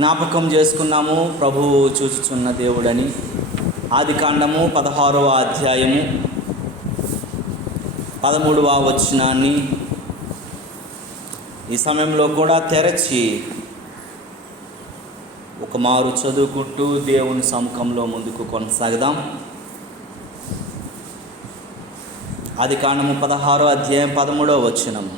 జ్ఞాపకం చేసుకున్నాము. ప్రభువు చూచుచున్న దేవుడని. ఆదికాండము 16వ అధ్యాయము 13వ వచనాన్ని ఈ సమయంలో కూడా తెరచి ఒక మారు చదువుకుంటూ దేవుని సముఖంలో ముందుకు కొనసాగుదాం. ఆదికాండము 16వ అధ్యాయం 13వ వచనం.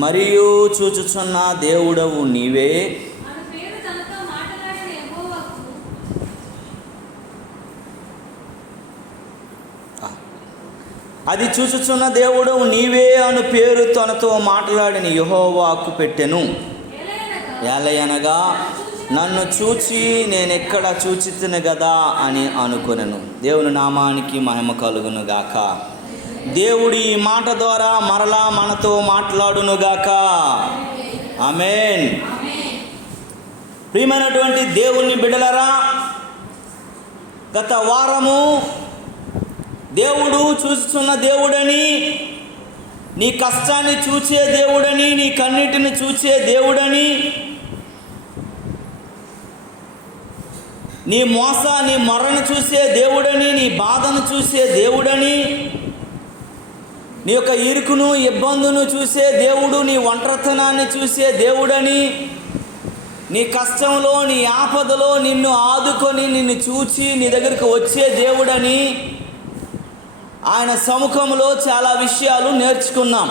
మరియు చూచుచున్న దేవుడవు నీవే, అది చూచుచున్న దేవుడవు నీవే అను పేరు తనతో మాట్లాడిన యెహోవాకు పెట్టెను. ఏలయనగా నన్ను చూచి నేనెక్కడ చూచితిని గదా అని అనుకొనెను. దేవుని నామానికి మహిమ కలుగును గాక. దేవుడి ఈ మాట ద్వారా మరలా మనతో మాట్లాడును గాక. ఆమేన్. ప్రియమైనటువంటి దేవుని బిడ్డలారా, గత వారము దేవుడు చూస్తున్న దేవుడని, నీ కష్టాన్ని చూచే దేవుడని, నీ కన్నిటిని చూచే దేవుడని, నీ నీ మొరను చూసే దేవుడని, నీ బాధను చూసే దేవుడని, నీ యొక్క ఇరుకును ఇబ్బందును చూసే దేవుడు, నీ ఒంటరితనాన్ని చూసే దేవుడని, నీ కష్టంలో నీ ఆపదలో నిన్ను ఆదుకొని నిన్ను చూచి నీ దగ్గరికి వచ్చే దేవుడని ఆయన సముఖంలో చాలా విషయాలు నేర్చుకున్నాం.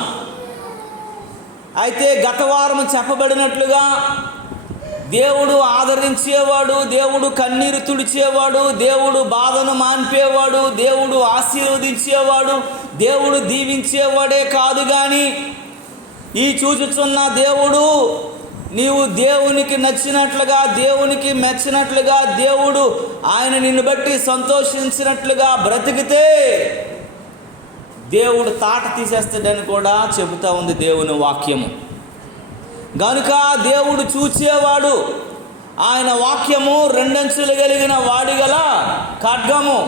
అయితే గత వారం చెప్పబడినట్లుగా దేవుడు ఆదరించేవాడు, దేవుడు కన్నీరు తుడిచేవాడు, దేవుడు బాధను మాన్పేవాడు, దేవుడు ఆశీర్వదించేవాడు, దేవుడు దీవించేవాడే కాదు. కానీ ఈ చూచుచున్న దేవుడు నీవు దేవునికి నచ్చినట్లుగా, దేవునికి మెచ్చినట్లుగా, దేవుడు ఆయన నిన్ను బట్టి సంతోషించినట్లుగా బ్రతికితే దేవుడు తాట తీసేస్తాడని కూడా చెబుతూ ఉంది దేవుని వాక్యము. గనుక దేవుడు చూచేవాడు. ఆయన వాక్యము రెండంచులు కలిగిన వాడిగల ఖడ్గము.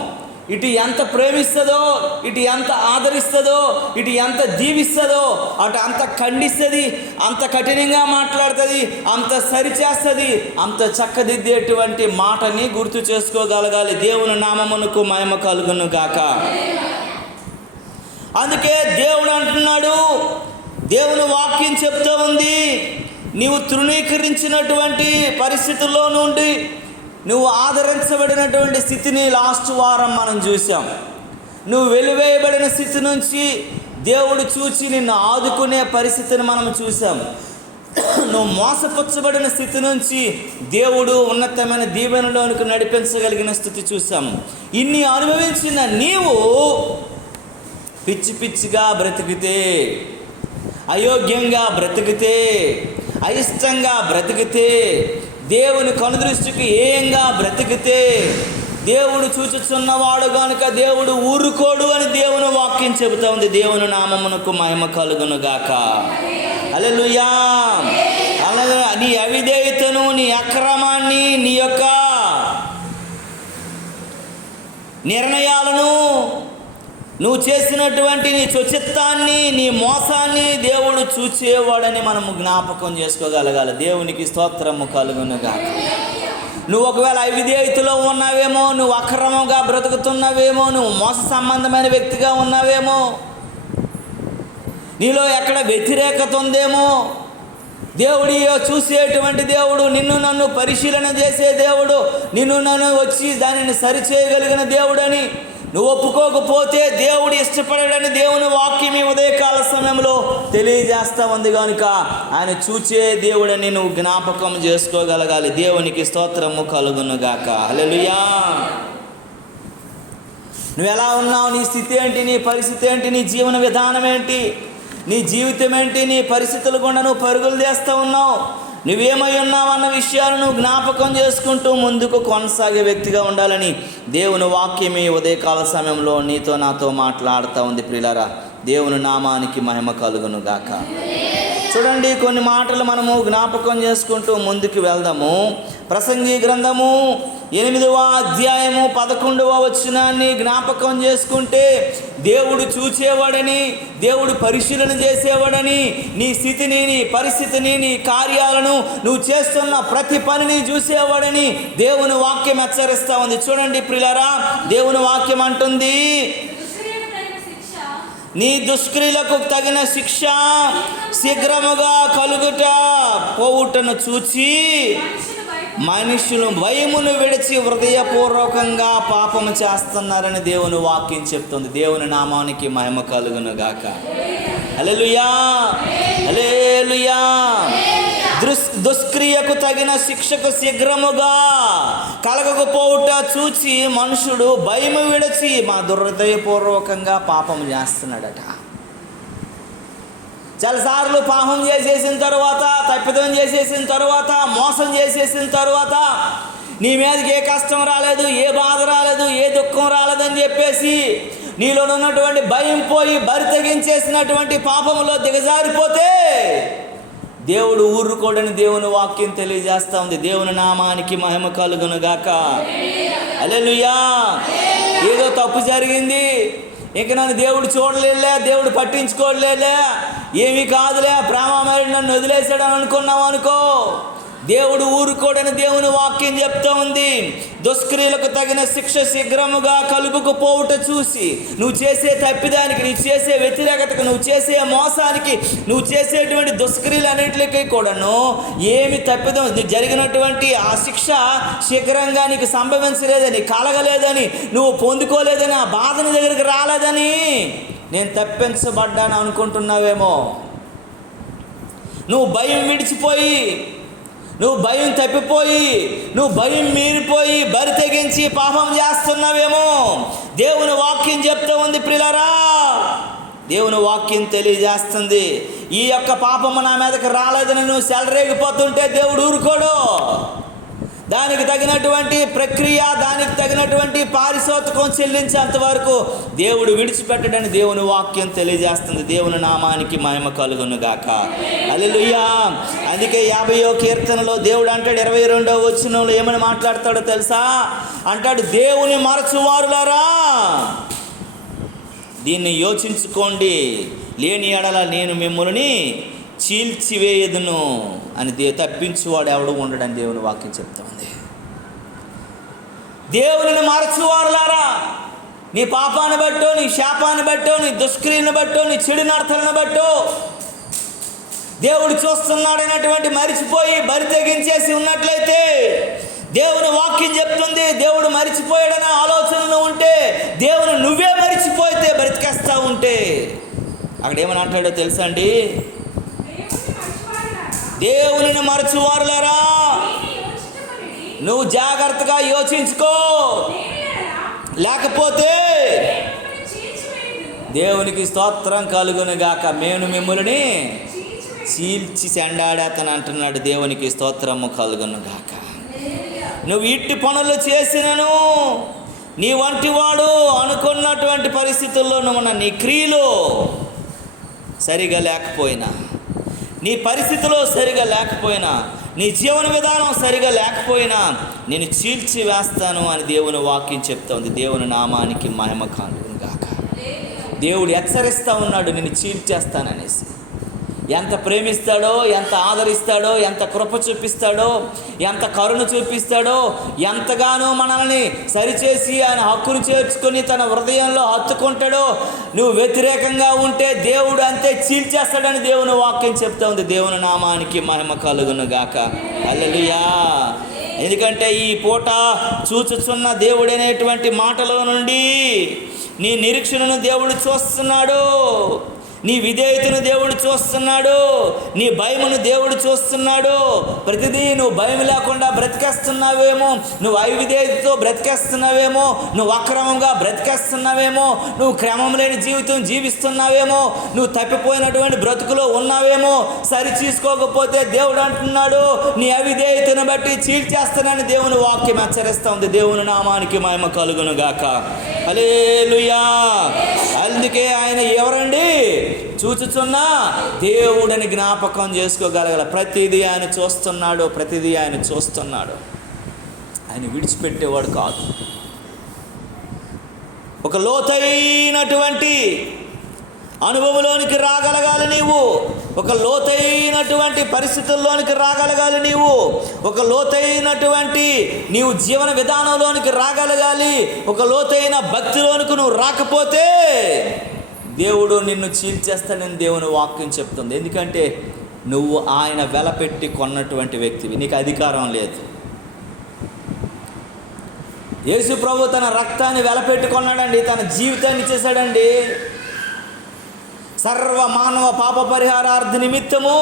ఇటు ఎంత ప్రేమిస్తుందో, ఇటు ఎంత ఆదరిస్తుందో, ఇటు ఎంత దీవిస్తుందో, అటు అంత ఖండిస్తుంది, అంత కఠినంగా మాట్లాడుతుంది, అంత సరిచేస్తుంది, అంత చక్కదిద్దేటువంటి మాటని గుర్తు చేసుకోగలగాలి. దేవుని నామమునకు మహిమ కలుగును గాక. అందుకే దేవుడు అంటున్నాడు, దేవుని వాక్యం చెప్తూ ఉంది, నీవు తృణీకరించినటువంటి పరిస్థితుల్లో నుండి నువ్వు ఆదరించబడినటువంటి స్థితిని లాస్ట్ వారం మనం చూసాం. నువ్వు వెలివేయబడిన స్థితి నుంచి దేవుడు చూచి నిన్ను ఆదుకునే పరిస్థితిని మనం చూసాం. నువ్వు మోసపుచ్చబడిన స్థితి నుంచి దేవుడు ఉన్నతమైన దీవెనలోనికి నడిపించగలిగిన స్థితి చూసాం. ఇన్ని అనుభవించిన నీవు పిచ్చి పిచ్చిగా బ్రతికితే, అయోగ్యంగా బ్రతికితే, అయిష్టంగా బ్రతికితే, దేవుని కనుదృష్టికి ఏంగా బ్రతికితే, దేవుడు చూచుచున్నవాడు కనుక దేవుడు ఊరుకోడు అని దేవుని వాక్యం చెబుతా ఉంది. దేవుని నామమునకు మహిమ కలుగును గాక. హల్లెలూయా. అలాగే నీ అవిధేయతను, నీ అక్రమాన్ని, నీ యొక్క నిర్ణయాలను, నువ్వు చేసినటువంటి నీ స్వచిత్తాన్ని, నీ మోసాన్ని దేవుడు చూచేవాడని మనము జ్ఞాపకం చేసుకోగలగాలి. దేవునికి స్తోత్రము కలుగును గాక. నువ్వు ఒకవేళ అవిధేయతలో ఉన్నావేమో, నువ్వు అక్రమంగా బ్రతుకుతున్నావేమో, నువ్వు మోస సంబంధమైన వ్యక్తిగా ఉన్నావేమో, నీలో ఎక్కడ వ్యతిరేకత ఉందేమో, దేవుడు చూసేటువంటి దేవుడు, నిన్ను నన్ను పరిశీలన చేసే దేవుడు, నిన్ను నన్ను వచ్చి దానిని సరిచేయగలిగిన దేవుడని నువ్వు ఒప్పుకోకపోతే దేవుడు ఇష్టపడని దేవుని వాక్యం ఈ ఉదయకాల సమయంలో తెలియజేస్తా ఉంది. కనుక ఆయన చూచే దేవుడని నువ్వు జ్ఞాపకం చేసుకోగలగాలి. దేవునికి స్తోత్రము కలుగును గాక. హల్లెలూయా. నువ్వు ఎలా ఉన్నావు? నీ స్థితి ఏంటి? నీ పరిస్థితి ఏంటి? నీ జీవన విధానం ఏంటి? నీ జీవితం ఏంటి? నీ పరిస్థితులు గుండా నువ్వు పరుగులు చేస్తూ ఉన్నావు. నువ్వేమై ఉన్నావన్న విషయాలను జ్ఞాపకం చేసుకుంటూ ముందుకు కొనసాగే వ్యక్తిగా ఉండాలని దేవుని వాక్యమే ఉదయకాల సమయంలో నీతో నాతో మాట్లాడుతూ ఉంది. ప్రియులారా, దేవుని నామానికి మహిమ కలుగును గాక. చూడండి, కొన్ని మాటలు మనము జ్ఞాపకం చేసుకుంటూ ముందుకు వెళ్దాము. ప్రసంగి గ్రంథము 8వ అధ్యాయము 11వ వచనాన్ని జ్ఞాపకం చేసుకుంటే, దేవుడు చూచేవాడని, దేవుడు పరిశీలన చేసేవాడని, నీ స్థితిని, నీ పరిస్థితిని, నీ కార్యాలను, నువ్వు చేస్తున్న ప్రతి పనిని చూసేవాడని దేవుని వాక్యం హెచ్చరిస్తూ ఉంది. చూడండి ప్రియులారా, దేవుని వాక్యం అంటుంది, నీ దుష్క్రియలకు తగిన శిక్ష శీఘ్రముగా కలుగుట పోవుటను చూచి మనుషులు భయమును విడిచి హృదయపూర్వకంగా పాపము చేస్తున్నారని దేవుని వాక్యం చెప్తుంది. దేవుని నామానికి మహిమ కలుగును గాక. హల్లెలూయా, హల్లెలూయా. దుష్క్రియకు తగిన శిక్షకు శీఘ్రముగా కలగకపోవుట చూచి మనుషుడు భయము విడిచి మా హృదయపూర్వకంగా పాపం చేస్తున్నాడట. చాలాసార్లు పాపం చేసేసిన తర్వాత, తప్పిదం చేసేసిన తర్వాత, మోసం చేసేసిన తర్వాత నీ మీదకి ఏ కష్టం రాలేదు, ఏ బాధ రాలేదు, ఏ దుఃఖం రాలేదని చెప్పేసి నీలో ఉన్నటువంటి భయం పోయి బరి తెగించేసినటువంటి పాపంలో దిగజారిపోతే దేవుడు ఊరుకోడని దేవుని వాక్యం తెలియజేస్తూ ఉంది. దేవుని నామానికి మహిమ కలుగును గాక. హల్లెలూయా. ఏదో తప్పు జరిగింది, ఇంక నన్ను దేవుడు చూడలేదులే, దేవుడు పట్టించుకోలేదులే, ఏమీ కాదులే, ప్రేమ మరి నన్ను వదిలేసాడని అనుకున్నావు అనుకో, దేవుడు ఊరుకోడని దేవుని వాక్యం చెప్తా ఉంది. దుష్క్రియలకు తగిన శిక్ష శీఘ్రముగా కలుగుకుపోవుట చూసి, నువ్వు చేసే తప్పిదానికి, నువ్వు చేసే వ్యతిరేకతకు, నువ్వు చేసే మోసానికి, నువ్వు చేసేటువంటి దుష్క్రియలు అన్నింటికి కూడాను ఏమి తప్పిదం జరిగినటువంటి ఆ శిక్ష శీఘ్రంగా నీకు సంభవించలేదని, కలగలేదని, నువ్వు పొందుకోలేదని, ఆ బాధని దగ్గరికి రాలేదని నేను తప్పించబడ్డాను అనుకుంటున్నావేమో. నువ్వు భయం విడిచిపోయి, నువ్వు భయం తప్పిపోయి, నువ్వు భయం మీరిపోయి బరి తెగించి పాపం చేస్తున్నావేమో. దేవుని వాక్యం చెప్తూ ఉంది ప్రియులారా, దేవుని వాక్యం తెలియజేస్తుంది, ఈ యొక్క పాపము నా మీదకి రాలేదని నువ్వు సెలరేగిపోతుంటే దేవుడు ఊరుకోడు. దానికి తగినటువంటి ప్రక్రియ, దానికి తగినటువంటి పారితోషికం చెల్లించేంత వరకు దేవుడు విడిచిపెట్టడని దేవుని వాక్యం తెలియజేస్తుంది. దేవుని నామానికి మహిమ కలుగును గాక. హల్లెలూయా. అందుకే 50వ కీర్తనలో దేవుడు అంటాడు, 22వ వచనంలో ఏమని మాట్లాడతాడో తెలుసా? అంటాడు, దేవుని మరచువారులారా దీన్ని యోచించుకోండి, లేని ఎడల నేను మిమ్మల్ని చీల్చివేయదును అని తప్పించువాడు ఎవడు ఉండడని దేవుని వాక్యం చెప్తా ఉంది. దేవుని మరచువారులారా, నీ పాపాన్ని బట్టో, నీ శాపాన్ని బట్టో, నీ దుష్క్రియను బట్టో, నీ చెడు నడతలను బట్టో దేవుడు చూస్తున్నాడనేటువంటి మరిచిపోయి బరి తెగించేసి ఉన్నట్లయితే, దేవుని వాక్యం చెప్తుంది, దేవుడు మరిచిపోయాడనే ఆలోచనలు ఉంటే, దేవుని నువ్వే మరిచిపోతే బ్రతికేస్తూ ఉంటే, అక్కడ ఏమని అంటాడో తెలుసా అండి? దేవుని మరచువారులారా నువ్వు జాగ్రత్తగా యోచించుకో, లేకపోతే దేవునికి స్తోత్రం కలుగును గాక, నేను మిమ్మల్ని చీల్చి చెండాడేతను అంటున్నాడు. దేవునికి స్తోత్రము కలుగును గాక. నువ్వు ఇట్టి పనులు చేసినను, నీ వంటి వాడు అనుకున్నటువంటి పరిస్థితుల్లో నువ్వు నీ క్రియలు సరిగా లేకపోయినా, నీ పరిస్థితిలో సరిగా లేకపోయినా, నీ జీవన విధానం సరిగా లేకపోయినా నేను చీల్చి వేస్తాను అని దేవుని వాక్యం చెప్తా ఉంది. దేవుని నామానికి మహిమ కలుగును గాక. దేవుడు హెచ్చరిస్తూ ఉన్నాడు, నేను చీల్చేస్తాననేసి. ఎంత ప్రేమిస్తాడో, ఎంత ఆదరిస్తాడో, ఎంత కృప చూపిస్తాడో, ఎంత కరుణ చూపిస్తాడో, ఎంతగానో మనల్ని సరిచేసి ఆయన హక్కును చేర్చుకొని తన హృదయంలో హత్తుకుంటాడో. నువ్వు వ్యతిరేకంగా ఉంటే దేవుడు అంతే చీల్చేస్తాడని దేవుని వాక్యం చెప్తా ఉంది. దేవుని నామానికి మహిమ కలుగును గాక. హల్లెలూయా. ఎందుకంటే ఈ పూట చూచుచున్న దేవుడనేటువంటి మాటలో నుండి నీ నిరీక్షణను దేవుడు చూస్తున్నాడు, నీ విధేయతను దేవుడు చూస్తున్నాడు, నీ భయమును దేవుడు చూస్తున్నాడు. ప్రతిదీ నువ్వు భయం లేకుండా బ్రతికేస్తున్నావేమో, నువ్వు అవిధేయతతో బ్రతికేస్తున్నావేమో, నువ్వు అక్రమంగా బ్రతికేస్తున్నావేమో, నువ్వు క్రమం లేని జీవితం జీవిస్తున్నావేమో, నువ్వు తప్పిపోయినటువంటి బ్రతుకులో ఉన్నావేమో. సరి చూసుకోకపోతే దేవుడు అంటున్నాడు, నీ అవిధేయతను బట్టి చీల్చేస్తానని దేవుని వాక్యం హెచ్చరిస్తూ ఉంది. దేవుని నామానికి మహిమ కలుగును గాక. హల్లెలూయా. అందుకే ఆయన ఎవరండి? చూచుచున్నా దేవుడని జ్ఞాపకం చేసుకోగలగాలి. ప్రతిదీ ఆయన చూస్తున్నాడు, ప్రతిదీ ఆయన చూస్తున్నాడు. ఆయన విడిచిపెట్టేవాడు కాదు. ఒక లోతైనటువంటి అనుభవంలోనికి రాగలగాలి నీవు. ఒక లోతైనటువంటి పరిస్థితుల్లోనికి రాగలగాలి నీవు. ఒక లోతైనటువంటి నీవు జీవన విధానంలోనికి రాగలగాలి. ఒక లోతైన భక్తిలోనికి నువ్వు రాకపోతే దేవుడు నిన్ను చీల్చేస్తానని దేవుని వాక్యం చెప్తుంది. ఎందుకంటే నువ్వు ఆయన వెలపెట్టి కొన్నటువంటి వ్యక్తివి, నీకు అధికారం లేదు. యేసు ప్రభు తన రక్తాన్ని వెలపెట్టి కొన్నాడండి, తన జీవితాన్ని ఇచ్చేశాడండి. సర్వ మానవ పాప పరిహారార్థ నిమిత్తము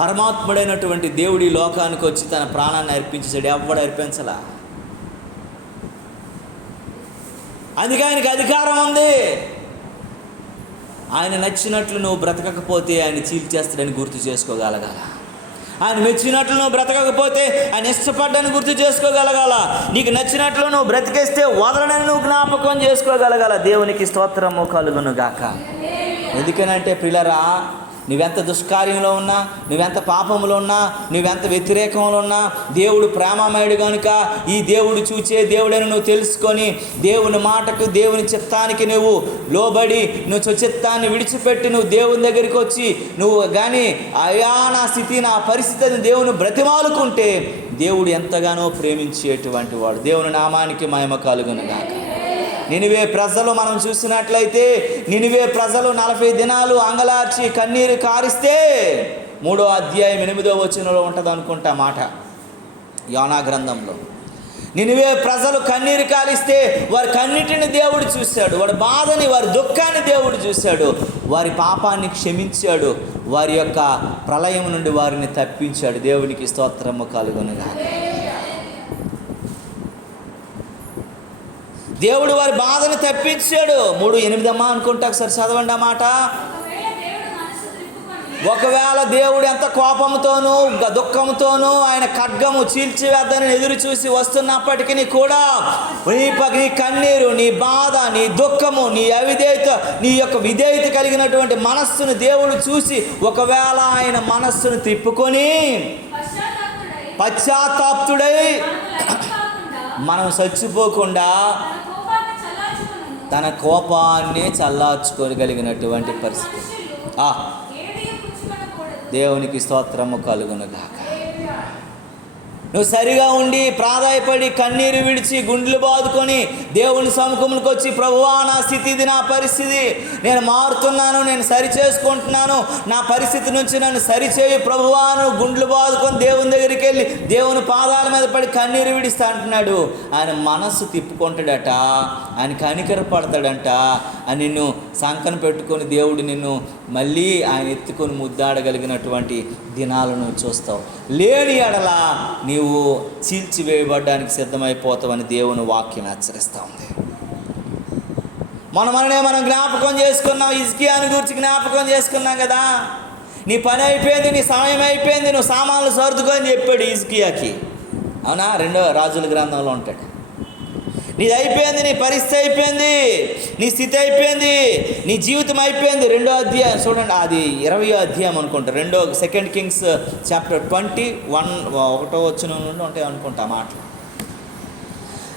పరమాత్ముడైనటువంటి దేవుడి లోకానికి వచ్చి తన ప్రాణాన్ని అర్పించేశాడు. ఎవ్వడు అర్పించలా. అందుకే ఆయనకి అధికారం ఉంది. ఆయన నచ్చినట్లు నువ్వు బ్రతకకపోతే ఆయన చీల్చేస్తాడని గుర్తు చేసుకోగలగాల. ఆయన మెచ్చినట్లు నువ్వు బ్రతకకపోతే ఆయన ఇష్టపడ్డని గుర్తు చేసుకోగలగాల. నీకు నచ్చినట్లు నువ్వు బ్రతికేస్తే వదలడని నువ్వు జ్ఞాపకం చేసుకోగలగాల. దేవునికి స్తోత్రము కలుగును గాక. ఎందుకనంటే ప్రియులారా, నువ్వెంత దుష్కార్యంలో ఉన్నా, నువ్వెంత పాపంలో ఉన్నా, నువ్వెంత వ్యతిరేకంలో ఉన్నా, దేవుడు ప్రేమమయుడు కనుక ఈ దేవుడు చూచే దేవుడని నువ్వు తెలుసుకొని దేవుని మాటకు, దేవుని చిత్తానికి నువ్వు లోబడి నువ్వు చిత్తాన్ని విడిచిపెట్టి నువ్వు దేవుని దగ్గరికి వచ్చి నువ్వు కానీ అయా నా స్థితి, నా పరిస్థితిని దేవుని బ్రతిమాలుకుంటే దేవుడు ఎంతగానో ప్రేమించేటువంటి వాడు. దేవుని నామానికి మహిమ కలుగును గాక. నినివే ప్రజలు మనం చూసినట్లయితే, నినివే ప్రజలు 40 దినాలు అంగలార్చి కన్నీరు కారిస్తే 3వ అధ్యాయం 8వ వచనంలో ఉంటుంది అనుకుంటా మాట, యోనా గ్రంథంలో. నినివే ప్రజలు కన్నీరు కాలిస్తే వారి కన్నిటిని దేవుడు చూశాడు, వారి బాధని, వారి దుఃఖాన్ని దేవుడు చూశాడు, వారి పాపాన్ని క్షమించాడు, వారి యొక్క ప్రళయం నుండి వారిని తప్పించాడు. దేవునికి స్తోత్రము కలుగునుగా. దేవుడు వారి బాధను తప్పించాడు. 3:8 అనుకుంటా, ఒకసారి చదవండి ఆ మాట. ఒకవేళ దేవుడు ఎంత కోపంతోనూ దుఃఖంతోనూ ఆయన ఖడ్గము చీల్చివేద్దని ఎదురు చూసి వస్తున్నప్పటికీ కూడా నీ కన్నీరు, నీ బాధ, నీ దుఃఖము, నీ అవిధేయత, నీ యొక్క విధేయత కలిగినటువంటి మనస్సును దేవుడు చూసి ఒకవేళ ఆయన మనస్సును తిప్పుకొని పశ్చాత్తాప్తుడై మనం చచ్చిపోకుండా తన కోపాన్ని చల్లార్చుకోగలిగినటువంటి పరిస్థితి. దేవునికి స్తోత్రము కలుగునుగాక. నువ్వు సరిగా ఉండి ప్రాధాయపడి కన్నీరు విడిచి గుండెలు బాదుకొని దేవుని సముఖంలోకి వచ్చి, ప్రభువా నా స్థితి ఇది, నా పరిస్థితి, నేను మారుతున్నాను, నేను సరి చేసుకుంటున్నాను, నా పరిస్థితి నుంచి నన్ను సరిచేయి ప్రభువా, నువ్వు గుండెలు బాదుకొని దేవుని దగ్గరికి వెళ్ళి దేవుని పాదాల మీద పడి కన్నీరు విడిస్తా అంటున్నాడు. ఆయన మనస్సు తిప్పుకుంటాడట, ఆయన కనికర పడతాడంట. అని నిన్ను సంకన పెట్టుకొని దేవుడు నిన్ను మళ్ళీ ఆయన ఎత్తుకొని ముద్దాడగలిగినటువంటి దినాలను చూస్తావు. లేని ఎడల నీవు చీల్చివేయబడ్డానికి సిద్ధమైపోతావని దేవుని వాక్యం హెచ్చరిస్తూ ఉంది. మనం జ్ఞాపకం చేసుకున్నాం, హిజ్కియాను గురించి జ్ఞాపకం చేసుకున్నాం కదా. నీ పని అయిపోయింది, నీ సమయం అయిపోయింది, నువ్వు సామాన్లు సర్దుకొని చెప్పాడు హిజ్కియాకి. అవునా? 2వ రాజుల గ్రంథంలో ఉంటాడు. నీది అయిపోయింది, నీ పరిస్థితి అయిపోయింది, నీ స్థితి అయిపోయింది, నీ జీవితం అయిపోయింది. 2వ అధ్యాయం చూడండి, అది 20వ అధ్యాయం అనుకుంటా. 2 కింగ్స్ చాప్టర్ 21 1వ వచనం నుండి ఉంటాయి అనుకుంటా మాటలు.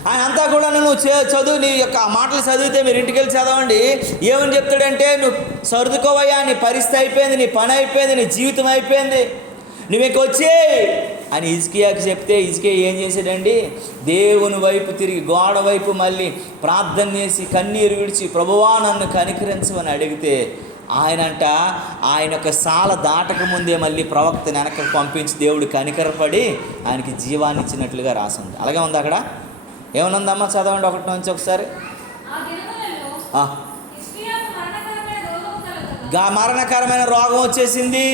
ఆయన అంతా కూడా నువ్వు చదువు, నీ యొక్క మాటలు చదివితే మీరు ఇంటికి వెళ్ళి చదవండి. ఏమని చెప్తాడంటే, నువ్వు సర్దుకోవయ్యా, నీ పరిస్థితి అయిపోయింది, నీ పని అయిపోయింది, నీ జీవితం అయిపోయింది, నువ్వు ఇక వచ్చే అని హిజ్కియాకి చెప్తే హిజ్కియా ఏం చేశాడండి? దేవుని వైపు తిరిగి గోడ వైపు మళ్ళీ ప్రార్థన చేసి కన్నీరు విడిచి ప్రభువా నన్ను కనికరించమని అడిగితే ఆయన యొక్క సాల దాటక ముందే మళ్ళీ ప్రవక్తని వెనక్కి పంపించి దేవుడు కనికరపడి ఆయనకి జీవాన్ని ఇచ్చినట్లుగా రాసింది. అలాగే ఉంది అక్కడ. ఏమనుందమ్మా చదవండి 1 నుంచి ఒకసారి. మరణకరమైన రోగం వచ్చేసింది.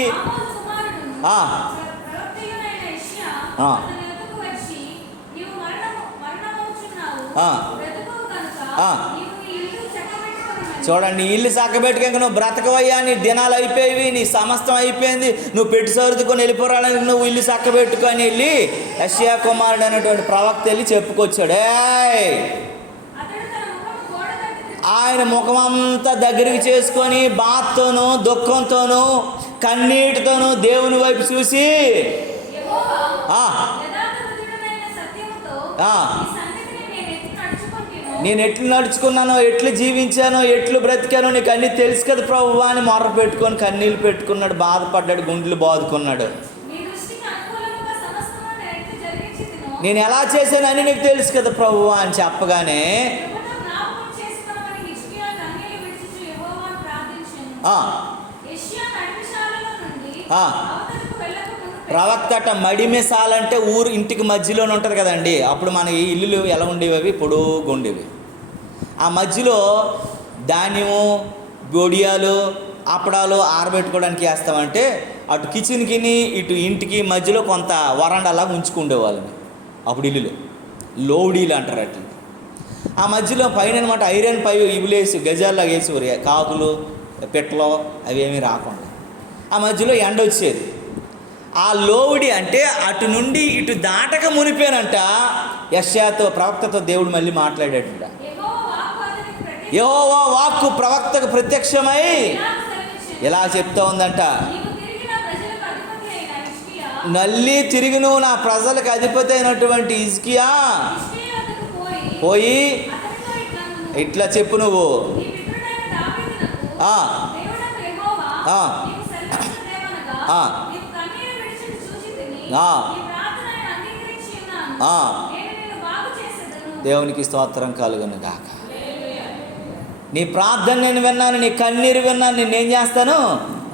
చూడండి, ఇల్లు చక్కబెట్టుక నువ్వు బ్రతకవయ్యా, నీ దినాలు అయిపోయి, నీ సమస్తం అయిపోయింది, నువ్వు పెట్టి సర్దుకొని వెళ్ళిపోరాలని నువ్వు ఇల్లు చక్కబెట్టుకొని వెళ్ళి యెషయా కుమారుడు అనేటువంటి ప్రవక్త వెళ్ళి చెప్పుకొచ్చాడు. ఆయన ముఖమంతా దగ్గరికి చేసుకొని బాధతోనూ దుఃఖంతోనూ కన్నీటితోనూ దేవుని వైపు చూసి నేను ఎట్లు నడుచుకున్నానో, ఎట్లు జీవించానో, ఎట్లు బ్రతికానో నీకు అన్నీ తెలుసు కదా ప్రభువా అని మొర్ర పెట్టుకొని కన్నీళ్ళు పెట్టుకున్నాడు, బాధపడ్డాడు, గుండెలు బాదుకున్నాడు. నేను ఎలా చేశానని నీకు తెలుసు కదా ప్రభువా అని చెప్పగానే ప్రవక్తట మడిమెసాలంటే ఊరు ఇంటికి మధ్యలోనే ఉంటుంది కదండి. అప్పుడు మన ఇల్లులు ఎలా ఉండేవి, అవి పొడుగు ఉండేవి. ఆ మధ్యలో ధాన్యము, బొడియాలు, అప్పడాలు ఆరబెట్టుకోవడానికి వేస్తామంటే అటు కిచెన్కి ఇటు ఇంటికి మధ్యలో కొంత వరండాలాగా ఉంచుకుండేవాళ్ళని. అప్పుడు ఇల్లులు లోడీలు అంటారు అట్లా. ఆ మధ్యలో పైన అనమాట ఐరన్ పై ఇవులేసి గజాల్లాగా వేసేవారు, కాకులు పిట్టలు అవేమీ రాకుండా. ఆ మధ్యలో ఎండ వచ్చేది. ఆ లోవుడి అంటే అటు నుండి ఇటు దాటక మునిపోయానంట యెషయాతో, ప్రవక్తతో దేవుడు మళ్ళీ మాట్లాడాడంట. యెహోవా వాక్కు ప్రవక్తకు ప్రత్యక్షమై ఇలా చెప్తా ఉందంట, నల్లి తిరిగి నువ్వు నా ప్రజలకు అధిపతి అయినటువంటి హిజ్కియా పోయి ఇట్లా చెప్పు, నువ్వు దేవునికి స్తోత్రం కలుగును గాక. నీ ప్రార్థన నేను విన్నాను, నీ కన్నీరు విన్నాను, నేనేం చేస్తాను,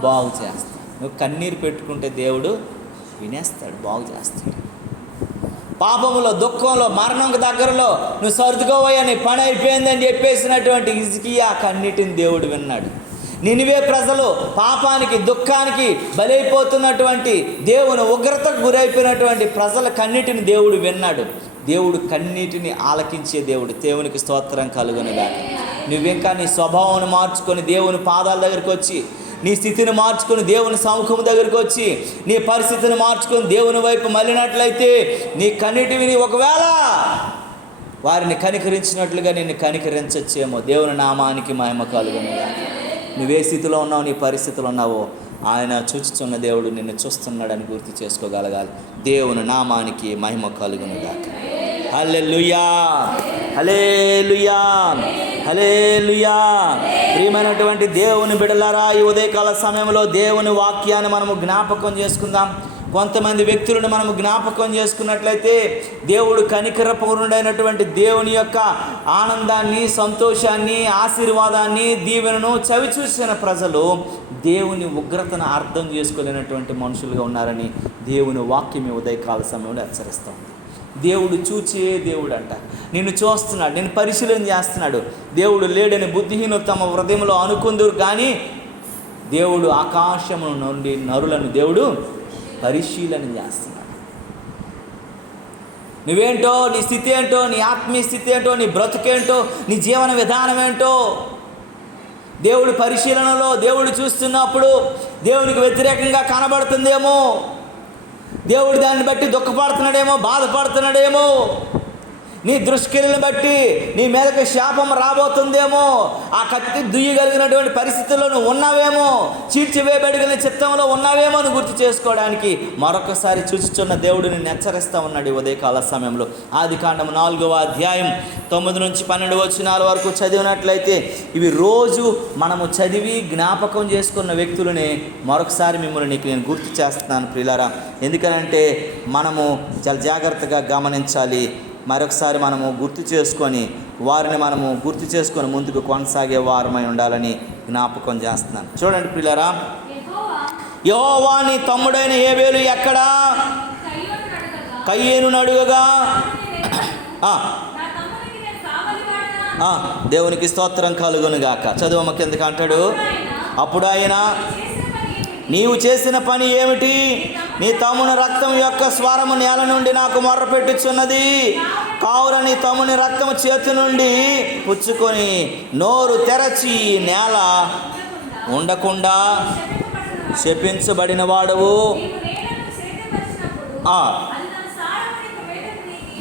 బాగు చేస్తాను. నువ్వు కన్నీరు పెట్టుకుంటే దేవుడు వినేస్తాడు, బాగు చేస్తాడు. పాపములో, దుఃఖంలో, మరణం దగ్గరలో నువ్వు సర్దుకోవయ్యా, నీ పని అయిపోయిందని చెప్పేసినటువంటి హిజ్కియా కన్నీటిని దేవుడు విన్నాడు. నినివే ప్రజలు పాపానికి, దుఃఖానికి బలైపోతున్నటువంటి, దేవుని ఉగ్రతకు గురైపోయినటువంటి ప్రజల కన్నీటిని దేవుడు విన్నాడు. దేవుడు కన్నీటిని ఆలకించే దేవుడు. దేవునికి స్తోత్రం కలుగునుగా. నువ్వింకా నీ స్వభావాన్ని మార్చుకొని దేవుని పాదాల దగ్గరికి వచ్చి, నీ స్థితిని మార్చుకొని దేవుని సముఖం దగ్గరికి వచ్చి, నీ పరిస్థితిని మార్చుకొని దేవుని వైపు మళ్ళినట్లయితే నీ కన్నీటిని ఒకవేళ వారిని కనికరించినట్లుగా నిన్ను కనికరించచ్చేమో. దేవుని నామానికి మహిమ కలుగునుగా. నువ్వే స్థితిలో ఉన్నావు, నీ పరిస్థితిలో ఉన్నావో ఆయన చూచుచున్న దేవుడు నిన్ను చూస్తున్నాడని గుర్తు చేసుకోగలగాలి. దేవుని నామానికి మహిమ కలుగునుగాక. హల్లెలూయా, హల్లెలూయా, హల్లెలూయా. ప్రియమైనటువంటి దేవుని బిడ్డలారా, ఈ ఉదయకాల సమయంలో దేవుని వాక్యాన్ని మనము జ్ఞాపకం చేసుకుందాం. కొంతమంది వ్యక్తులను మనము జ్ఞాపకం చేసుకున్నట్లయితే దేవుడు కనికరపూర్ణుడైనటువంటి దేవుని యొక్క ఆనందాన్ని, సంతోషాన్ని, ఆశీర్వాదాన్ని, దీవెనను చవిచూసిన ప్రజలు దేవుని ఉగ్రతను అర్థం చేసుకోలేనటువంటి మనుషులుగా ఉన్నారని దేవుని వాక్యం ఉదయకాల సమయంలో హెచ్చరిస్తూ ఉంది. దేవుడు చూచే దేవుడు అంట. నిన్ను చూస్తున్నాడు, నేను పరిశీలన చేస్తున్నాడు. దేవుడు లేడని బుద్ధిహీనులు తమ హృదయంలో అనుకుందురు, కానీ దేవుడు ఆకాశము నుండి నరులను దేవుడు పరిశీలన చేస్తున్నాడు. నువ్వేంటో, నీ స్థితి ఏంటో, నీ ఆత్మీయ స్థితి ఏంటో, నీ బ్రతుకేంటో, నీ జీవన విధానం ఏంటో దేవుడు పరిశీలనలో దేవుడు చూస్తున్నప్పుడు దేవునికి వ్యతిరేకంగా కనబడుతుందేమో. దేవుడు దాన్ని బట్టి దుఃఖపడుతున్నాడేమో, బాధపడుతున్నాడేమో. నీ దుష్క్రియలను బట్టి నీ మీదకి శాపం రాబోతుందేమో. ఆ కత్తి దుయ్యగలిగినటువంటి పరిస్థితుల్లో నువ్వు ఉన్నావేమో, చీల్చివేయబడిన చిత్తంలో ఉన్నావేమో అని గుర్తు చేసుకోవడానికి మరొకసారి చూచుచున్న దేవుడు నిన్ను హెచ్చరిస్తూ ఉన్నాడు ఈ ఉదయకాల సమయంలో. ఆదికాండము 4వ అధ్యాయం 9 నుంచి 12 వచనాల వరకు చదివినట్లయితే ఇవి రోజు మనము చదివి జ్ఞాపకం చేసుకున్న వ్యక్తులనే మరొకసారి మిమ్మల్ని నేను గుర్తు చేస్తున్నాను ప్రియులారా. ఎందుకనంటే మనము చాలా జాగ్రత్తగా గమనించాలి. మరొకసారి మనము గుర్తు చేసుకొని ముందుకు కొనసాగే వారమై ఉండాలని జ్ఞాపకం చేస్తున్నాను. చూడండి ప్రియులారా, యెహోవా నీ తమ్ముడైన హేబెలు ఎక్కడా? కయ్యేనును అడుగగా దేవునికి స్తోత్రం కలుగునుగాక. చదువు కిందకి అంటాడు, అప్పుడు ఆయన, నీవు చేసిన పని ఏమిటి? నీ తమ్ముని రక్తం యొక్క స్వరము నేల నుండి నాకు మొర్రపెట్టుచున్నది. కావున నీ తమ్ముని రక్తము చేతి నుండి పుచ్చుకొని నోరు తెరచి నేల ఉండకుండా శపించబడిన వాడవు.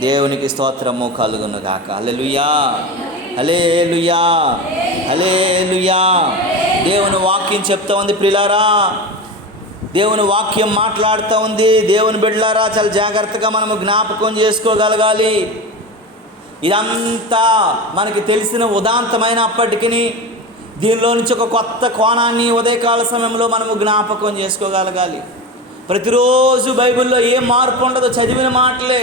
దేవునికి స్తోత్రము కలుగునుగాక. హల్లెలూయా, హల్లెలూయా, హల్లెలూయా. దేవుని వాక్యం చెప్తా ఉంది ప్రియులారా, దేవుని వాక్యం మాట్లాడుతూ ఉంది. దేవుని బిడ్డలారా, చాలా జాగ్రత్తగా మనము జ్ఞాపకం చేసుకోగలగాలి. ఇదంతా మనకి తెలిసిన ఉదాంతమైనప్పటికీ దీనిలో నుంచి ఒక కొత్త కోణాన్ని ఉదయకాల సమయంలో మనము జ్ఞాపకం చేసుకోగలగాలి. ప్రతిరోజు బైబిల్లో ఏం మార్పు ఉండదు, చదివిన మాటలే.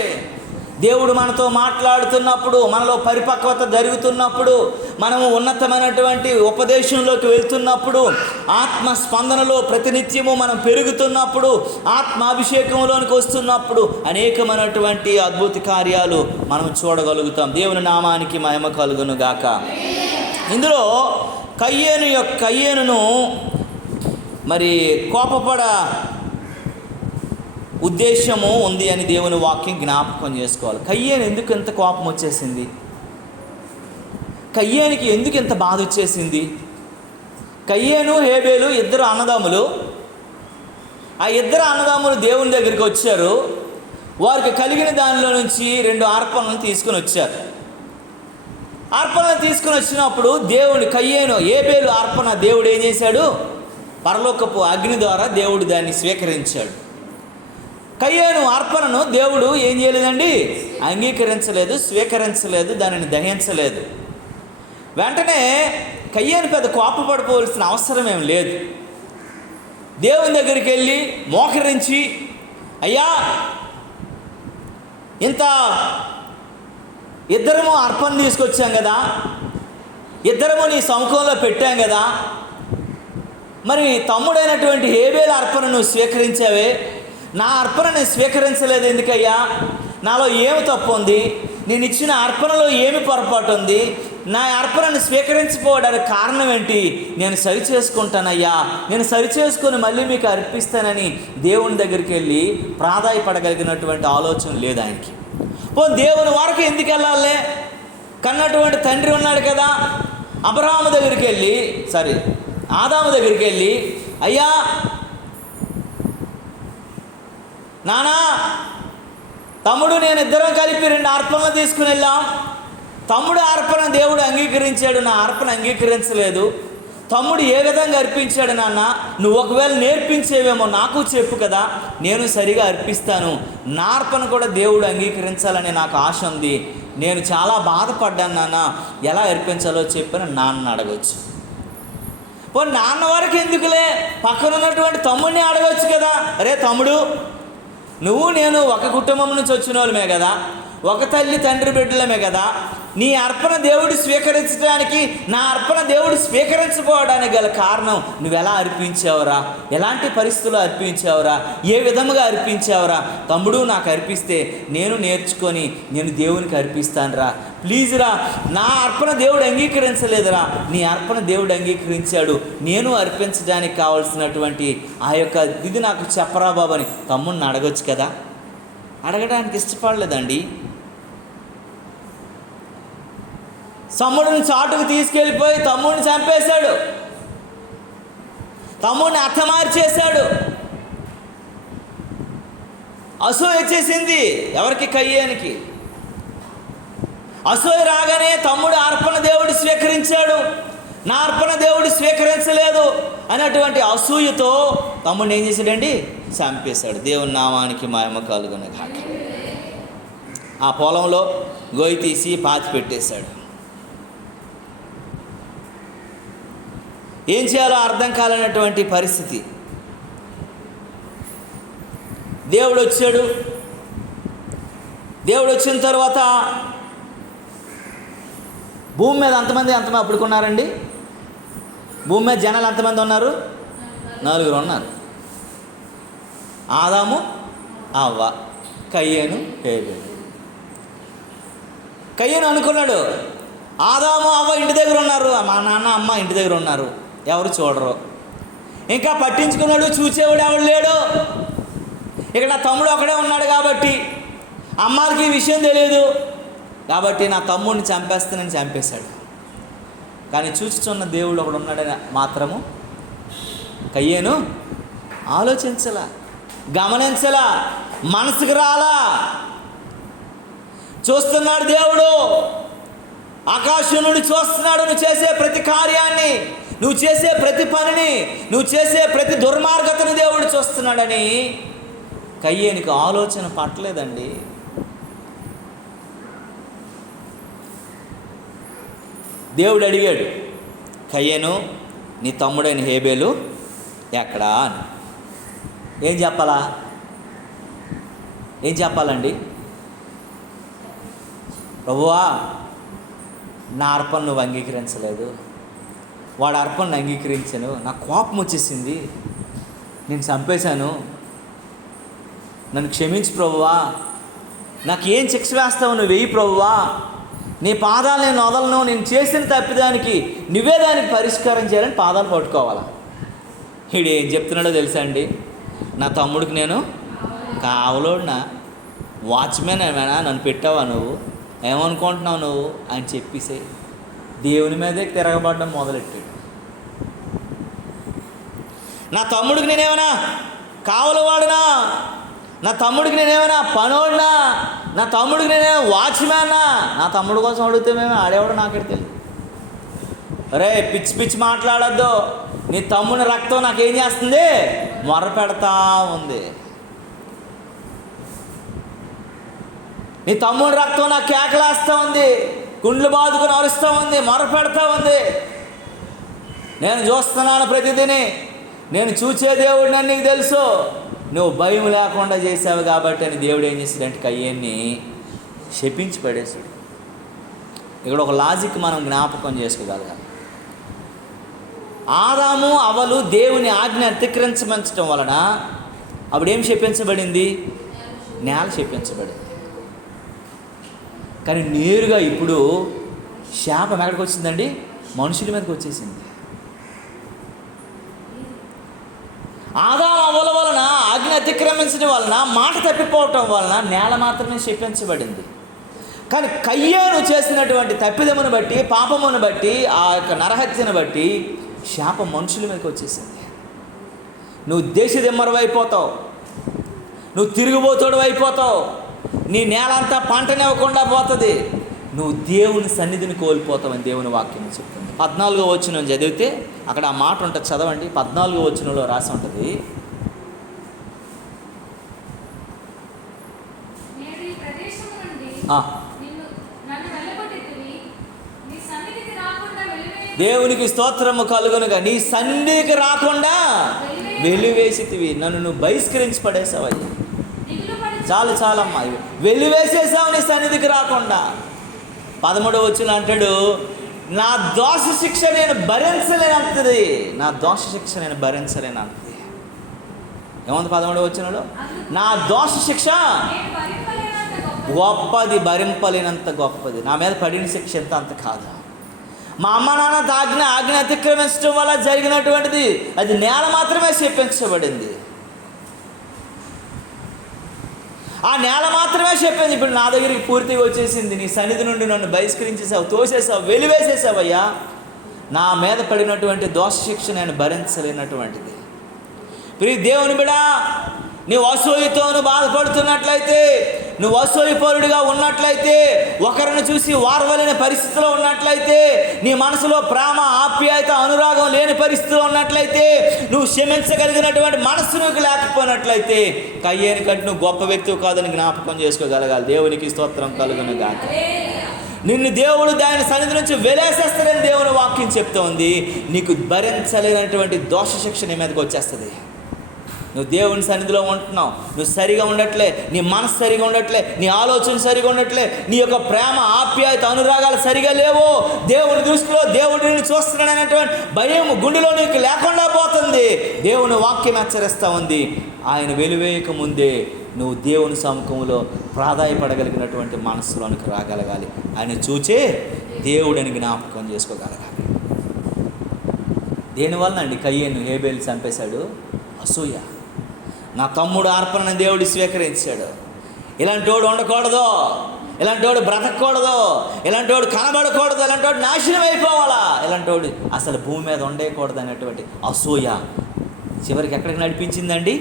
దేవుడు మనతో మాట్లాడుతున్నప్పుడు, మనలో పరిపక్వత జరుగుతున్నప్పుడు, మనము ఉన్నతమైనటువంటి ఉపదేశంలోకి వెళ్తున్నప్పుడు, ఆత్మ స్పందనలో ప్రతినిత్యము మనం పెరుగుతున్నప్పుడు, ఆత్మాభిషేకంలోనికి వస్తున్నప్పుడు అనేకమైనటువంటి అద్భుత కార్యాలు మనం చూడగలుగుతాం. దేవుని నామానికి మహిమ కలుగును గాక. ఇందులో కయ్యేనును మరి కోపపడ ఉద్దేశము ఉంది అని దేవుని వాక్యం జ్ఞాపకం చేసుకోవాలి. కయ్యేను ఎందుకు ఎంత కోపం వచ్చేసింది? కయ్యేనికి ఎందుకు ఎంత బాధ వచ్చేసింది? కయ్యేను హేబేలు ఇద్దరు అన్నదమ్ములు. ఆ ఇద్దరు అన్నదమ్ములు దేవుని దగ్గరికి వచ్చారు. వారికి కలిగిన దానిలో నుంచి 2 అర్పణలను తీసుకుని వచ్చారు. అర్పణలు తీసుకుని వచ్చినప్పుడు దేవుడు కయ్యేను హేబేలు అర్పణ దేవుడు ఏం చేశాడు? పరలోకపు అగ్ని ద్వారా దేవుడు దాన్ని స్వీకరించాడు. కయ్యేను అర్పణను దేవుడు ఏం చేయలేదండి? అంగీకరించలేదు, స్వీకరించలేదు, దానిని దహించలేదు. వెంటనే కయ్యేను పెద్ద కోపపడిపోవలసిన అవసరం ఏం లేదు. దేవుని దగ్గరికి వెళ్ళి మోకరించి, అయ్యా, ఇంత ఇద్దరము అర్పణ తీసుకొచ్చాం కదా, ఇద్దరము నీ సముఖంలో పెట్టాం కదా, మరి తమ్ముడైనటువంటి హేబేలు అర్పణను స్వీకరించావే, నా అర్పణని స్వీకరించలేదు ఎందుకయ్యా? నాలో ఏమి తప్పు ఉంది? నేను ఇచ్చిన అర్పణలో ఏమి పొరపాటు ఉంది? నా అర్పణని స్వీకరించిపోవడానికి కారణం ఏంటి? నేను సరి చేసుకుంటానయ్యా, నేను సరి చేసుకొని మళ్ళీ మీకు అర్పిస్తానని దేవుని దగ్గరికి వెళ్ళి ప్రాధాయపడగలిగినటువంటి ఆలోచన లేదు ఆయనకి. దేవుని వరకు ఎందుకు వెళ్ళాలి? కన్నటువంటి తండ్రి ఉన్నాడు కదా, అబ్రహాము దగ్గరికి వెళ్ళి, ఆదాము దగ్గరికి వెళ్ళి, అయ్యా నానా, తమ్ముడు నేను ఇద్దరం కలిపి 2 అర్పణలు తీసుకుని వెళ్ళాం. తమ్ముడు అర్పణ దేవుడు అంగీకరించాడు, నా అర్పణ అంగీకరించలేదు. తమ్ముడు ఏ విధంగా అర్పించాడు నాన్న? నువ్వు ఒకవేళ నేర్పించేవేమో నాకు చెప్పు కదా, నేను సరిగా అర్పిస్తాను. నా అర్పణ కూడా దేవుడు అంగీకరించాలని నాకు ఆశ ఉంది. నేను చాలా బాధపడ్డాను నాన్న, ఎలా అర్పించాలో చెప్పని నాన్న అడగవచ్చు. నాన్న వరకు ఎందుకులే, పక్కన ఉన్నటువంటి తమ్ముడిని అడగవచ్చు కదా. అరే తమ్ముడు, నువ్వు నేను ఒక కుటుంబం నుంచి వచ్చిన వాళ్ళమే కదా, ఒక తల్లి తండ్రి బిడ్డలమే కదా. నీ అర్పణ దేవుడు స్వీకరించడానికి, నా అర్పణ దేవుడు స్వీకరించకపోవడానికి గల కారణం నువ్వు ఎలా అర్పించావురా, ఎలాంటి పరిస్థితుల్లో అర్పించావురా, ఏ విధముగా అర్పించావురా? తమ్ముడు, నాకు అర్పిస్తే నేను నేర్చుకొని నేను దేవునికి అర్పిస్తానురా, ప్లీజ్ రా. నా అర్పణ దేవుడు అంగీకరించలేదురా, నీ అర్పణ దేవుడు అంగీకరించాడు, నేను అర్పించడానికి కావాల్సినటువంటి ఆ యొక్క ఇది నాకు చెప్పరా బాబు అని తమ్ముడిని అడగొచ్చు కదా. అడగడానికి ఇష్టపడలేదండి. తమ్ముడిని చాటుకు తీసుకెళ్ళిపోయి తమ్ముడిని చంపేశాడు, తమ్ముడిని హతమార్చేశాడు. అసూయ వచ్చేసింది ఎవరికి? కయ్యేనికి. అసూయ రాగానే తమ్ముడు అర్పణ దేవుడు స్వీకరించాడు, నా అర్పణ దేవుడు స్వీకరించలేదు అనేటువంటి అసూయతో తమ్ముడిని ఏం చేశాడండి? చంపేశాడు. దేవుని నామానికి మహిమ కలుగును గాక. ఆ పొలంలో గొయ్యి తీసి పాతి పెట్టేశాడు. ఏం చేయాలో అర్థం కాలనేటువంటి పరిస్థితి. దేవుడు వచ్చాడు. దేవుడు వచ్చిన తర్వాత భూమి మీద అంతమంది అప్పుడుకున్నారండి. భూమి మీద జనాలు ఎంతమంది ఉన్నారు? 4 ఉన్నారు. ఆదాము, అవ్వ, కయ్యేను, హేబేలు. కయ్యేను అనుకున్నాడు, ఆదాము అవ్వ ఇంటి దగ్గర ఉన్నారు, మా నాన్న అమ్మ ఇంటి దగ్గర ఉన్నారు, ఎవరు చూడరు. ఇంకా పట్టించుకున్నాడు, చూసేవాడు ఎవడు లేడు. ఇక్కడ నా తమ్ముడు ఒకడే ఉన్నాడు కాబట్టి, అమ్మాలకి ఈ విషయం తెలియదు కాబట్టి నా తమ్ముడిని చంపేస్తానని చంపేశాడు. కానీ చూచుచున్న దేవుడు ఒకడు ఉన్నాడని మాత్రము కయ్యేను ఆలోచించలా, గమనించలా, మనసుకు రాలా. చూస్తున్నాడు దేవుడు, ఆకాశం నుండి చూస్తున్నాడు. నువ్వు చేసే ప్రతి కార్యాన్ని, నువ్వు చేసే ప్రతి పనిని, నువ్వు చేసే ప్రతి దుర్మార్గతను దేవుడు చూస్తున్నాడని కయ్యేనికి ఆలోచన పట్టలేదండి. దేవుడు అడిగాడు, కయ్యను నీ తమ్ముడైన హేబేలు ఎక్కడా అని. ఏం చెప్పాలా? ఏం చెప్పాలండి? ప్రభువా, నా అర్పణ నువ్వు అంగీకరించలేదు, వాడు అర్పణను అంగీకరించాను, నాకు కోపం వచ్చేసింది, నేను చంపేశాను, నన్ను క్షమించు ప్రభువా, నాకు ఏం శిక్ష వేస్తావు నువ్వు వెయ్యి ప్రభువా, నీ పాదాలు నేను వదలను, నేను చేసిన తప్పిదానికి నువ్వే దానికి పరిష్కారం చేయాలని పాదాలు పట్టుకోవాలా. వీడు ఏం చెప్తున్నాడో తెలుసా అండి? నా తమ్ముడికి నేను కావలోడినా, వాచ్మెన్ ఏమైనా నన్ను పెట్టావా నువ్వు, ఏమనుకుంటున్నావు నువ్వు అని చెప్పేసి దేవుని మీదే తిరగబడ్డం మొదలెట్టాడు. నా తమ్ముడికి నేనేమైనా కావలవాడినా, నా తమ్ముడికి నేనేమైనా పనోడినా, నా తమ్ముడికి నేనేమైనా వాచ్మ్యాన్నా, నా తమ్ముడు కోసం అడిగితే మేము ఆడేవాడు నాకెడు తెలియదు. అరే పిచ్చి పిచ్చి మాట్లాడొద్దు, నీ తమ్ముని రక్తం నాకేం చేస్తుంది, మొర్ర పెడతా ఉంది, నీ తమ్ముడి రక్తం నాకు కేకలేస్తూ ఉంది, గుండ్లు బాదుకుని అరుస్తూ ఉంది, మొర్ర పెడతా ఉంది. నేను చూస్తున్నాను ప్రతిదిని, నేను చూసే దేవుడిని అని నీకు తెలుసు, నువ్వు భయం లేకుండా చేసావు కాబట్టి అని దేవుడు ఏం చేశాడంటే కయ్యన్ని శపించి పడేశాడు. ఇక్కడ ఒక లాజిక్ మనం జ్ఞాపకం చేసుకోగలగాలి. ఆదాము అవ్వలు దేవుని ఆజ్ఞ అతిక్రమించడం వలన అప్పుడేం శపించబడింది? నేల శపించబడింది. కానీ నేరుగా ఇప్పుడు శాపం ఎక్కడికి వచ్చిందండి? మనుషుల మీదకి వచ్చేసింది. ఆదాము అవ్వల వలన ఆజ్ఞ అతిక్రమించడం వలన, మాట తప్పిపోవటం వలన నేల మాత్రమే శపించబడింది. కానీ కయ్యేను చేసినటువంటి తప్పిదమును బట్టి, పాపమును బట్టి, ఆ యొక్క నరహత్యను బట్టి శాపం మనుషుల మీదకి వచ్చేసింది. నువ్వు దేశదిమ్మరవు అయిపోతావు, నువ్వు తిరుగుబోతోడు అయిపోతావు, నీ నేల అంతా పంటనివ్వకుండా పోతుంది, నువ్వు దేవుని సన్నిధిని కోల్పోతావని దేవుని వాక్యం చెప్తుంది. 14వ వచనం చదివితే అక్కడ ఆ మాట ఉంటుంది, చదవండి. 14వ వచనంలో రాసి ఉంటుంది, దేవునికి స్తోత్రము కలుగునుగా, నీ సన్నిధికి రాకుండా వెలివేసితివి, నన్ను నువ్వు బహిష్కరించి పడేసావయ్యా. చాలమ్మా, వెలివేసేసావు నీ సన్నిధికి రాకుండా. 13వ వచనం అంటాడు, నా దోష శిక్ష నేను భరించలేనంతది, నా దోష శిక్ష నేను భరించలేనంతది. ఏముంది 13వ వచనంలో? నా దోష శిక్ష గొప్పది, భరింపలేనంత గొప్పది. నా మీద పడిన శిక్ష ఎంత అంత కాదు. మా అమ్మ నాన్న ఆజ్ఞ అతిక్రమించడం వల్ల జరిగినటువంటిది, అది నేల మాత్రమే శపించబడింది, ఆ నేల మాత్రమే చెప్పింది. ఇప్పుడు నా దగ్గరికి పూర్తిగా వచ్చేసింది, నీ సన్నిధి నుండి నన్ను బహిష్కరించేసావు, తోసేసావు, వెలివేసేసావయ్యా. నా మీద పడినటువంటి దోష శిక్ష నేను భరించలేనటువంటిది. ప్రియ దేవుని బిడ్డ, నీ అసూయతో నువ్వు బాధపడుతున్నట్లయితే, నువ్వు అసూయపరుడిగా ఉన్నట్లయితే, ఒకరిని చూసి వారవలేని పరిస్థితిలో ఉన్నట్లయితే, నీ మనసులో ప్రేమ, ఆప్యాయత, అనురాగం లేని పరిస్థితిలో ఉన్నట్లయితే, నువ్వు క్షమించగలిగినటువంటి మనస్సు నీకు లేకపోయినట్లయితే, కయ్యేని కంటే నువ్వు గొప్ప వ్యక్తివి కాదని జ్ఞాపకం చేసుకోగలగాలి. దేవునికి స్తోత్రం కలుగును గాక. నిన్ను దేవుడు దాని సన్నిధి నుంచి వెలేసేస్తాడని దేవుని వాక్యం చెప్తోంది. నీకు భరించలేనటువంటి దోష శిక్ష నీ మీదకి వచ్చేస్తుంది. నువ్వు దేవుని సన్నిధిలో ఉంటున్నావు, నువ్వు సరిగా ఉండట్లే, నీ మనసు సరిగా ఉండట్లే, నీ ఆలోచన సరిగా ఉండట్లే, నీ యొక్క ప్రేమ, ఆప్యాయత, అనురాగాలు సరిగా లేవు, దేవుని దృష్టిలో దేవుడు నిన్ను చూస్తున్నాడనేటువంటి భయం గుండెలో నీకు లేకుండా పోతుంది. దేవుని వాక్యం హెచ్చరిస్తూ ఉంది. ఆయన వెలువేయక ముందే నువ్వు దేవుని సముఖంలో ప్రాధాయపడగలిగినటువంటి మనస్సులోనికి రాగలగాలి. ఆయన చూచే దేవుడిని జ్ఞాపకం చేసుకోగలగాలి. దేనివల్ల అండి కయ్యేను హేబేలు చంపేశాడు? అసూయ. నా తమ్ముడు అర్పణను దేవుడు స్వీకరించాడు, ఇలాంటి వాడు ఉండకూడదు, ఇలాంటి వాడు బ్రతకూడదు, ఇలాంటి వాడు కనబడకూడదు, ఇలాంటి వాడు నాశనం అయిపోవాలా, ఇలాంటి వాడు అసలు భూమి మీద ఉండకూడదు అనేటువంటి అసూయ చివరికి ఎక్కడికి నడిపించిందండి?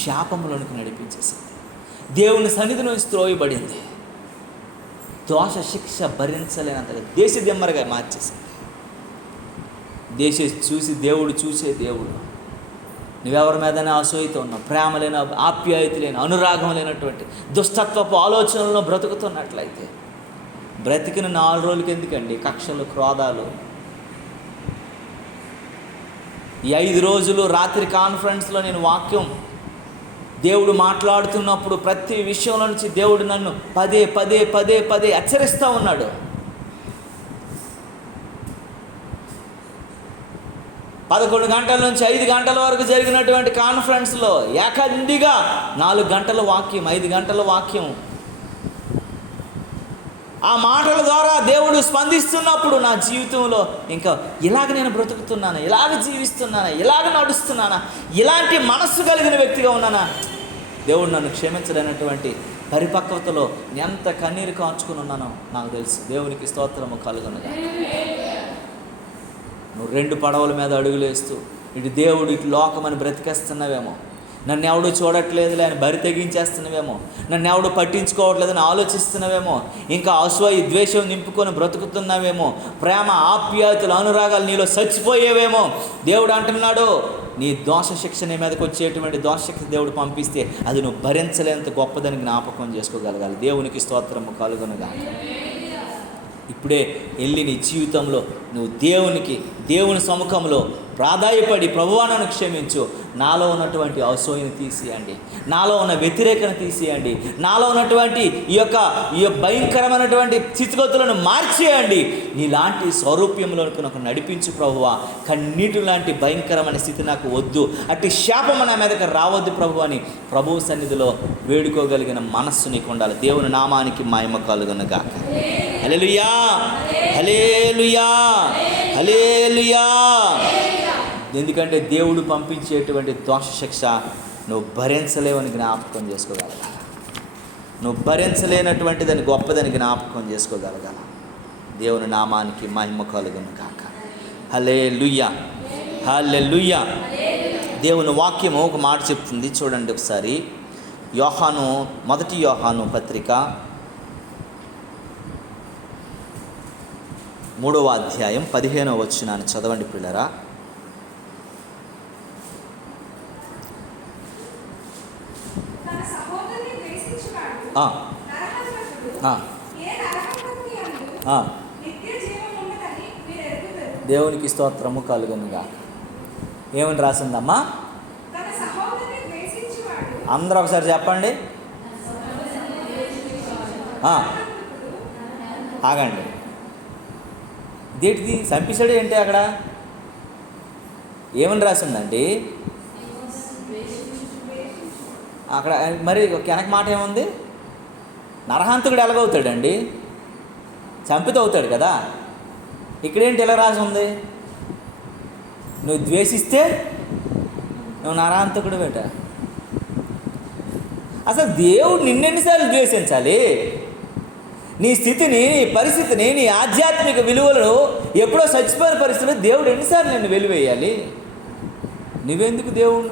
శాపములోనికి నడిపించేసింది. దేవుని సన్నిధి నుంచి త్రోయబడింది. దోష శిక్ష భరించలేనంతగా దేశదిమ్మరగా మార్చేసింది. చూసి దేవుడు చూసే దేవుడు. నువ్వెవరి మీదనే అసూయతో ఉన్నావు, ప్రేమ లేని, ఆప్యాయత లేని, అనురాగం లేనటువంటి దుష్టత్వపు ఆలోచనలను బ్రతుకుతున్నట్లయితే బ్రతికిన 4 రోజులకి ఎందుకండి కక్షలు, క్రోధాలు? ఈ 5 రోజులు రాత్రి కాన్ఫరెన్స్లో నేను వాక్యం దేవుడు మాట్లాడుతున్నప్పుడు ప్రతి విషయంలో నుంచి దేవుడు నన్ను పదే పదే పదే పదే హెచ్చరిస్తూ ఉన్నాడు. 11 గంటల నుంచి 5 గంటల వరకు జరిగినటువంటి కాన్ఫరెన్స్లో ఏకందిగా 4 గంటల వాక్యం, 5 గంటల వాక్యం. ఆ మాటల ద్వారా దేవుడు స్పందిస్తున్నప్పుడు నా జీవితంలో ఇంకా ఇలాగ నేను బ్రతుకుతున్నానా, ఇలాగ జీవిస్తున్నానా, ఇలాగ నడుస్తున్నానా, ఇలాంటి మనస్సు కలిగిన వ్యక్తిగా ఉన్నానా, దేవుడు నన్ను క్షమించలేనటువంటి పరిపక్వతలో ఎంత కన్నీరు కాచుకుని ఉన్నానో నాకు తెలుసు. దేవునికి స్తోత్రము కలుగునుగా. నువ్వు 2 పడవల మీద అడుగులేస్తూ ఇటు దేవుడు ఇటు లోకమని బ్రతికేస్తున్నావేమో, నన్ను ఎవడు చూడట్లేదులే అని బరి తెగించేస్తున్నావేమో, నన్ను ఎవడు పట్టించుకోవట్లేదని ఆలోచిస్తున్నావేమో, ఇంకా అసూయ ద్వేషం నింపుకొని బ్రతుకుతున్నావేమో, ప్రేమ ఆప్యాయతలు అనురాగాలు నీలో చచ్చిపోయేవేమో. దేవుడు అంటున్నాడు, నీ దోష శిక్ష నీ మీదకి వచ్చేటువంటి దోష శిక్ష దేవుడు పంపిస్తే అది నువ్వు భరించలేంత గొప్పదని జ్ఞాపకం చేసుకోగలగాలి. దేవునికి స్తోత్రము కలుగునుగా. ఇప్పుడే వెళ్ళి నీ జీవితంలో నువ్వు దేవుని సముఖంలో ప్రాధాయపడి, ప్రభువా నన్ను క్షమించు, నాలో ఉన్నటువంటి అసూయను తీసేయండి, నాలో ఉన్న వ్యతిరేకను తీసేయండి, నాలో ఉన్నటువంటి ఈ యొక్క భయంకరమైనటువంటి స్థితిగతులను మార్చేయండి, నీలాంటి స్వరూప్యంలోకి నాకు నడిపించు ప్రభువా, కన్నీటి లాంటి భయంకరమైన స్థితి నాకు వద్దు, అట్టి శాపం నా మీదకి రావద్దు ప్రభు అని ప్రభువు సన్నిధిలో వేడుకోగలిగిన మనస్సు నీకు ఉండాలి. దేవుని నామానికి మహిమ కలుగునుగాక. హల్లెలూయా, హల్లెలూయా, హల్లెలూయా. ఎందుకంటే దేవుడు పంపించేటువంటి దోష శిక్ష నువ్వు భరించలేవని జ్ఞాపకం చేసుకోగలగాల. నువ్వు భరించలేనటువంటిదని గొప్పదని జ్ఞాపకం చేసుకోగలగాల. దేవుని నామానికి మహిమ కలుగును కాక. హల్లెలూయా, హల్లెలూయా. దేవుని వాక్యము ఒక మాట చెప్తుంది, చూడండి ఒకసారి. మొదటి యోహాను పత్రిక 3వ అధ్యాయం 15వ వచనాన్ని చదవండి పిల్లరా. దేవునికి స్తోత్రము కలుగునుగా. ఏమని రాసిందమ్మా? అందరూ ఒకసారి చెప్పండి. ఆగండి, ఇదేంటిది చంపేశాడు ఏంటి? అక్కడ ఏమని రాసిందండి? అక్కడ మరి వెనక మాట ఏముంది? నరహంతకుడు ఎలాగవుతాడండి? చంపితే అవుతాడు కదా. ఇక్కడేంటి ఎలా రాసి ఉంది? నువ్వు ద్వేషిస్తే నువ్వు నరహంతకుడు బేట. అసలు దేవుడు నిన్నెన్నిసార్లు ద్వేషించాలి? నీ స్థితిని, నీ పరిస్థితిని, నీ ఆధ్యాత్మిక విలువలను ఎప్పుడో చచ్చిపోయిన పరిస్థితుల్లో దేవుడు ఎన్నిసార్లు నిన్ను వెలివేయాలి? నువ్వెందుకు దేవుడు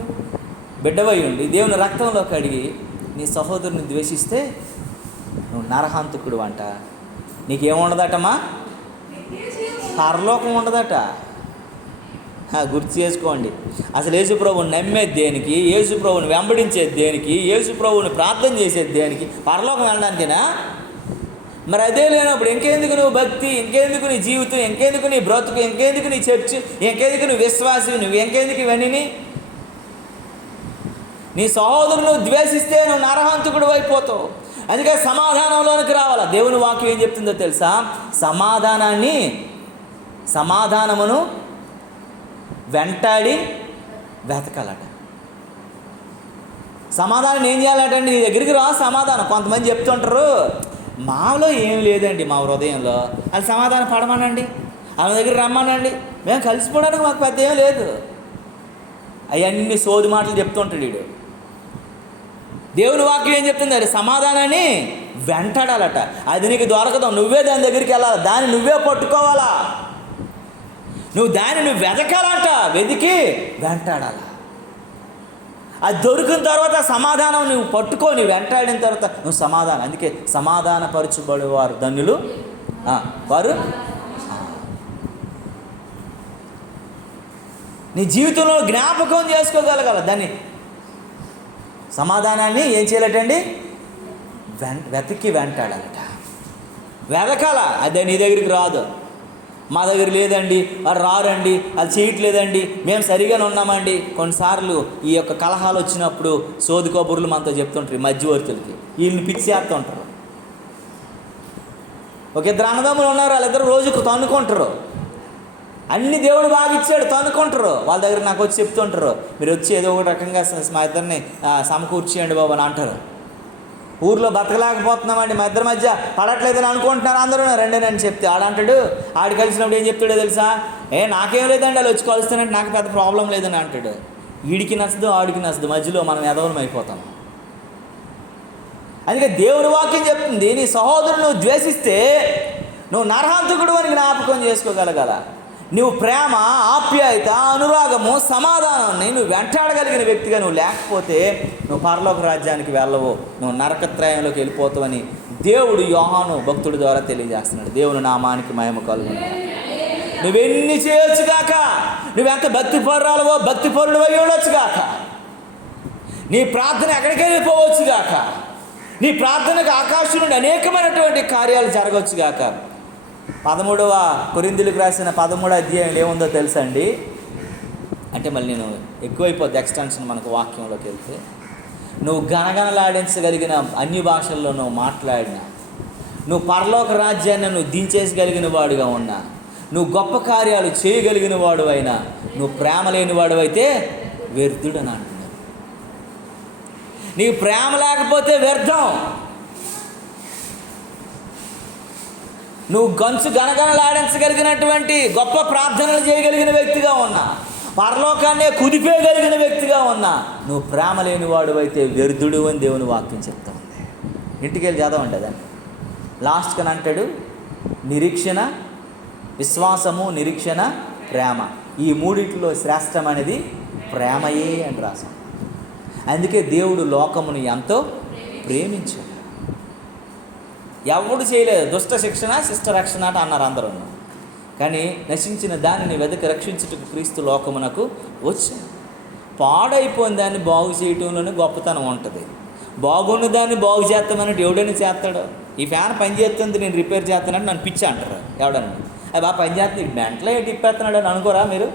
బిడ్డవై ఉండి దేవుని రక్తంలో కడిగి నీ సహోదరుని ద్వేషిస్తే నువ్వు నరహంతకుడు అంట. నీకేముండదటమ్మా? పరలోకం ఉండదట. గుర్తు చేసుకోండి. అసలు యేసుప్రభుని నమ్మేది దేనికి? యేసుప్రభుని వెంబడించేది దేనికి? యేసుప్రభుని ప్రార్థన చేసేది దేనికి? పరలోకం వెళ్ళడానికేనా? మరి అదే లేనప్పుడు ఇంకెందుకు నువ్వు భక్తి, ఇంకెందుకు నీ జీవితం, ఇంకెందుకు నీ బ్రతుకు, ఇంకెందుకు నీ చర్చ్, ఇంకెందుకు నువ్వు విశ్వాసం, నువ్వు ఇంకెందుకు ఇవన్నీ? నీ సహోదరును ద్వేషిస్తే నువ్వు నరహంతకుడు అయిపోతావు. అందుకే సమాధానంలోనికి రావాలా. దేవుని వాక్యం ఏం చెప్తుందో తెలుసా? సమాధానమును వెంటాడి వెతకాలట. సమాధానం ఏం చేయాలటండి? నీ దగ్గరికి రా సమాధానం. కొంతమంది చెప్తుంటారు, మాలో ఏం లేదండి, మా హృదయంలో అది సమాధానం పడమనండి, ఆమె దగ్గర రమ్మనండి, మేము కలిసిపోవడానికి మాకు పెద్ద ఏం లేదు. అవన్నీ సోది మాటలు చెప్తుంటాడు వీడు. దేవుని వాక్యం ఏం చెప్తుంది? అది సమాధానాన్ని వెంటాడాలట. అది నీకు దొరకదు, నువ్వే దాని దగ్గరికి వెళ్ళాలి, దాన్ని నువ్వే పట్టుకోవాలా, నువ్వు వెతకాలంట, వెతికి వెంటాడాల. అది దొరికిన తర్వాత సమాధానం నువ్వు పట్టుకొని వెంటాడిన తర్వాత నువ్వు సమాధానం. అందుకే సమాధానపరచబడేవారు ధన్యులు వారు. నీ జీవితంలో జ్ఞాపకం చేసుకోగలగాల. దాన్ని సమాధానాన్ని ఏం చేయాలటండి? వెతికి వెంటాడాలట. వెదకాల. అదే నీ దగ్గరికి రాదు. మా దగ్గర లేదండి, వారు రారండి, అది చేయట్లేదండి, మేము సరిగానే ఉన్నామండి. కొన్నిసార్లు ఈ యొక్క కలహాలు వచ్చినప్పుడు సోది కబుర్లు మనతో చెప్తుంటారు మధ్యవర్తులకి. వీళ్ళని పిచ్చి చేస్తుంటారు. ఒక ఇద్దరు అన్నదమ్ములు ఉన్నారు, వాళ్ళిద్దరు రోజుకు తన్నుకుంటారు. అన్ని దేవుడు బాగా ఇచ్చాడు, తన్నుకుంటారు. వాళ్ళ దగ్గర నాకు వచ్చి చెప్తుంటారు, మీరు వచ్చి ఏదో ఒక రకంగా మా ఇద్దరిని సమకూర్చేయండి బాబు అని అంటారు. ఊర్లో బతకలేకపోతున్నామండి, మా ఇద్దరి మధ్య పడట్లేదని అనుకుంటున్నారు అందరూ, రెండేనని చెప్తే ఆడంటాడు. ఆడు కలిసినప్పుడు ఏం చెప్తాడో తెలుసా, నాకేం లేదండి వాళ్ళు వచ్చి కలుస్తానంటే నాకు పెద్ద ప్రాబ్లం లేదని అంటాడు. వీడికి నచ్చదు, ఆడికి నచ్చదు, మధ్యలో మనం ఎదవలం అయిపోతాం. అందుకే దేవుని వాక్యం చెప్తుంది, నీ సహోదరుని నువ్వు ద్వేషిస్తే నువ్వు నరహంతకుడు అని జ్ఞాపకం చేసుకోగలగాల. నువ్వు ప్రేమ, ఆప్యాయత, అనురాగము, సమాధానాన్ని నువ్వు వెంటాడగలిగిన వ్యక్తిగా నువ్వు లేకపోతే నువ్వు పరలోక రాజ్యానికి వెళ్ళవు, నువ్వు నరకత్రయంలోకి వెళ్ళిపోతావని దేవుడు యోహాను భక్తుడి ద్వారా తెలియజేస్తున్నాడు. దేవుని నామానికి మహిమ కలుగును. నువ్వెన్ని చేయొచ్చుగాక, నువ్వెంత భక్తిపరురాలవో భక్తిపరుడు అయి ఉండొచ్చుగాక, నీ ప్రార్థన ఎక్కడికి వెళ్ళిపోవచ్చుగాక, నీ ప్రార్థనకు ఆకాశం నుండి అనేకమైనటువంటి కార్యాలు జరగవచ్చుగాక. 13వ కొరింథీయులకు రాసిన 13వ అధ్యాయంలో ఏముందో తెలుసా అండి? అంటే మళ్ళీ నేను ఎక్కువైపోద్ది ఎక్స్టెన్షన్ మనకు వాక్యంలోకి వెళ్తే, నువ్వు గణగణలాడించగలిగిన అన్ని భాషల్లో నువ్వు మాట్లాడినా, నువ్వు పరలోక రాజ్యాన్ని నువ్వు దించేసగలిగిన వాడుగా ఉన్నా, నువ్వు గొప్ప కార్యాలు చేయగలిగిన వాడు అయినా, నువ్వు ప్రేమ లేని వాడు అయితే వ్యర్థుడు అని అంటున్నాడు. నీకు ప్రేమ లేకపోతే వ్యర్థం. నువ్వు గణగణలాడించగలిగినటువంటి గొప్ప ప్రార్థనలు చేయగలిగిన వ్యక్తిగా ఉన్నా, పరలోకాన్నే కుదిపేయగలిగిన వ్యక్తిగా ఉన్నా, నువ్వు ప్రేమ లేని వాడు అయితే వ్యర్థుడు అని దేవుని వాక్యం చెప్తా ఉంది. ఇంటికి వెళ్ళి చదవండి దాన్ని. లాస్ట్కని అంటాడు, నిరీక్షణ, విశ్వాసము, నిరీక్షణ, ప్రేమ, ఈ మూడిట్లో శ్రేష్టమైనది ప్రేమయే అని రాశాం. అందుకే దేవుడు లోకమును ఎంతో ప్రేమించాడు. ఎవడు చేయలేదు. దుష్ట శిక్షణ, శిష్ట రక్షణ అంటే అన్నారు అందరూ. కానీ నశించిన దానిని వెదకి రక్షించుటకు క్రీస్తు లోకమునకు వచ్చాడు. పాడైపోయిన దాన్ని బాగు చేయటంలోనే గొప్పతనం ఉంటుంది. బాగున్న దాన్ని బాగు చేస్తామన్నట్టు ఎవడైనా చేస్తాడు. ఈ ఫ్యాన్ పని చేస్తుంది, నేను రిపేర్ చేస్తానంటే నన్ను పిచ్చి అంటారు ఎవడన్నా. అది బాగా పని చేస్తుంది, మెంటలో తిప్పేస్తున్నాడు అని అనుకోరా మీరు?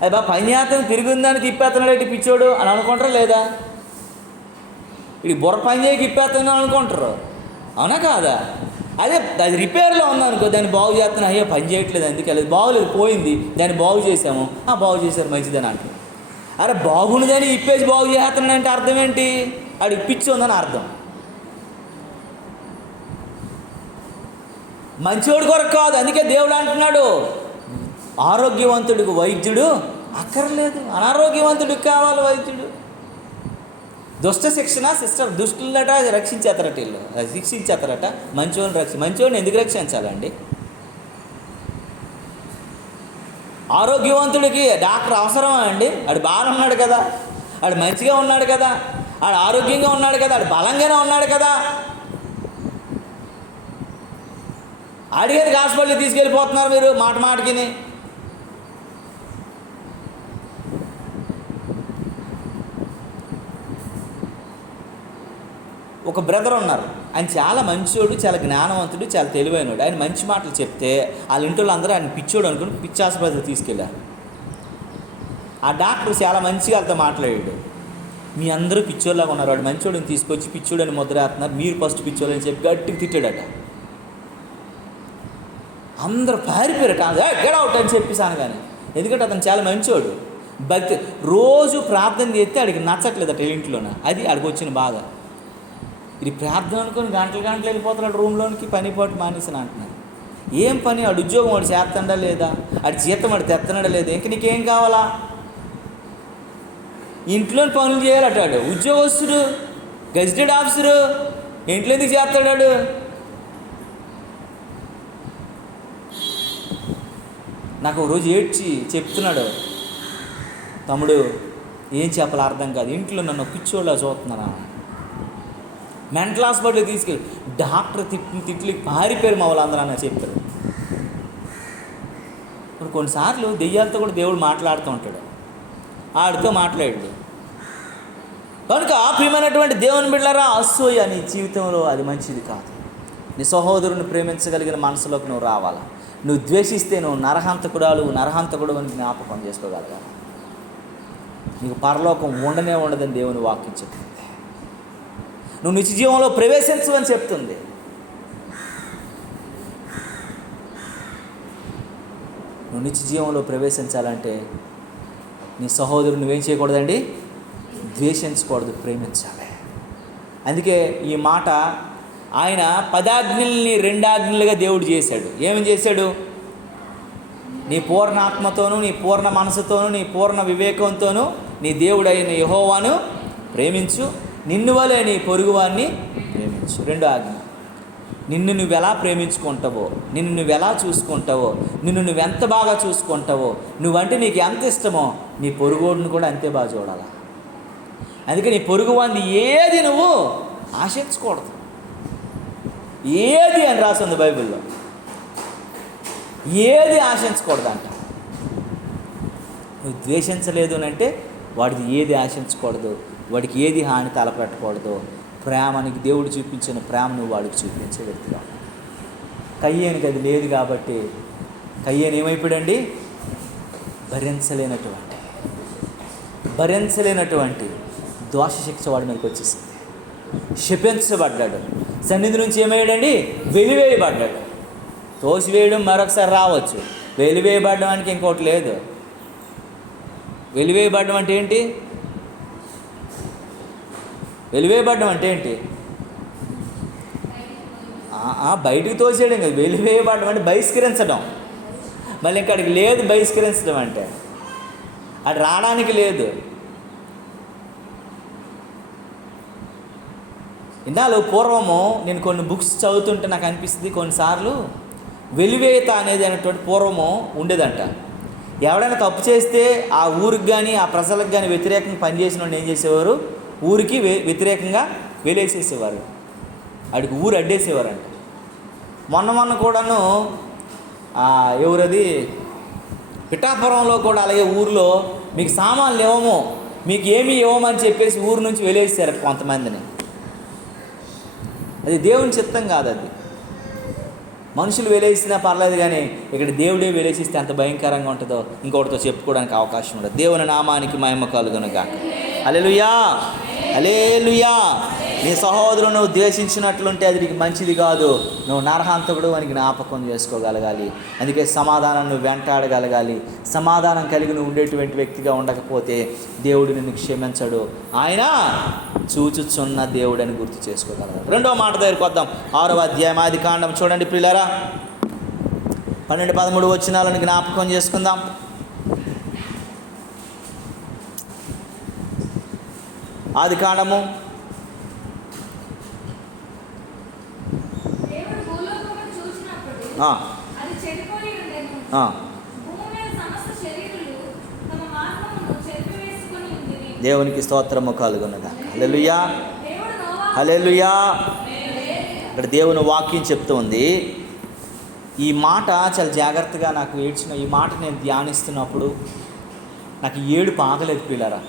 అది బాగా పని చేస్తుంది, తిరిగిందాన్ని తిప్పేస్తున్నాడు ఏంటి పిచ్చోడు అని అనుకుంటారా లేదా? ఇది బుర్ర పని చేయకి ఇప్పేస్తున్నాను అనుకుంటారు, అవునా కాదా? అదే అది రిపేర్లో ఉందనుకో, దాన్ని బాగు చేస్తున్నా, అయ్యో పని చేయట్లేదు, అందుకే అది బాగోలేదు, పోయింది, దాన్ని బాగు చేసాము, బాగు చేశారు మంచిదని అంటారు. అరే బాగున్నదని ఇప్పేసి బాగు చేస్తున్నాడంటే అర్థం ఏంటి? ఆడికి పిచ్చి ఉందని అర్థం. మంచివాడు కొరకు కాదు. అందుకే దేవుడు అంటున్నాడు, ఆరోగ్యవంతుడికి వైద్యుడు అక్కర్లేదు, అనారోగ్యవంతుడికి కావాలి వైద్యుడు. దుష్ట శిక్షణ, సిస్టర్ దుష్టులట రక్షించేస్తారట, వీళ్ళు శిక్షించేస్తారట, మంచివాడిని మంచివాడిని ఎందుకు రక్షించాలండి? ఆరోగ్యవంతుడికి డాక్టర్ అవసరమా అండి? ఆడు బాగా ఉన్నాడు కదా, ఆడు మంచిగా ఉన్నాడు కదా, ఆడు ఆరోగ్యంగా ఉన్నాడు కదా, ఆడు బలంగానే ఉన్నాడు కదా, అడిగేది హాస్పిటల్కి తీసుకెళ్ళిపోతున్నారు మీరు మాట మాటకిని. ఒక బ్రదర్ ఉన్నారు, ఆయన చాలా మంచోడు, చాలా జ్ఞానవంతుడు, చాలా తెలివైనడు. ఆయన మంచి మాటలు చెప్తే వాళ్ళ ఇంట్లో అందరూ ఆయన పిచ్చోడు అనుకుని పిచ్చి ఆసుపత్రికి తీసుకెళ్ళారు. ఆ డాక్టర్ చాలా మంచిగా వాళ్ళతో మాట్లాడాడు. మీ అందరూ పిచ్చోళ్ళలాగా ఉన్నారు, వాడు మంచోడిని తీసుకొచ్చి పిచ్చోడని ముద్ర వేస్తున్నారు, మీరు ఫస్ట్ పిచ్చోడు అని చెప్పి గట్టిగా తిట్టాడట. అందరూ పారిపోయారట, గెట్ అవుట్ అని చెప్పేసాను. కానీ ఎందుకంటే అతను చాలా మంచోడు, భక్తి, రోజు ప్రార్థన చేస్తే ఆడికి నచ్చట్లేదట ఇంట్లోన. అది ఆడికి వచ్చిన బాధ. ఇది ప్రార్థన అనుకుని గంటలు గంటలు వెళ్ళిపోతున్నాడు రూమ్లోనికి, పనిపాటు మానేసిన అంటున్నాడు. ఏం పని? ఆడు ఉద్యోగం వాడు చేస్తాడా లేదా, ఆడి జీతం వాడు తెస్తున్నాడా లేదా, ఇంక నీకేం కావాలా? ఇంట్లోని పనులు చేయాలటాడు, ఉద్యోగస్తుడు, గెజిటెడ్ ఆఫీసరు, ఇంట్లో ఎందుకు చేస్తాడాడు? నాకు ఒక రోజు ఏడ్చి చెప్తున్నాడు, తమ్ముడు ఏం చెప్పాలి అర్థం కాదు, ఇంట్లో నన్ను పిచ్చోళ్ళ చూస్తున్నానా, మెంటల్ హాస్పిటల్కి తీసుకెళ్ళి డాక్టర్ తిట్లు పారిపోయారు మా వాళ్ళందరూ అన్న చెప్పారు. ఇప్పుడు కొన్నిసార్లు దెయ్యాలతో కూడా దేవుడు మాట్లాడుతూ ఉంటాడు, ఆడితో మాట్లాడాడు. కనుక ప్రియమైనటువంటి దేవుని బిడ్డలారా, అసూయ నీ జీవితంలో అది మంచిది కాదు. నీ సహోదరుని ప్రేమించగలిగిన మనసులోకి నువ్వు రావాలా. నువ్వు ద్వేషిస్తే నువ్వు నరహంతకుడు అని జ్ఞాపకం చేసుకోగలగాలి. నీకు పరలోకం ఉండనే ఉండదని దేవుని వాక్యం చెప్తుంది. నువ్వు నిత్య జీవంలో ప్రవేశించు అని చెప్తుంది. నువ్వు నిత్య జీవంలో ప్రవేశించాలంటే నీ సహోదరుడు నువ్వేం చేయకూడదండి, ద్వేషించకూడదు, ప్రేమించాలి. అందుకే ఈ మాట ఆయన 10 ఆజ్ఞల్ని 2 ఆజ్ఞలుగా దేవుడు చేశాడు. ఏమని చేశాడు? నీ పూర్ణ ఆత్మతోనూ, నీ పూర్ణ మనసుతోనూ, నీ పూర్ణ వివేకంతోనూ నీ దేవుడైన యెహోవాను ప్రేమించు, నిన్ను వలె నీ పొరుగువాన్ని ప్రేమించు. 2 ఆజ్ఞ. నిన్ను నువ్వు ఎలా ప్రేమించుకుంటావో, నిన్ను నువ్వు ఎలా చూసుకుంటావో, నిన్ను నువ్వు ఎంత బాగా చూసుకుంటావో, నువ్వంటే నీకు ఎంత ఇష్టమో నీ పొరుగువాడిని కూడా అంతే బాగా చూడాలి. అందుకే నీ పొరుగువాడిని ఏది నువ్వు ఆశించకూడదు. ఏది అని రాసింది బైబిల్లో, ఏది ఆశించకూడదంట. నువ్వు ద్వేషించలేదు అని అంటే వాడిది ఏది ఆశించకూడదు, వాడికి ఏది హాని తలపెట్టకూడదు. ప్రేమనికి దేవుడు చూపించిన ప్రేమ నువ్వు వాడికి చూపించే వ్యక్తిగా. కయ్యేనికి అది లేదు కాబట్టి కయ్యేను ఏమైపోయాడండి? భరించలేనటువంటి దోష శిక్ష వాడి మీదకి వచ్చేసింది. శపించబడ్డాడు. సన్నిధి నుంచి ఏమయ్యాడండి? వెలివేయబడ్డాడు. తోసివేయడం మరొకసారి రావచ్చు, వెలివేయబడడానికి ఇంకోటి లేదు. వెలివేయబడడం అంటే ఏంటి? వెలివేయబడడం అంటే ఏంటి? బయటికి తోసేయడం కదా. వెలివేయబడడం అంటే బహిష్కరించడం. మళ్ళీ ఇంకడికి లేదు బహిష్కరించడం అంటే, అది రావడానికి లేదు. ఇన్నాళ్ళు పూర్వము నేను కొన్ని బుక్స్ చదువుతుంటే నాకు అనిపిస్తుంది, కొన్నిసార్లు వెలివేత అనేది అనేటువంటి పూర్వము ఉండేదంట. ఎవడైనా తప్పు చేస్తే ఆ ఊరికి కానీ ఆ ప్రజలకు కానీ వ్యతిరేకంగా పనిచేసిన వాళ్ళు ఏం చేసేవారు? ఊరికి వ్యతిరేకంగా వెలేసేసేవారు, వాడికి ఊరు అడ్డేసేవారంట. మొన్న కూడాను ఎవరది పిఠాపురంలో కూడా అలాగే ఊరిలో మీకు సామాన్లు ఇవ్వము, మీకు ఏమీ ఇవ్వమని చెప్పేసి ఊరు నుంచి వెలేసారు కొంతమందిని. అది దేవుని చిత్తం కాదు. అది మనుషులు వెలేసినా పర్లేదు, కానీ ఇక్కడ దేవుడే వెలేసిస్తే ఎంత భయంకరంగా ఉంటుందో ఇంకొకటితో చెప్పుకోవడానికి అవకాశం ఉండదు. దేవుని నామానికి మహిమ కలుగునుగాక. హల్లెలూయా, హల్లెలూయా. నీ సహోదరుడు నువ్వు ద్వేషించినట్లుంటే అది నీకు మంచిది కాదు. నువ్వు నరహంతకుడు అని జ్ఞాపకం చేసుకోగలగాలి. అందుకే సమాధానం నువ్వు వెంటాడగలగాలి. సమాధానం కలిగి నువ్వు ఉండేటువంటి వ్యక్తిగా ఉండకపోతే దేవుడు నిన్ను క్షమించడు. ఆయన చూచుచున్న దేవుడు అని గుర్తు చేసుకోగలగాలి. 2వ మాట దగ్గరికి వద్దాం. 6వ అధ్యాయం ఆదికాండం చూడండి ప్రియులారా. 12-13 వచనాలను జ్ఞాపకం చేసుకుందాం. ఆదికాండము దేవునికి స్తోత్రము కలుగునగా. హల్లెలూయా, హల్లెలూయా. ఇక్కడ దేవుని వాక్యం చెప్తుంది. ఈ మాట చాలా జాగ్రత్తగా నాకు ఏడ్చిన ఈ మాట నేను ధ్యానిస్తున్నప్పుడు నాకు ఏడుపు ఆగలేదు పిల్లరా,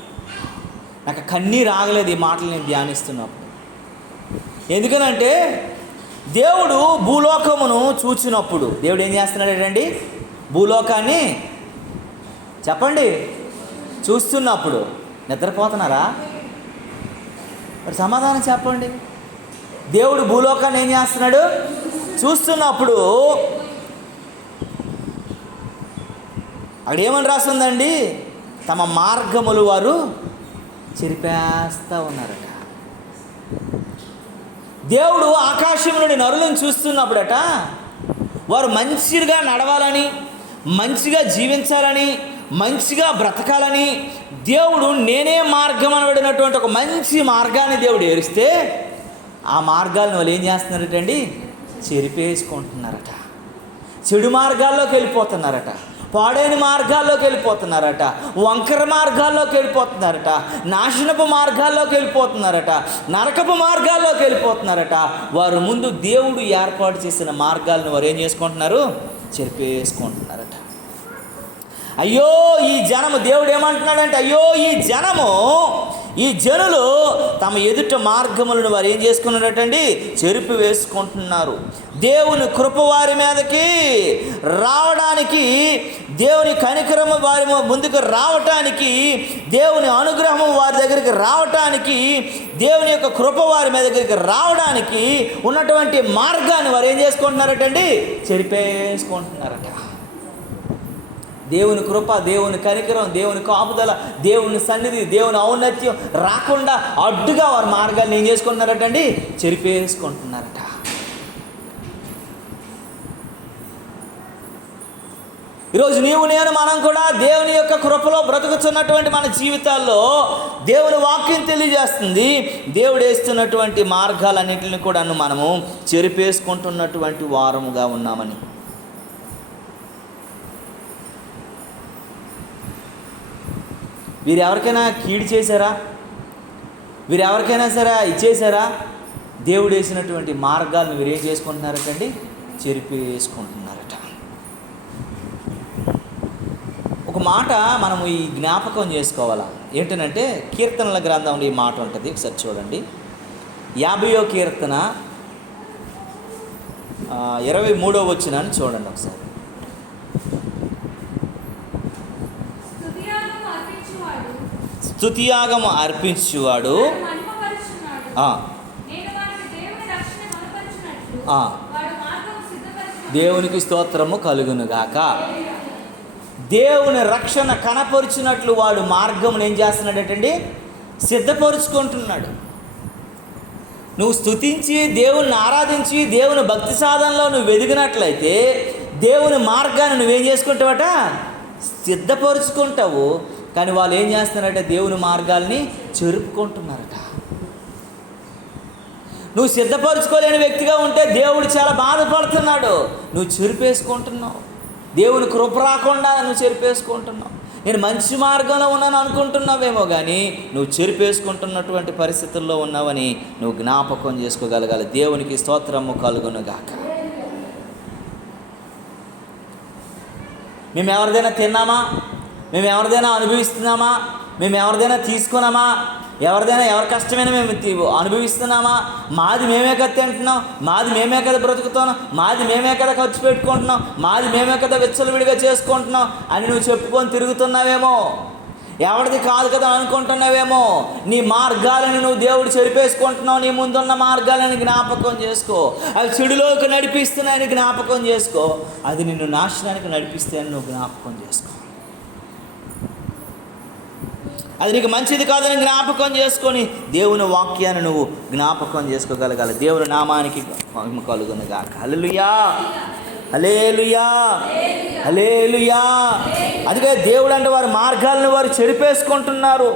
నాకు కన్నీరు ఆగలేదు ఈ మాటలు నేను ధ్యానిస్తున్నప్పుడు. ఎందుకనంటే దేవుడు భూలోకమును చూచినప్పుడు దేవుడు ఏం చేస్తున్నాడండి? భూలోకాన్ని చెప్పండి చూస్తున్నప్పుడు నిద్రపోతున్నారా? మరి సమాధానం చెప్పండి. దేవుడు భూలోకాన్ని ఏం చేస్తున్నాడు? చూస్తున్నప్పుడు అక్కడ ఏమని రాస్తుందండి? తమ మార్గములు వారు చెరిపేస్తూ ఉన్నారట. దేవుడు ఆకాశం నుండి నరులను చూస్తున్నప్పుడట వారు మంచిగా నడవాలని, మంచిగా జీవించాలని, మంచిగా బ్రతకాలని దేవుడు నేనే మార్గం అనబడినటువంటి ఒక మంచి మార్గాన్ని దేవుడు ఏరిస్తే ఆ మార్గాలను వాళ్ళు ఏం చేస్తున్నారటండి? చెరిపేసుకుంటున్నారట. చెడు మార్గాల్లోకి వెళ్ళిపోతున్నారట, పాడైన మార్గాల్లోకి వెళ్ళిపోతున్నారట, వంకర మార్గాల్లోకి వెళ్ళిపోతున్నారట, నాశనపు మార్గాల్లోకి వెళ్ళిపోతున్నారట, నరకపు మార్గాల్లోకి వెళ్ళిపోతున్నారట. వారు ముందు దేవుడు ఏర్పాటు చేసిన మార్గాలను వారు ఏం చేసుకుంటున్నారు? చెరిపేసుకుంటున్నారట. అయ్యో ఈ జనము, దేవుడు ఏమంటున్నాడంటే అయ్యో ఈ జనము ఈ జనులు తమ ఎదుట మార్గములను వారు ఏం చేసుకున్నారటండి, చెరిపి వేసుకుంటున్నారు. దేవుని కృప వారి మీదకి రావడానికి, దేవుని కనికరము వారి ముందుకు రావటానికి, దేవుని అనుగ్రహము వారి దగ్గరికి రావటానికి, దేవుని యొక్క కృప వారి మీద దగ్గరికి రావడానికి ఉన్నటువంటి మార్గాన్ని వారు ఏం చేసుకుంటున్నారటండి, చెరిపేసుకుంటున్నారట. దేవుని కృప, దేవుని కనికరం, దేవుని కాపుదల, దేవుని సన్నిధి, దేవుని ఔన్నత్యం రాకుండా అడ్డుగా వారి మార్గాన్ని ఏం చేసుకుంటున్నారటండి, చెరిపేసుకుంటున్నారట. ఈరోజు నీవు నేను మనం కూడా దేవుని యొక్క కృపలో బ్రతుకుతున్నటువంటి మన జీవితాల్లో దేవుని వాక్యం తెలియజేస్తుంది, దేవుడు వేస్తున్నటువంటి మార్గాలన్నింటిని కూడా మనము చెరిపేసుకుంటున్నటువంటి వారముగా ఉన్నామని. వీరు ఎవరికైనా కీడు చేశారా? వీరు ఎవరికైనా సరే ఇచ్చేశారా? దేవుడు వేసినటువంటి మార్గాలను వీరు ఏం చేసుకుంటున్నారటండి, చెరిపేసుకుంటున్నారట. ఒక మాట మనము ఈ జ్ఞాపకం చేసుకోవాలా. ఏంటంటే కీర్తనల గ్రంథంలో ఈ మాట ఉంటుంది, ఒకసారి చూడండి. 50వ కీర్తన 23వ వచనాన్ని చూడండి ఒకసారి. స్తుతియాగము అర్పించువాడు దేవునికి స్తోత్రము కలుగునుగాక. దేవుని రక్షణ కనపరుచినట్లు వాడు మార్గమును ఏం చేస్తున్నాడటండి, సిద్ధపరుచుకుంటున్నాడు. నువ్వు స్తుతించి దేవుని ఆరాధించి దేవుని భక్తి సాధనలో నువ్వు వెదిగినట్లయితే దేవుని మార్గాన్ని నువ్వేం చేసుకుంటావట, సిద్ధపరుచుకుంటావు. కానీ వాళ్ళు ఏం చేస్తున్నారంటే దేవుని మార్గాల్ని చెరుపుకుంటున్నారట. నువ్వు సిద్ధపరచుకోలేని వ్యక్తిగా ఉంటే దేవుడు చాలా బాధపడుతున్నాడు. నువ్వు చెరిపేసుకుంటున్నావు, దేవుని కృప రాకుండా నువ్వు చెరిపేసుకుంటున్నావు. నేను మంచి మార్గంలో ఉన్నాను అనుకుంటున్నావేమో కానీ నువ్వు చెరిపేసుకుంటున్నటువంటి పరిస్థితుల్లో ఉన్నావని నువ్వు జ్ఞాపకం చేసుకోగలగాలి. దేవునికి స్తోత్రము కలుగునుగాక. మేము ఎవరిదైనా తిన్నామా, మేము ఎవరిదైనా అనుభవిస్తున్నామా, మేము ఎవరిదైనా తీసుకున్నామా, ఎవరిదైనా ఎవరి కష్టమైనా మేము అనుభవిస్తున్నామా? మాది మేమే కదా తింటున్నాం, మాది మేమే కదా బ్రతుకుతున్నాం, మాది మేమే కదా ఖర్చు పెట్టుకుంటున్నాం, మాది మేమే కదా విచ్చలవిడిగా చేసుకుంటున్నాం అని నువ్వు చెప్పుకొని తిరుగుతున్నావేమో, ఎవరిది కాదు కదా అనుకుంటున్నావేమో. నీ మార్గాలను నువ్వు దేవుడు చెరిపేసుకుంటున్నావు. నీ ముందున్న మార్గాలను జ్ఞాపకం చేసుకో. అవి చెడులోకి నడిపిస్తున్నాయని జ్ఞాపకం చేసుకో. అది నిన్ను నాశనానికి నడిపిస్తాయని నువ్వు జ్ఞాపకం చేసుకో. అది నీకు మంచిది కాదని జ్ఞాపకం చేసుకొని దేవుని వాక్యాన్ని నువ్వు జ్ఞాపకం చేసుకోగలగాలి. దేవుని నామానికి మహిమ కలుగునుగాక. హల్లెలూయా, హల్లెలూయా, హల్లెలూయా. అందుకే దేవుడు అంటే వారి మార్గాలను వారు చెరిపేసుకుంటున్నారు,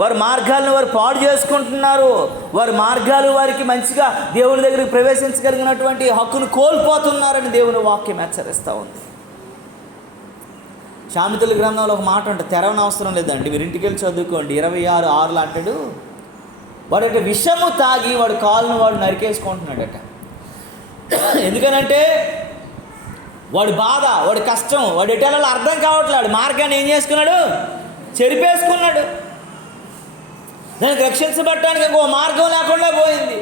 వారి మార్గాలను వారు పాడు చేసుకుంటున్నారు, వారి మార్గాలు వారికి మంచిగా దేవుని దగ్గరికి ప్రవేశించగలిగినటువంటి హక్కును కోల్పోతున్నారని దేవుని వాక్యం హెచ్చరిస్తూ ఉంది. సామెతల గ్రంథంలో ఒక మాట ఉంటుంది, తెరవని అవసరం లేదండి, మీరు ఇంటికి వెళ్ళి చదువుకోండి. 26:6 అంటాడు, వాడట విషము తాగి వాడు కాలును వాడు నరికేసుకుంటున్నాడట. ఎందుకనంటే వాడి బాధ, వాడి కష్టం, వాడి ఎటెలలో అర్థం కావట్లేదు. మార్గాన్ని ఏం చేసుకున్నాడు, చెరిపేసుకున్నాడు. దానికి రక్షించబడటానికి ఇంకో మార్గం లేకుండా పోయింది.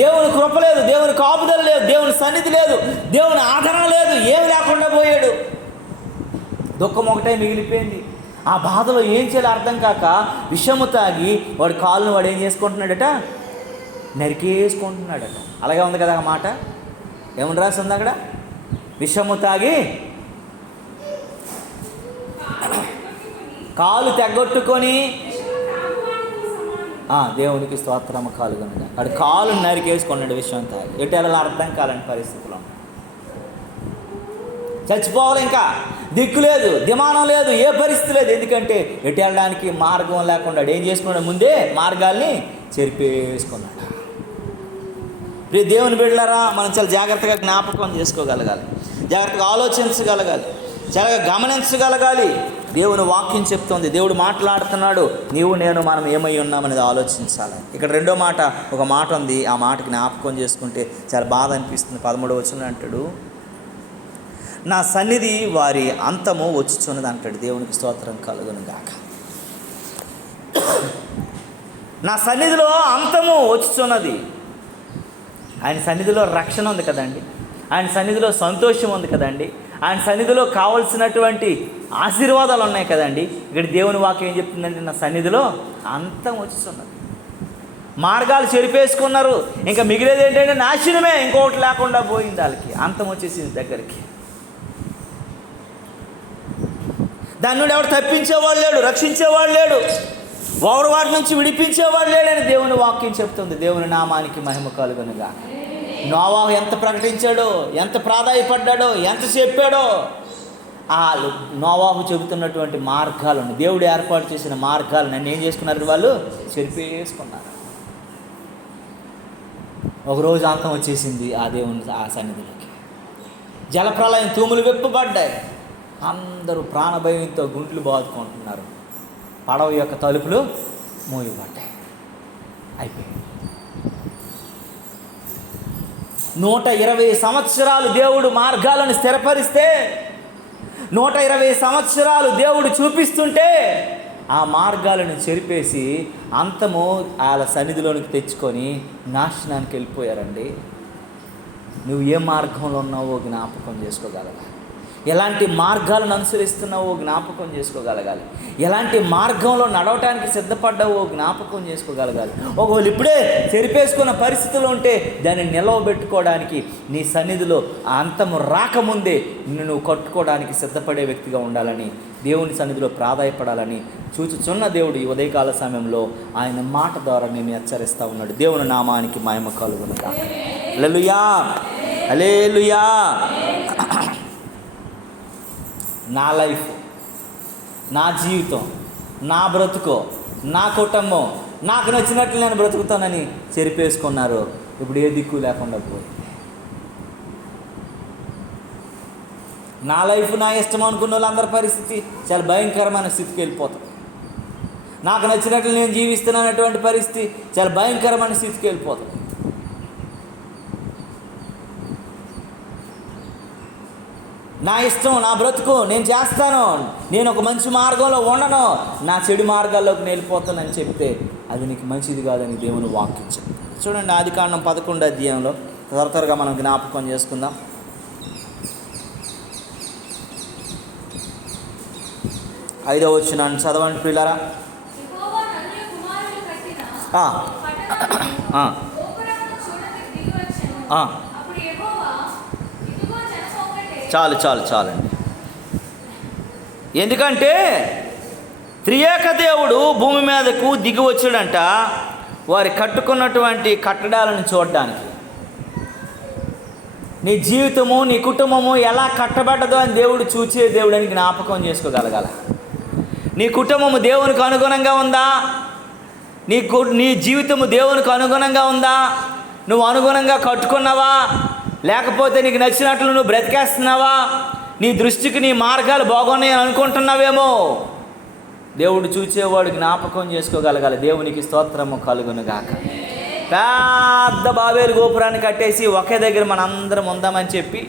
దేవుని కృప లేదు, దేవుని కాపుదల లేదు, దేవుని సన్నిధి లేదు, దేవుని ఆదరణ లేదు, ఏమి లేకుండా పోయాడు. దుఃఖం ఒకటే మిగిలిపోయింది. ఆ బాధలో ఏం చేయాలో అర్థం కాక విషము తాగి వాడి కాళ్ళను వాడు ఏం చేసుకుంటున్నాడట, నరికేసుకుంటున్నాడట. అలాగే ఉంది కదా ఆ మాట, ఏమని రాసి ఉంది అక్కడ, విషము తాగి కాలు తెగొట్టుకొని దేవునికి స్తోత్రము కలుగునుగా. వాడు కాలు నరికేసుకున్నాడు విషయం తాగి. ఎటు ఎలా అర్థం కాలని పరిస్థితిలో చచ్చిపోవాలి, ఇంకా దిక్కు లేదు, దిమానం లేదు, ఏ పరిస్థితి లేదు. ఎందుకంటే ఎటు వెళ్ళడానికి మార్గం లేకుండా ఏం చేసుకున్నాడు, ముందే మార్గాల్ని చెరిపేసుకున్నాడు. ప్రియ దేవుని బిడ్డలారా, మనం చాలా జాగ్రత్తగా జ్ఞాపకం చేసుకోగలగాలి, జాగ్రత్తగా ఆలోచించగలగాలి, చాలా గమనించగలగాలి. దేవుని వాక్యం చెప్తోంది, దేవుడు మాట్లాడుతున్నాడు, నీవు నేను మనం ఏమై ఉన్నామనేది ఆలోచించాలి. ఇక్కడ రెండో మాట, ఒక మాట ఉంది, ఆ మాటకి జ్ఞాపకం చేసుకుంటే చాలా బాధ అనిపిస్తుంది. 13వ వచనం అంటాడు, నా సన్నిధి వారి అంతము వచ్చుచున్నది అంటాడు. దేవునికి స్తోత్రం కలుగును గాక. నా సన్నిధిలో అంతము వచ్చుచున్నది. ఆయన సన్నిధిలో రక్షణ ఉంది కదండి, ఆయన సన్నిధిలో సంతోషం ఉంది కదండి, ఆయన సన్నిధిలో కావలసినటువంటి ఆశీర్వాదాలు ఉన్నాయి కదండి. ఇక్కడ దేవుని వాక్యం ఏం చెప్తుందంటే నా సన్నిధిలో అంతం వచ్చుచున్నది. మార్గాలు చెరిపేసుకున్నారు, ఇంకా మిగిలేది ఏంటంటే నాశనమే, ఇంకొకటి లేకుండా పోయింది. వాళ్ళకి అంతం వచ్చేసింది దగ్గరికి. దాని నుండి ఎవడు తప్పించేవాడు లేడు, రక్షించేవాడు లేడు, ఎవరు వాటి నుంచి విడిపించేవాడు లేడని దేవుని వాక్యం చెప్తుంది. దేవుని నామానికి మహిమ కలుగునుగా. నోవాహు ఎంత ప్రకటించాడో, ఎంత ప్రాధాయపడ్డాడో, ఎంత చెప్పాడో, నోవాహు చెబుతున్నటువంటి మార్గాలను, దేవుడు ఏర్పాటు చేసిన మార్గాలను నన్ను ఏం చేసుకున్నారు, వాళ్ళు చెరిపేసుకున్నారు. ఒకరోజు అంతం వచ్చేసింది ఆ దేవుని ఆ సన్నిధిలోకి. జలప్రలయం, తూములు విప్పబడ్డాయి. అందరూ ప్రాణభయంతో గుంట్లు బాదుకుంటున్నారు. పడవ యొక్క తలుపులు మూయబడ్డాయి. అయిపోయింది. 120 సంవత్సరాలు దేవుడు మార్గాలను స్థిరపరిస్తే, 120 సంవత్సరాలు దేవుడు చూపిస్తుంటే ఆ మార్గాలను చెరిపేసి అంతము వాళ్ళ సన్నిధిలోనికి తెచ్చుకొని నాశనానికి వెళ్ళిపోయారండి. నువ్వు ఏ మార్గంలో ఉన్నావో జ్ఞాపకం చేసుకోగలగాలి. ఎలాంటి మార్గాలను అనుసరిస్తున్నావో జ్ఞాపకం చేసుకోగలగాలి. ఎలాంటి మార్గంలో నడవటానికి సిద్ధపడ్డావో జ్ఞాపకం చేసుకోగలగాలి. ఒకవేళ ఇప్పుడే చెరిపేసుకున్న పరిస్థితులు ఉంటే దాన్ని నిలవబెట్టుకోవడానికి నీ సన్నిధిలో అంతము రాకముందే నువ్వు కట్టుకోవడానికి సిద్ధపడే వ్యక్తిగా ఉండాలని, దేవుని సన్నిధిలో ప్రాధాయపడాలని చూచుచున్న దేవుడు ఈ ఉదయకాల సమయంలో ఆయన మాట ద్వారా నేను హెచ్చరిస్తూ ఉన్నాడు. దేవుని నామానికి మహిమ కలుగునుగాక. హల్లెలూయా, హల్లెలూయా. నా లైఫ్, నా జీవితం, నా బ్రతుకు, నా కుటుంబం నాకు నచ్చినట్లు నేను బ్రతుకుతానని చెరిపేసుకున్నారు. ఇప్పుడు ఏ దిక్కు లేకుండా పోయింది. నా లైఫ్ నా ఇష్టం అనుకున్న వాళ్ళందరి పరిస్థితి చాలా భయంకరమైన స్థితికి వెళ్ళిపోతాం. నాకు నచ్చినట్లు నేను జీవిస్తున్నానటువంటి పరిస్థితి చాలా భయంకరమైన స్థితికి వెళ్ళిపోతాం. నా ఇష్టం, నా బ్రతుకు నేను చేస్తాను, నేను ఒక మంచి మార్గంలో ఉండను, నా చెడు మార్గాల్లోకి వెళ్ళిపోతానని చెప్తే అది నీకు మంచిది కాదని దేవుని వాక్యం చెప్తాను. చూడండి, ఆదికాండం 11వ అధ్యాయంలో త్వరగా మనం జ్ఞాపకం చేసుకుందాం. 5వ వచనాన్ని చదవండి ప్రియులారా. చాలండి. ఎందుకంటే త్రియేక దేవుడు భూమి మీదకు దిగి వచ్చాడంట వారి కట్టుకున్నటువంటి కట్టడాలను చూడడానికి. నీ జీవితము, నీ కుటుంబము ఎలా కట్టబడ్డదో అని దేవుడు చూసే దేవుడు అని జ్ఞాపకం చేసుకోగలగాల. నీ కుటుంబము దేవునికి అనుగుణంగా ఉందా? నీ జీవితము దేవునికి అనుగుణంగా ఉందా? నువ్వు అనుగుణంగా కట్టుకున్నావా? లేకపోతే నీకు నచ్చినట్లు నువ్వు బ్రతికేస్తున్నావా? నీ దృష్టికి నీ మార్గాలు బాగున్నాయని అనుకుంటున్నావేమో. దేవుడు చూచేవాడు జ్ఞాపకం చేసుకోగలగాలి. దేవునికి స్తోత్రము కలుగునుగాక. పెద్ద బాబేలు గోపురాన్ని కట్టేసి ఒకే దగ్గర మనందరం ఉందామని చెప్పి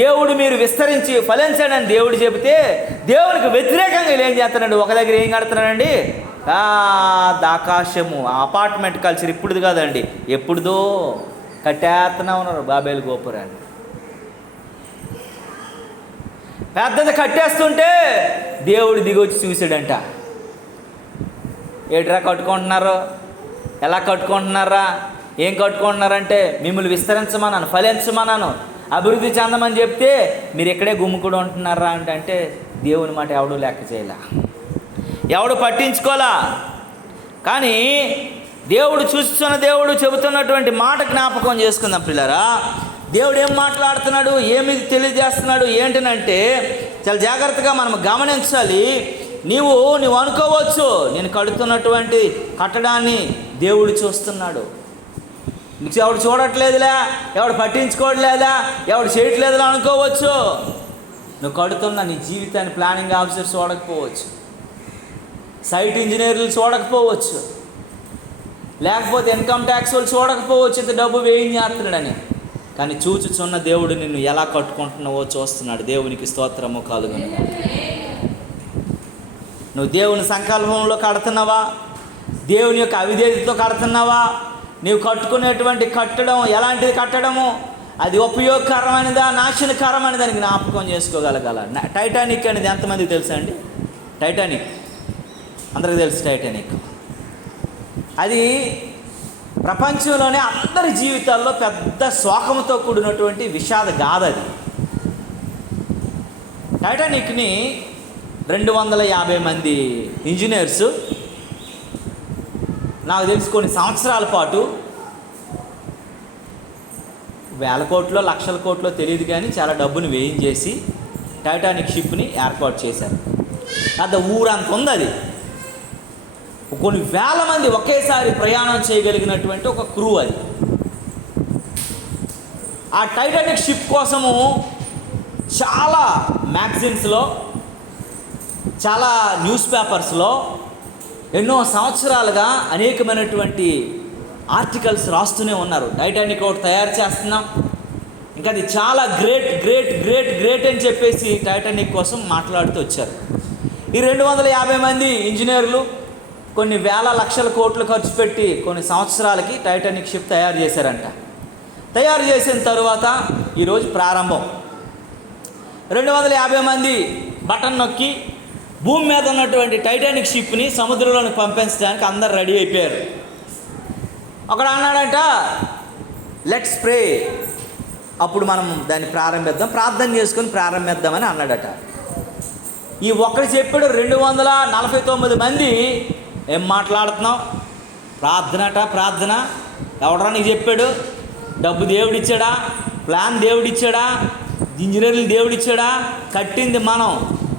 దేవుడు మీరు విస్తరించి ఫలించాడని దేవుడు చెబితే దేవునికి వ్యతిరేకంగా ఏం చేస్తున్నాడు? ఒక దగ్గర ఏం కడుతున్నాడండి? పెద్ద ఆకాశము, అపార్ట్మెంట్ కల్చర్. ఇప్పుడుది కాదండి, ఎప్పుడుదో కట్టేస్తూనే ఉన్నారు బాబేలు గోపురాన్ని. పెద్దది కట్టేస్తుంటే దేవుడు దిగొచ్చి చూసాడంట. ఏట్రా కట్టుకుంటున్నారు? ఎలా కట్టుకుంటున్నారా? ఏం కట్టుకుంటున్నారంటే మిమ్మల్ని విస్తరించమన్నాను, ఫలించమన్నాను, అభివృద్ధి చెందమని చెప్తే మీరు ఇక్కడే గుమ్ముకుడు ఉంటున్నారా అంటే దేవుని మాట ఎవడు లెక్క చేయలే, ఎవడు పట్టించుకోలా. కానీ దేవుడు చూస్తున్న దేవుడు చెబుతున్నటువంటి మాట జ్ఞాపకం చేసుకుందాం పిల్లరా. దేవుడు ఏం మాట్లాడుతున్నాడు, ఏమి తెలియజేస్తున్నాడు ఏంటనంటే చాలా జాగ్రత్తగా మనం గమనించాలి. నీవు అనుకోవచ్చు నేను కడుతున్నటువంటి కట్టడాన్ని దేవుడు చూస్తున్నాడు, నీకు ఎవడు చూడట్లేదులే, ఎవడు పట్టించుకోవట్లేదా, ఎవడు చేయట్లేదులే అనుకోవచ్చు. నువ్వు కడుతున్న నీ జీవితాన్ని ప్లానింగ్ ఆఫీసర్స్ చూడకపోవచ్చు, సైట్ ఇంజనీర్లు చూడకపోవచ్చు, లేకపోతే ఇన్కమ్ ట్యాక్స్ వాళ్ళు చూడకపోవచ్చు ఇంత డబ్బు వేయించేస్తున్నాడని. కానీ చూచుచున్న దేవుడు నిన్ను ఎలా కట్టుకుంటున్నావో చూస్తున్నాడు. దేవునికి స్తోత్రము కలుగును. నువ్వు దేవుని సంకల్పంలో కడుతున్నావా? దేవుని యొక్క అవిధేయతతో కడుతున్నావా? నీవు కట్టుకునేటువంటి కట్టడం ఎలాంటిది కట్టడము? అది ఉపయోగకరమైనదా, నాశనకరమైన దానికి జ్ఞాపకం చేసుకోగలగాల. టైటానిక్ అనేది ఎంతమందికి తెలుసా అండి? టైటానిక్ అందరికీ తెలుసు. టైటానిక్ అది ప్రపంచంలోనే అందరి జీవితాల్లో పెద్ద శోకంతో కూడినటువంటి విషాద గాథ. అది టైటానిక్ని 250 మంది ఇంజనీర్స్ నాకు తెలిసి కొన్ని సంవత్సరాల పాటు, వేల కోట్లో లక్షల కోట్లో తెలియదు కానీ చాలా డబ్బుని వేయించేసి టైటానిక్ షిప్ని ఏర్పాటు చేశారు. పెద్ద ఊరంత ఉంది అది. కొన్ని వేల మంది ఒకేసారి ప్రయాణం చేయగలిగినటువంటి ఒక క్రూ అది. ఆ టైటానిక్ షిప్ కోసము చాలా మ్యాగజైన్స్లో, చాలా న్యూస్ పేపర్స్లో ఎన్నో సంవత్సరాలుగా అనేకమైనటువంటి ఆర్టికల్స్ రాస్తూనే ఉన్నారు. టైటానిక్ ఒకటి తయారు చేస్తున్నాం, ఇంకా అది చాలా గ్రేట్ గ్రేట్ గ్రేట్ గ్రేట్ అని చెప్పేసి టైటానిక్ కోసం మాట్లాడుతూ వచ్చారు. ఈ 250 మంది ఇంజనీర్లు కొన్ని వేల లక్షల కోట్లు ఖర్చు పెట్టి కొన్ని సంవత్సరాలకి టైటానిక్ షిప్ తయారు చేశారంట. తయారు చేసిన తరువాత ఈరోజు ప్రారంభం. 250 మంది బటన్ నొక్కి భూమి మీద ఉన్నటువంటి టైటానిక్ షిప్ని సముద్రంలోకి పంపించడానికి అందరు రెడీ అయిపోయారు. అక్కడ అన్నాడంట, లెట్స్ ప్రే, అప్పుడు మనం దాన్ని ప్రారంభిద్దాం, ప్రార్థన చేసుకొని ప్రారంభిద్దామని అన్నాడట. ఈ ఒక్కడు చెప్పాడు. 249 మంది ఏం మాట్లాడుతున్నావు? ప్రార్థనట ప్రార్థన. ఎవడరా నీకు చెప్పాడు? డబ్బు దేవుడిచ్చాడా? ప్లాన్ దేవుడిచ్చాడా? ఇంజనీర్లు దేవుడిచ్చాడా? కట్టింది మనం,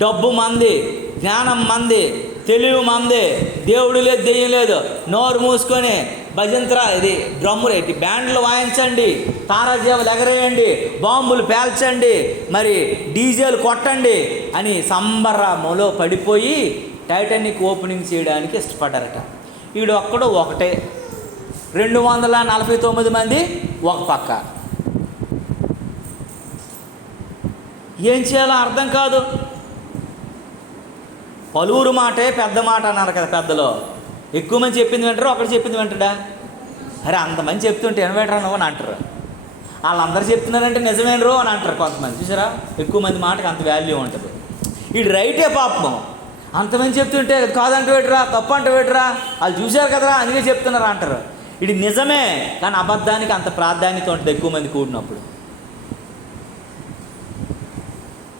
డబ్బు మంది, జ్ఞానం మంది, తెలివి మంది. దేవుడు లేదు, దెయ్యం లేదు. నోరు మూసుకొని భజంత్ర ఇది డ్రమ్ములు ఏంటి బ్యాండ్లు వాయించండి, తారాజేవలు ఎగరేయండి, బాంబులు పేల్చండి, మరి డీజేలు కొట్టండి అని సంబరములో పడిపోయి టైటానిక్ ఓపెనింగ్ చేయడానికి ఇష్టపడ్డారట. వీడు ఒక్కడు ఒకటే, 249 మంది ఒక పక్క. ఏం చేయాలో అర్థం కాదు. పలువురు మాటే పెద్ద మాట అన్నారు కదా పెద్దలో. ఎక్కువ మంది చెప్పింది వింటారు, ఒకటి చెప్పింది వింటాడా? అరే అంతమంది చెప్తుంటే వినబెట్టరా నువ్వు అని అంటారు. వాళ్ళందరూ చెప్తున్నారంటే నిజమేనరు అని అంటారు కొంతమంది. చూసారా, ఎక్కువ మంది మాటకి అంత వాల్యూ ఉంటుంది. వీడు రైటే పాపం. అంతమంది చెప్తుంటే కాదంటే పెట్టరా, తప్పు అంటే పెట్టరా, వాళ్ళు చూశారు కదరా అందుకే చెప్తున్నారు అంటారు. ఇది నిజమే, కానీ అబద్ధానికి అంత ప్రాధాన్యత ఉంటుంది ఎక్కువ మంది కూడినప్పుడు.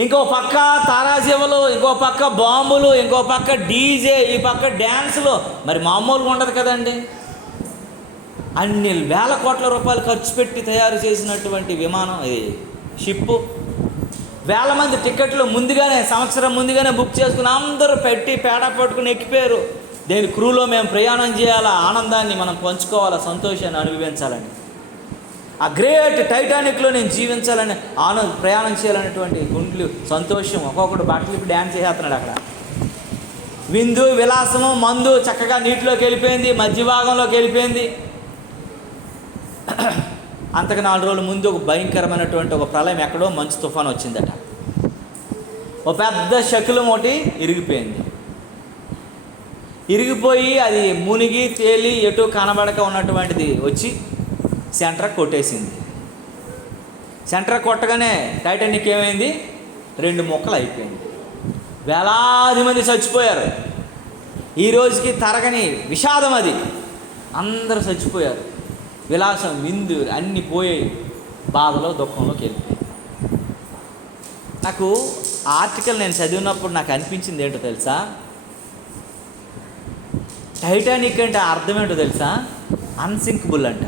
ఇంకో పక్క తారాజీవలు, ఇంకో పక్క బాంబులు, ఇంకో పక్క డీజే, ఈ పక్క డ్యాన్సులు. మరి మామూలుగా ఉండదు కదండి. అన్ని వేల కోట్ల రూపాయలు ఖర్చు పెట్టి తయారు చేసినటువంటి విమానం, ఇది షిప్పు. వేల మంది టికెట్లు ముందుగానే, సంవత్సరం ముందుగానే బుక్ చేసుకుని అందరూ పెట్టి పేడ పట్టుకుని ఎక్కిపోయారు. దేని క్రూలో మేము ప్రయాణం చేయాలా, ఆనందాన్ని మనం పంచుకోవాలా, సంతోషాన్ని అనుభవించాలని, ఆ గ్రేట్ టైటానిక్లో నేను జీవించాలని, ప్రయాణం చేయాలనేటువంటి గుండ్లు సంతోషం. ఒక్కొక్కడు బట్టలు డ్యాన్స్ చేస్తున్నాడు అక్కడ. విందు విలాసము మందు చక్కగా నీటిలోకి వెళ్ళిపోయింది, మధ్య భాగంలోకి వెళ్ళిపోయింది. అంతకు 4 రోజుల ముందు ఒక భయంకరమైనటువంటి ఒక ప్రళయం, ఎక్కడో మంచు తుఫాను వచ్చిందట. ఒక పెద్ద శకులం ఒకటి ఇరిగిపోయింది. ఇరిగిపోయి అది మునిగి తేలి ఎటు కనబడక ఉన్నటువంటిది వచ్చి సెంటర్ కొట్టేసింది. సెంటర్ కొట్టగానే టైటానిక్ ఏమైంది? 2 ముక్కలు అయిపోయింది. వేలాది మంది చచ్చిపోయారు. ఈ రోజుకి తరగని విషాదం అది. అందరూ చచ్చిపోయారు. విలాసం విందు అన్నీ పోయాయి. బాధలో దుఃఖంలోకి వెళ్ళిపోయాయి. నాకు ఆర్టికల్ నేను చదివినప్పుడు నాకు అనిపించింది ఏంటో తెలుసా? టైటానిక్ అంటే అర్థం ఏంటో తెలుసా? అన్సింకబుల్ అంట.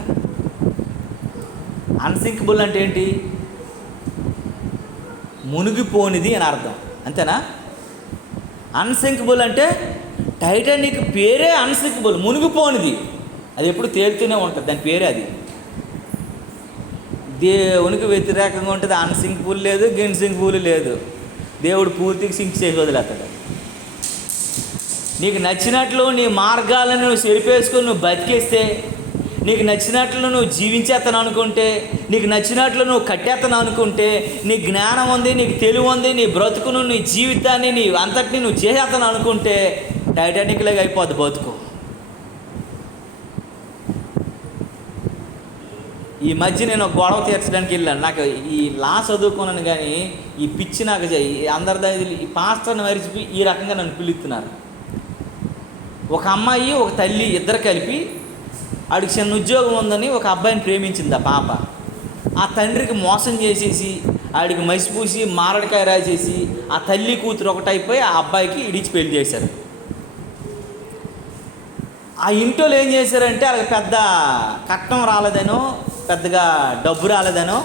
అన్సింకబుల్ అంటే ఏంటి? మునిగిపోనిది అని అర్థం, అంతేనా? అన్సింకబుల్ అంటే టైటానిక్ పేరే అన్సింకబుల్, మునిగిపోనిది. అది ఎప్పుడు తేలుతూనే ఉంటుంది, దాని పేరే అది. దేవునికి వ్యతిరేకంగా ఉంటుంది. అన్సింకబుల్ లేదు, గిన్సింకబుల్ లేదు. దేవుడు పూర్తిగా సింక్ చేసి వదిలేస్తాడు. నీకు నచ్చినట్లు నీ మార్గాలను నువ్వు చెరిపేసుకొని నువ్వు బతికేస్తే, నీకు నచ్చినట్లు నువ్వు జీవించేస్తాను అనుకుంటే, నీకు నచ్చినట్లు నువ్వు కట్టేస్తాను అనుకుంటే, నీ జ్ఞానం ఉంది, నీకు తెలివి ఉంది, నీ బ్రతుకును, నీ జీవితాన్ని, నీ అంతటిని నువ్వు చేసేస్తాను అనుకుంటే టైటానిక్ లాగా అయిపోద్ది బతుకు. ఈ మధ్య నేను ఒక గొడవ తీర్చడానికి వెళ్ళాను. నాకు ఈ లా చదువుకున్నాను కానీ ఈ పిచ్చి నాకు అందరిదా ఈ పాస్టర్ని మరిచిపోయి ఈ రకంగా నన్ను పిలుస్తున్నారు. ఒక అమ్మాయి ఒక తల్లి ఇద్దరు కలిపి ఆడికి చిన్న ఉద్యోగం ఉందని ఒక అబ్బాయిని ప్రేమించింది ఆ పాప. ఆ తండ్రికి మోసం చేసేసి ఆడికి మసిపూసి మారడికాయ రాసేసి ఆ తల్లి కూతురు ఒకటైపోయి ఆ అబ్బాయికి ఇడిచి పెళ్లి చేశారు. ఆ ఇంట్లో ఏం చేశారంటే వాళ్ళకి పెద్ద కట్నం రాలేదనో పెద్దగా డబ్బు రాలేదనో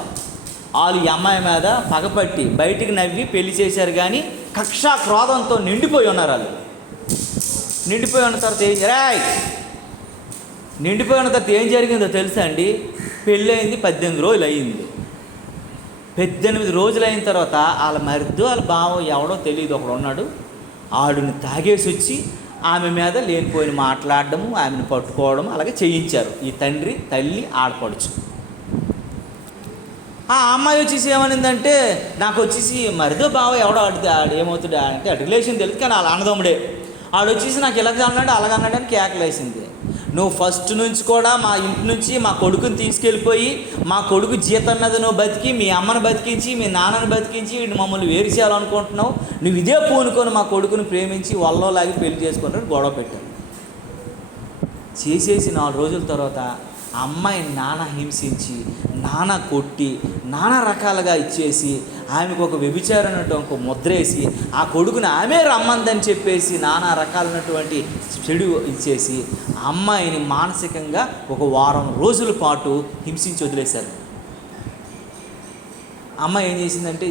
వాళ్ళు ఈ అమ్మాయి మీద పగపట్టి బయటికి నవ్వి పెళ్లి చేశారు. కానీ కక్ష క్రోధంతో నిండిపోయి ఉన్నారు. వాళ్ళు నిండిపోయి ఉన్న తర్వాత నిండిపోయి ఉన్న తర్వాత ఏం జరిగిందో తెలుసా అండి? పెళ్ళి అయింది 18 రోజులు అయ్యింది. 18 రోజులు అయిన తర్వాత వాళ్ళ మరిదో వాళ్ళ బావ ఎవడో తెలియదు ఒకడు ఉన్నాడు. ఆడుని తాగేసి వచ్చి ఆమె మీద లేనిపోయిన మాట్లాడడము, ఆమెను పట్టుకోవడం అలాగే చేయించారు ఈ తండ్రి తల్లి ఆడపడుచు. ఆ అమ్మాయి వచ్చేసి ఏమనిందంటే, నాకు వచ్చేసి మరిదో బావ ఎవడో ఆడు ఏమవుతాడు అంటే ఆ రిలేషన్ తెలుసు కానీ వాళ్ళ అన్నదమ్ముడే. ఆడు వచ్చేసి నాకు ఇలాగ అన్నాడు అలాగన్నాడు అని కేకలేసింది. నువ్వు ఫస్ట్ నుంచి కూడా మా ఇంటి నుంచి మా కొడుకుని తీసుకెళ్ళిపోయి మా కొడుకు జీతం మీద నువ్వు బతికి మీ అమ్మను బతికించి మీ నాన్నని బతికించి మమ్మల్ని వేరు చేయాలనుకుంటున్నావు. నువ్వు ఇదే పూనుకొని మా కొడుకుని ప్రేమించి వల్లోలాగి పెళ్లి చేసుకుంటారు గొడవ పెట్టారు. చేసేసి 4 రోజుల తర్వాత ఆ అమ్మాయిని నానా హింసించి నానా కొట్టి నానా రకాలుగా ఇచ్చేసి ఆమెకు ఒక వ్యభిచారనటువంటి ఒక ముద్రేసి ఆ కొడుకుని ఆమె రమ్మందని చెప్పేసి నానా రకాలైనటువంటి చెడు ఇచ్చేసి అమ్మాయిని మానసికంగా ఒక వారం రోజుల పాటు హింసించి వదిలేశారు. అమ్మాయి ఏం చేసిందంటే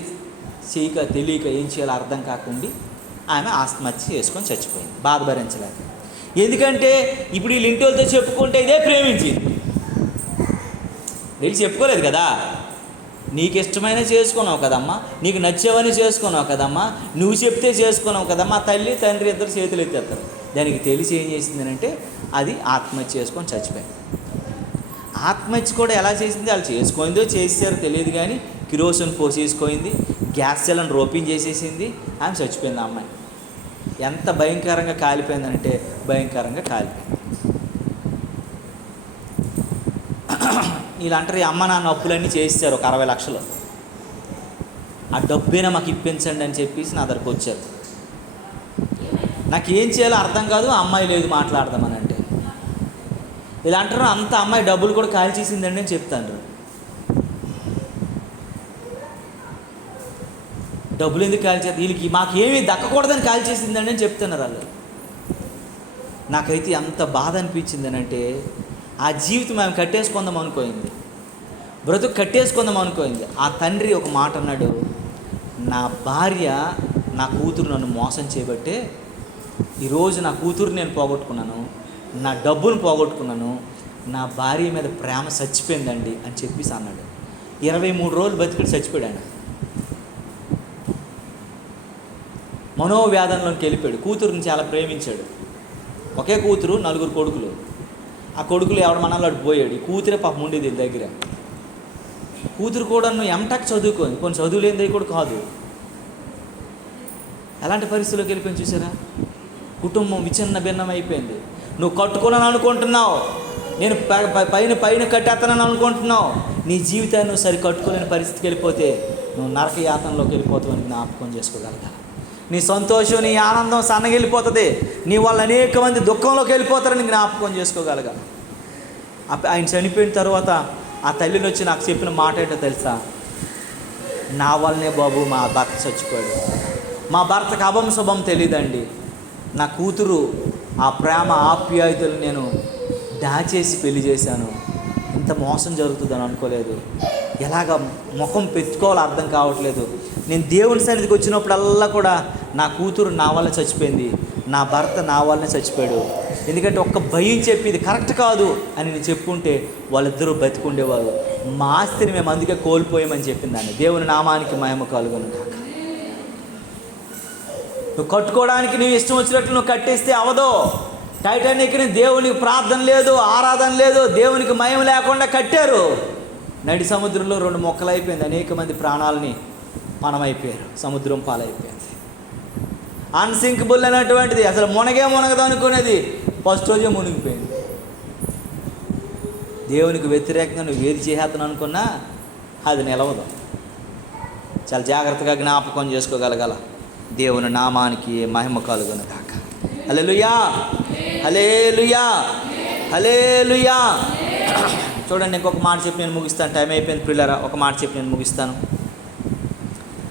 తెలియక ఏం చేయాలో అర్థం కాకుండా ఆమె ఆత్మహత్య చేసుకొని చచ్చిపోయింది బాధ భరించలేక. ఎందుకంటే ఇప్పుడు వీళ్ళ ఇంటి వాళ్ళతో చెప్పుకుంటే ఇదే ప్రేమించింది, వెళ్ళి చెప్పుకోలేదు కదా. నీకు ఇష్టమైన చేసుకున్నావు కదమ్మా, నీకు నచ్చేవని చేసుకున్నావు కదమ్మా, నువ్వు చెప్తే చేసుకున్నావు కదమ్మా. తల్లి తండ్రి ఇద్దరు చేతులు ఎత్తేస్తారు. దానికి తెలిసి ఏం చేసింది అంటే అది ఆత్మహత్య చేసుకొని చచ్చిపోయింది. ఆత్మహత్య కూడా ఎలా చేసింది, వాళ్ళు చేసుకుందో చేసారో తెలియదు కానీ కిరోసిన్ పోసేసుకుంది, గ్యాస్ సిలిండర్ ఓపెన్ చేసేసింది, ఆమె చచ్చిపోయింది. ఆ అమ్మాయి ఎంత భయంకరంగా కాలిపోయిందంటే భయంకరంగా కాలిపోయింది. వీళ్ళంటారు ఈ అమ్మ నాన్న అప్పులన్నీ చేస్తారు ఒక 60 లక్షలు, ఆ డబ్బైనా మాకు ఇప్పించండి అని చెప్పేసి నా దగ్గరకు వచ్చారు. నాకు ఏం చేయాలో అర్థం కాదు, ఆ అమ్మాయి లేదు మాట్లాడదామని అంటే ఇలా అంటారు. అంత అమ్మాయి డబ్బులు కూడా కాల్ చేసిందండి అని చెప్తాను. డబ్బులు ఎందుకు కాల్ చేస్తారు, వీళ్ళకి మాకేమీ దక్కకూడదని కాల్ చేసిందండి అని చెప్తున్నారు వాళ్ళు. నాకైతే ఎంత బాధ అనిపించింది అంటే ఆ జీవితం ఆమె కట్టేసుకుందాం అనుకోయింది, బ్రతుకు కట్టేసుకుందాం అనుకోయింది. ఆ తండ్రి ఒక మాట అన్నాడు, నా భార్య నా కూతురు నన్ను మోసం చేయబట్టే ఈరోజు నా కూతురు నేను పోగొట్టుకున్నాను, నా డబ్బును పోగొట్టుకున్నాను, నా భార్య మీద ప్రేమ చచ్చిపోయిందండి అని చెప్పేసి అన్నాడు. 23 రోజులు బతికి చచ్చిపోయాడు. మనోవ్యాధంలోకి వెళ్ళిపోయాడు. కూతురుని చాలా ప్రేమించాడు. ఒకే కూతురు 4 కొడుకులు. ఆ కొడుకులు ఎవడ మనాలు అటు పోయాడు. ఈ కూతురే పాపం ఉండేది దగ్గర. కూతురు కూడా నువ్వు ఎంటెక్ చదువుకొని కొన్ని చదువులేనిది కూడా కాదు. ఎలాంటి పరిస్థితుల్లోకి వెళ్ళిపోయింది చూసారా. కుటుంబం విచ్ఛిన్న భిన్నం అయిపోయింది. నువ్వు కట్టుకున్నాను అనుకుంటున్నావు, నేను పైన కట్టేస్తానని అనుకుంటున్నావు. నీ జీవితాన్ని నువ్వు సరి కట్టుకోలేని పరిస్థితికి వెళ్ళిపోతే నువ్వు నరక యాతనలోకి వెళ్ళిపోతావు అని జ్ఞాపకం చేసుకోగలగా. నీ సంతోషం నీ ఆనందం సన్నగిలిపోతుంది. నీ వల్ల అనేక మంది దుఃఖంలోకి వెళ్ళిపోతారని జ్ఞాపకం చేసుకోగలగా. ఆయన చనిపోయిన తర్వాత ఆ తల్లిని వచ్చి నాకు చెప్పిన మాట ఏంటో తెలుసా, నా వల్లనే బాబు మా భర్త చచ్చిపోయాడు, మా భర్తకు అభం శుభం తెలియదండి, నా కూతురు ఆ ప్రేమ ఆప్యాయతలు నేను దాచేసి పెళ్లి చేశాను, ఇంత మోసం జరుగుతుందని అనుకోలేదు, ఎలాగ ముఖం పెట్టుకోవాలో అర్థం కావట్లేదు. నేను దేవుని సన్నిధికి వచ్చినప్పుడల్లా కూడా నా కూతురు నా వల్ల చచ్చిపోయింది, నా భర్త నా వల్లనే చచ్చిపోయాడు, ఎందుకంటే ఒక్క భయం చెప్పి ఇది కరెక్ట్ కాదు అని నేను చెప్పుంటే వాళ్ళిద్దరూ బతికుండేవాళ్ళు. మా ఆస్తిని మేము అందుకే కోల్పోయామని చెప్పిందాన్ని. దేవుని నామానికి మహిమ కలుగును కాక. నువ్వు కట్టుకోవడానికి నువ్వు ఇష్టం వచ్చినట్లు నువ్వు కట్టేస్తే అవదో. టైటానిక్ని దేవునికి ప్రార్థన లేదు, ఆరాధన లేదు, దేవునికి మహిమ లేకుండా కట్టారు. నడి సముద్రంలో 2 మొక్కలు అయిపోయింది. అనేక మంది ప్రాణాలని మనమైపోయారు, సముద్రం పాలైపోయింది. అన్సింకబుల్ అనేటువంటిది అసలు మునగదు అనుకునేది ఫస్ట్ రోజే మునిగిపోయింది. దేవునికి వ్యతిరేకంగా నువ్వు ఏది చేసేద్దాను అనుకున్నా అది నిలవదు. చాలా జాగ్రత్తగా జ్ఞాపకం చేసుకోగలగాల. దేవుని నామానికి మహిమ కలుగును గాక. హల్లెలూయా, హల్లెలూయా, హల్లెలూయా. చూడండి, ఇంకొక మాట చెప్పి నేను ముగిస్తాను. టైం అయిపోయింది పిల్లరా. ఒక మాట చెప్పి నేను ముగిస్తాను.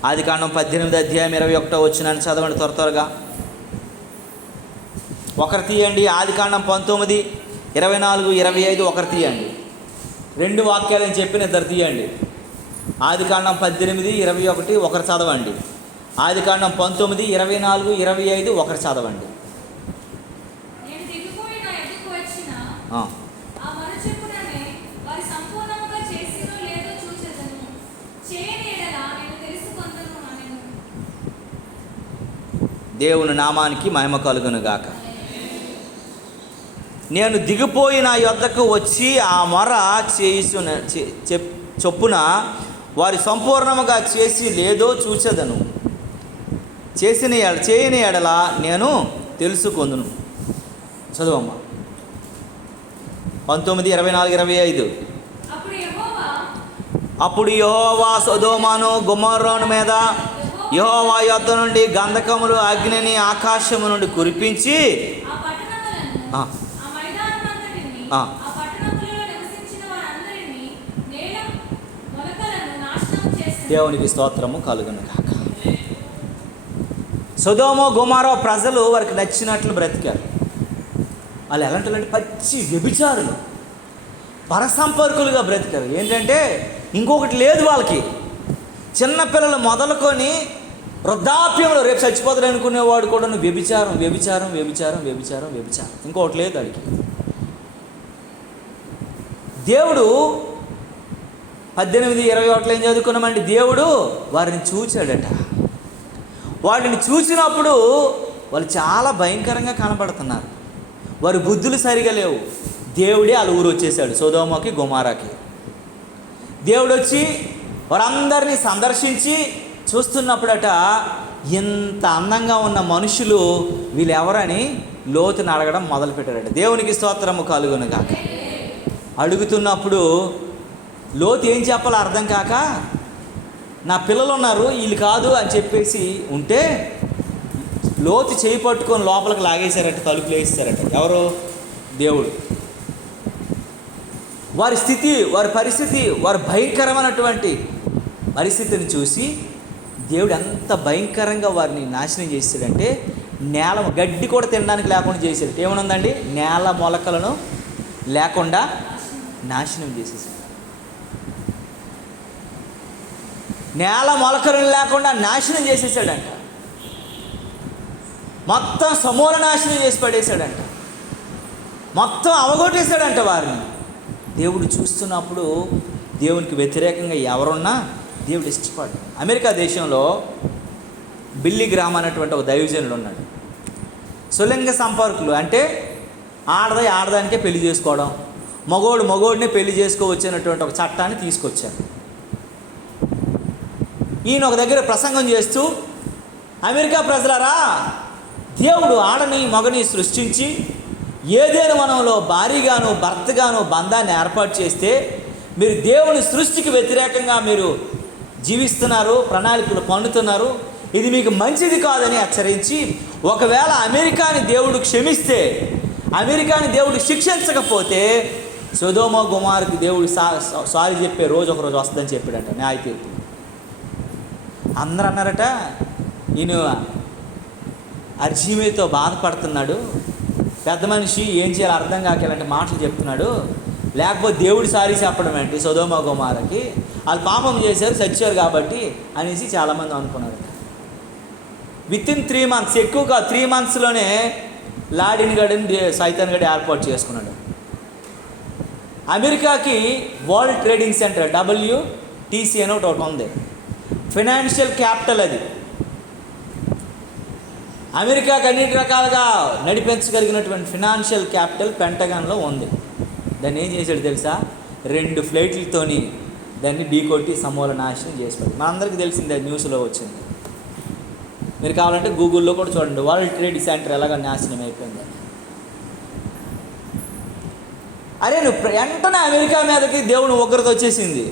ఆదికాండం 18 అధ్యాయం 21 వచ్చినాను, చదవండి త్వరగా. ఒకరు తీయండి. ఆదికాండం 19, 24, 25 ఒకరు తీయండి. 2 వాక్యాలని చెప్పి ఇద్దరు తీయండి. ఆదికాండం 18, 21 ఒకరు చదవండి. ఆదికాండం 19, 24, 25 ఒకరు చదవండి. దేవుని నామానికి మహిమ కలుగును గాక. నేను దిగిపోయి నా యొద్దకు వచ్చి ఆ మొర చొప్పున వారి సంపూర్ణముగా చేసి లేదో చూచెదను. చేయని ఎడల నేను తెలుసుకొందును. చదువమ్మా. 19, 24, 25. అప్పుడు యెహోవా సొదొమను గొమొర్రాను మీద యెహోవా యొద్ద నుండి గంధకములు అగ్నిని ఆకాశము నుండి కురిపించి దేవునికి స్తోత్రము కలుగును గాక. సొదొమ గొమొర్రా ప్రజలు వారికి నచ్చినట్లు బ్రతికారు. వాళ్ళు ఎలాంటి పచ్చి వ్యభిచారులు, పరసంపర్కులుగా బ్రతికారు. ఏంటంటే ఇంకొకటి లేదు వాళ్ళకి. చిన్నపిల్లలు మొదలుకొని వృద్ధాప్యంలో రేపు చచ్చిపోతాడు అనుకునేవాడు కూడా వ్యభిచారం, వ్యభిచారం, వ్యభిచారం, వ్యభిచారం, వ్యభిచారం, ఇంకొకటి లేదు వాడికి. దేవుడు 18, 21 ఏం చదువుకున్నామండి? దేవుడు వారిని చూచాడట. వాడిని చూసినప్పుడు వాళ్ళు చాలా భయంకరంగా కనబడుతున్నారు. వారి బుద్ధులు సరిగా లేవు. దేవుడే వాళ్ళ ఊరు వచ్చేసాడు, సొదొమకి గొమొర్రాకి. దేవుడు వచ్చి వారందరినీ సందర్శించి చూస్తున్నప్పుడట, ఇంత అందంగా ఉన్న మనుషులు వీళ్ళు ఎవరని లోతుని అడగడం మొదలుపెట్టారట. దేవునికి స్తోత్రము కలుగును గాక. అడుగుతున్నప్పుడు లోతు ఏం చెప్పాలో అర్థం కాక, నా పిల్లలు ఉన్నారు వీళ్ళు కాదు అని చెప్పేసి ఉంటే లోతు చేయి పట్టుకొని లోపలికి లాగేశారట, తలుపులు వేసారట. ఎవరు? దేవుడు. వారి స్థితి, వారి పరిస్థితి, వారి భయంకరమైనటువంటి పరిస్థితిని చూసి దేవుడు ఎంత భయంకరంగా వారిని నాశనం చేశాడంటే, నేల గడ్డి కూడా తినడానికి లేకుండా చేశాడు. ఏమనుందండి? నేల మొలకలను లేకుండా నాశనం చేసేసాడు. నేల మొలకలను లేకుండా నాశనం చేసేసాడంట. మొత్తం సమూల నాశనం చేసి పడేశాడంట. మొత్తం అవగొట్టేశాడంట వారిని. దేవుడు చూస్తున్నప్పుడు దేవునికి వ్యతిరేకంగా ఎవరున్నా దేవుడు ఇష్టపడు. అమెరికా దేశంలో బిల్లీ గ్రామ్ అనేటువంటి ఒక దైవజనుడు ఉన్నాడు. సులింగ సంపర్కులు అంటే ఆడదానికే పెళ్లి చేసుకోవడం, మగోడినే పెళ్లి చేసుకోవచ్చు అనేటువంటి ఒక చట్టాన్ని తీసుకొచ్చారు. ఈయన ఒక దగ్గర ప్రసంగం చేస్తూ, అమెరికా ప్రజలారా, దేవుడు ఆడని మగని సృష్టించి ఏదైనా వనంలో భారీగాను భర్తగాను బంధాన్ని ఏర్పాటు చేస్తే మీరు దేవుని సృష్టికి వ్యతిరేకంగా మీరు జీవిస్తున్నారు, ప్రణాళికలు పన్నుతున్నారు, ఇది మీకు మంచిది కాదని హెచ్చరించి, ఒకవేళ అమెరికాని దేవుడు క్షమిస్తే, అమెరికాని దేవుడు శిక్షించకపోతే సొదొమ గొమొర్రాకి దేవుడు సారీ చెప్పే రోజు ఒకరోజు వస్తుందని చెప్పాడట, న్యాయ తీర్పు. అందరూ అన్నారట, ఈయన అర్జీమీతో బాధపడుతున్నాడు, పెద్ద మనిషి ఏం చేయాలో అర్థం కాక ఇలాంటి మాటలు చెప్తున్నాడు, లేకపోతే దేవుడు సారీ చెప్పడం ఏంటి సొదొమ గొమొర్రాకి, వాళ్ళు పాపం చేశారు చచ్చారు కాబట్టి అనేసి చాలామంది అనుకున్నారు. వితిన్ 3 months, ఎక్కువగా 3 monthsలోనే లాడిన్ గడిని సైతాన్ గడి ఏర్పాటు చేసుకున్నాడు. అమెరికాకి వరల్డ్ ట్రేడింగ్ సెంటర్ WTC అని ఒకటి ఉంది, ఫైనాన్షియల్ క్యాపిటల్. అది అమెరికాకి అన్నిటి రకాలుగా నడిపించగలిగినటువంటి ఫైనాన్షియల్ క్యాపిటల్ పెంటగాన్లో ఉంది. దాన్ని ఏం చేశాడు తెలుసా? 2 ఫ్లైట్లతోని దాన్ని ఢీకొట్టి సమూల నాశనం చేసిపోయాడు. మనందరికీ తెలిసిందే, న్యూస్లో వచ్చింది. మీరు కావాలంటే గూగుల్లో కూడా చూడండి, వరల్డ్ ట్రేడ్ సెంటర్ ఎలాగ నాశనం అయిపోయింది. అరే నువ్వు వెంటనే అమెరికా మీదకి దేవుని ఉగ్రత వచ్చేసింది.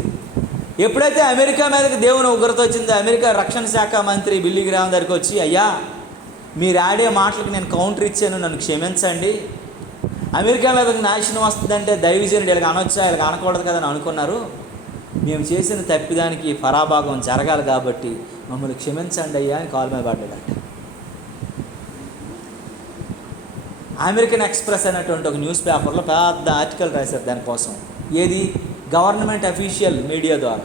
ఎప్పుడైతే అమెరికా మీదకి దేవుని ఉగ్రత వచ్చిందో అమెరికా రక్షణ శాఖ మంత్రి బిల్లీ గ్రామ్ దగ్గరికి వచ్చి, అయ్యా మీరు ఆడే మాటలకు నేను కౌంటర్ ఇచ్చాను, నన్ను క్షమించండి. అమెరికా మీదకి నాశనం వస్తుందంటే దైవజనుడు వీళ్ళకి అనొచ్చా, వీళ్ళకి అనకూడదు కదా అని అనుకున్నారు. మేము చేసిన తప్పిదానికి పరాభాగం జరగాలి కాబట్టి మమ్మల్ని క్షమించండి అయ్యా అని కాలు మీద పడ్డాడట. అమెరికన్ ఎక్స్ప్రెస్ అనేటువంటి ఒక న్యూస్ పేపర్లో పెద్ద ఆర్టికల్ రాశారు దానికోసం. ఏది? గవర్నమెంట్ అఫీషియల్ మీడియా ద్వారా.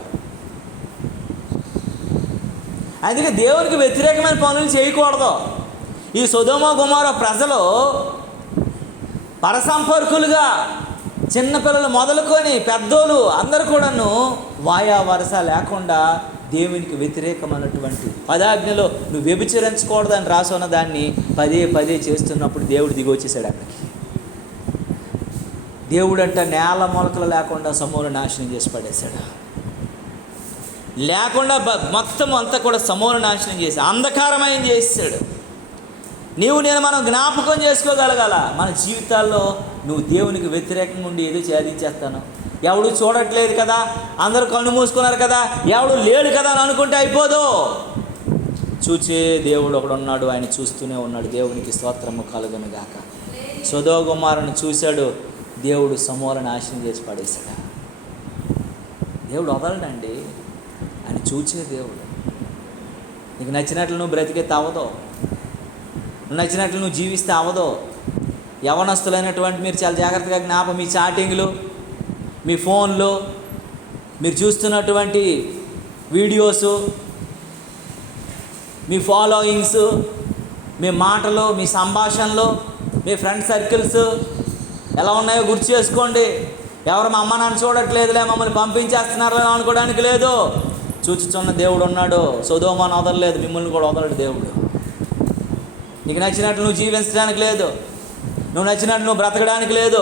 అందుకే దేవునికి వ్యతిరేకమైన పనులు చేయకూడదు. ఈ సొదొమ గొమొర్రా ప్రజలు పరసంపర్కులుగా చిన్నపిల్లలు మొదలుకొని పెద్దోళ్ళు అందరూ కూడాను వాయా వరస లేకుండా దేవునికి వ్యతిరేకమైనటువంటి పదాజ్ఞలో నువ్వు వ్యభిచరించకూడదని రాసున్న దాన్ని పదే పదే చేస్తున్నప్పుడు దేవుడు దిగి వచ్చేసాడు అక్కడికి. దేవుడు అంట నేల మొలకలు లేకుండా సమూల నాశనం చేసి పడేశాడు. లేకుండా మొత్తం అంతా కూడా సమూల నాశనం చేసి అంధకారమయం చేసాడు. నేను మనం జ్ఞాపకం చేసుకోగలగాల మన జీవితాల్లో నువ్వు దేవునికి వ్యతిరేకంగా ఉండి ఏదో సాధించేస్తాను, ఎవడు చూడట్లేదు కదా, అందరూ కన్ను మూసుకున్నారు కదా, ఎవడు లేడు కదా అని అనుకుంటే అయిపోదు. చూచే దేవుడు ఒకడు ఉన్నాడు, ఆయన చూస్తూనే ఉన్నాడు. దేవునికి స్తోత్రము కలుగును గాక. సొదొమ గొమొర్రాను చూశాడు, దేవుడు సమూల నాశనం చేసి పడేశాడు. దేవుడు వదలడండి, ఆయన చూచే దేవుడు. నీకు నచ్చినట్లు నువ్వు బ్రతికే అవ్వదు, నువ్వు నచ్చినట్లు నువ్వు జీవిస్తే అవ్వదు. యవనస్తులైనటువంటి మీరు చాలా జాగ్రత్తగా జ్ఞాపకం, మీ చాటింగ్లు, మీ ఫోన్లో మీరు చూస్తున్నటువంటి వీడియోసు, మీ ఫాలోయింగ్స్, మీ మాటలు, మీ సంభాషణలు, మీ ఫ్రెండ్ సర్కిల్స్ ఎలా ఉన్నాయో గుర్తు చేసుకోండి. ఎవరు మా అమ్మ నాన్న చూడట్లేదులే, మమ్మల్ని పంపించేస్తున్నారో అనుకోవడానికి లేదు. చూచుచున్న దేవుడు ఉన్నాడు. సొదొమను వదలలేదు, మిమ్మల్ని కూడా వదలడు దేవుడు. నీకు నచ్చినట్లు నువ్వు జీవించడానికి లేదు, నువ్వు నచ్చినట్లు నువ్వు బ్రతకడానికి లేదు.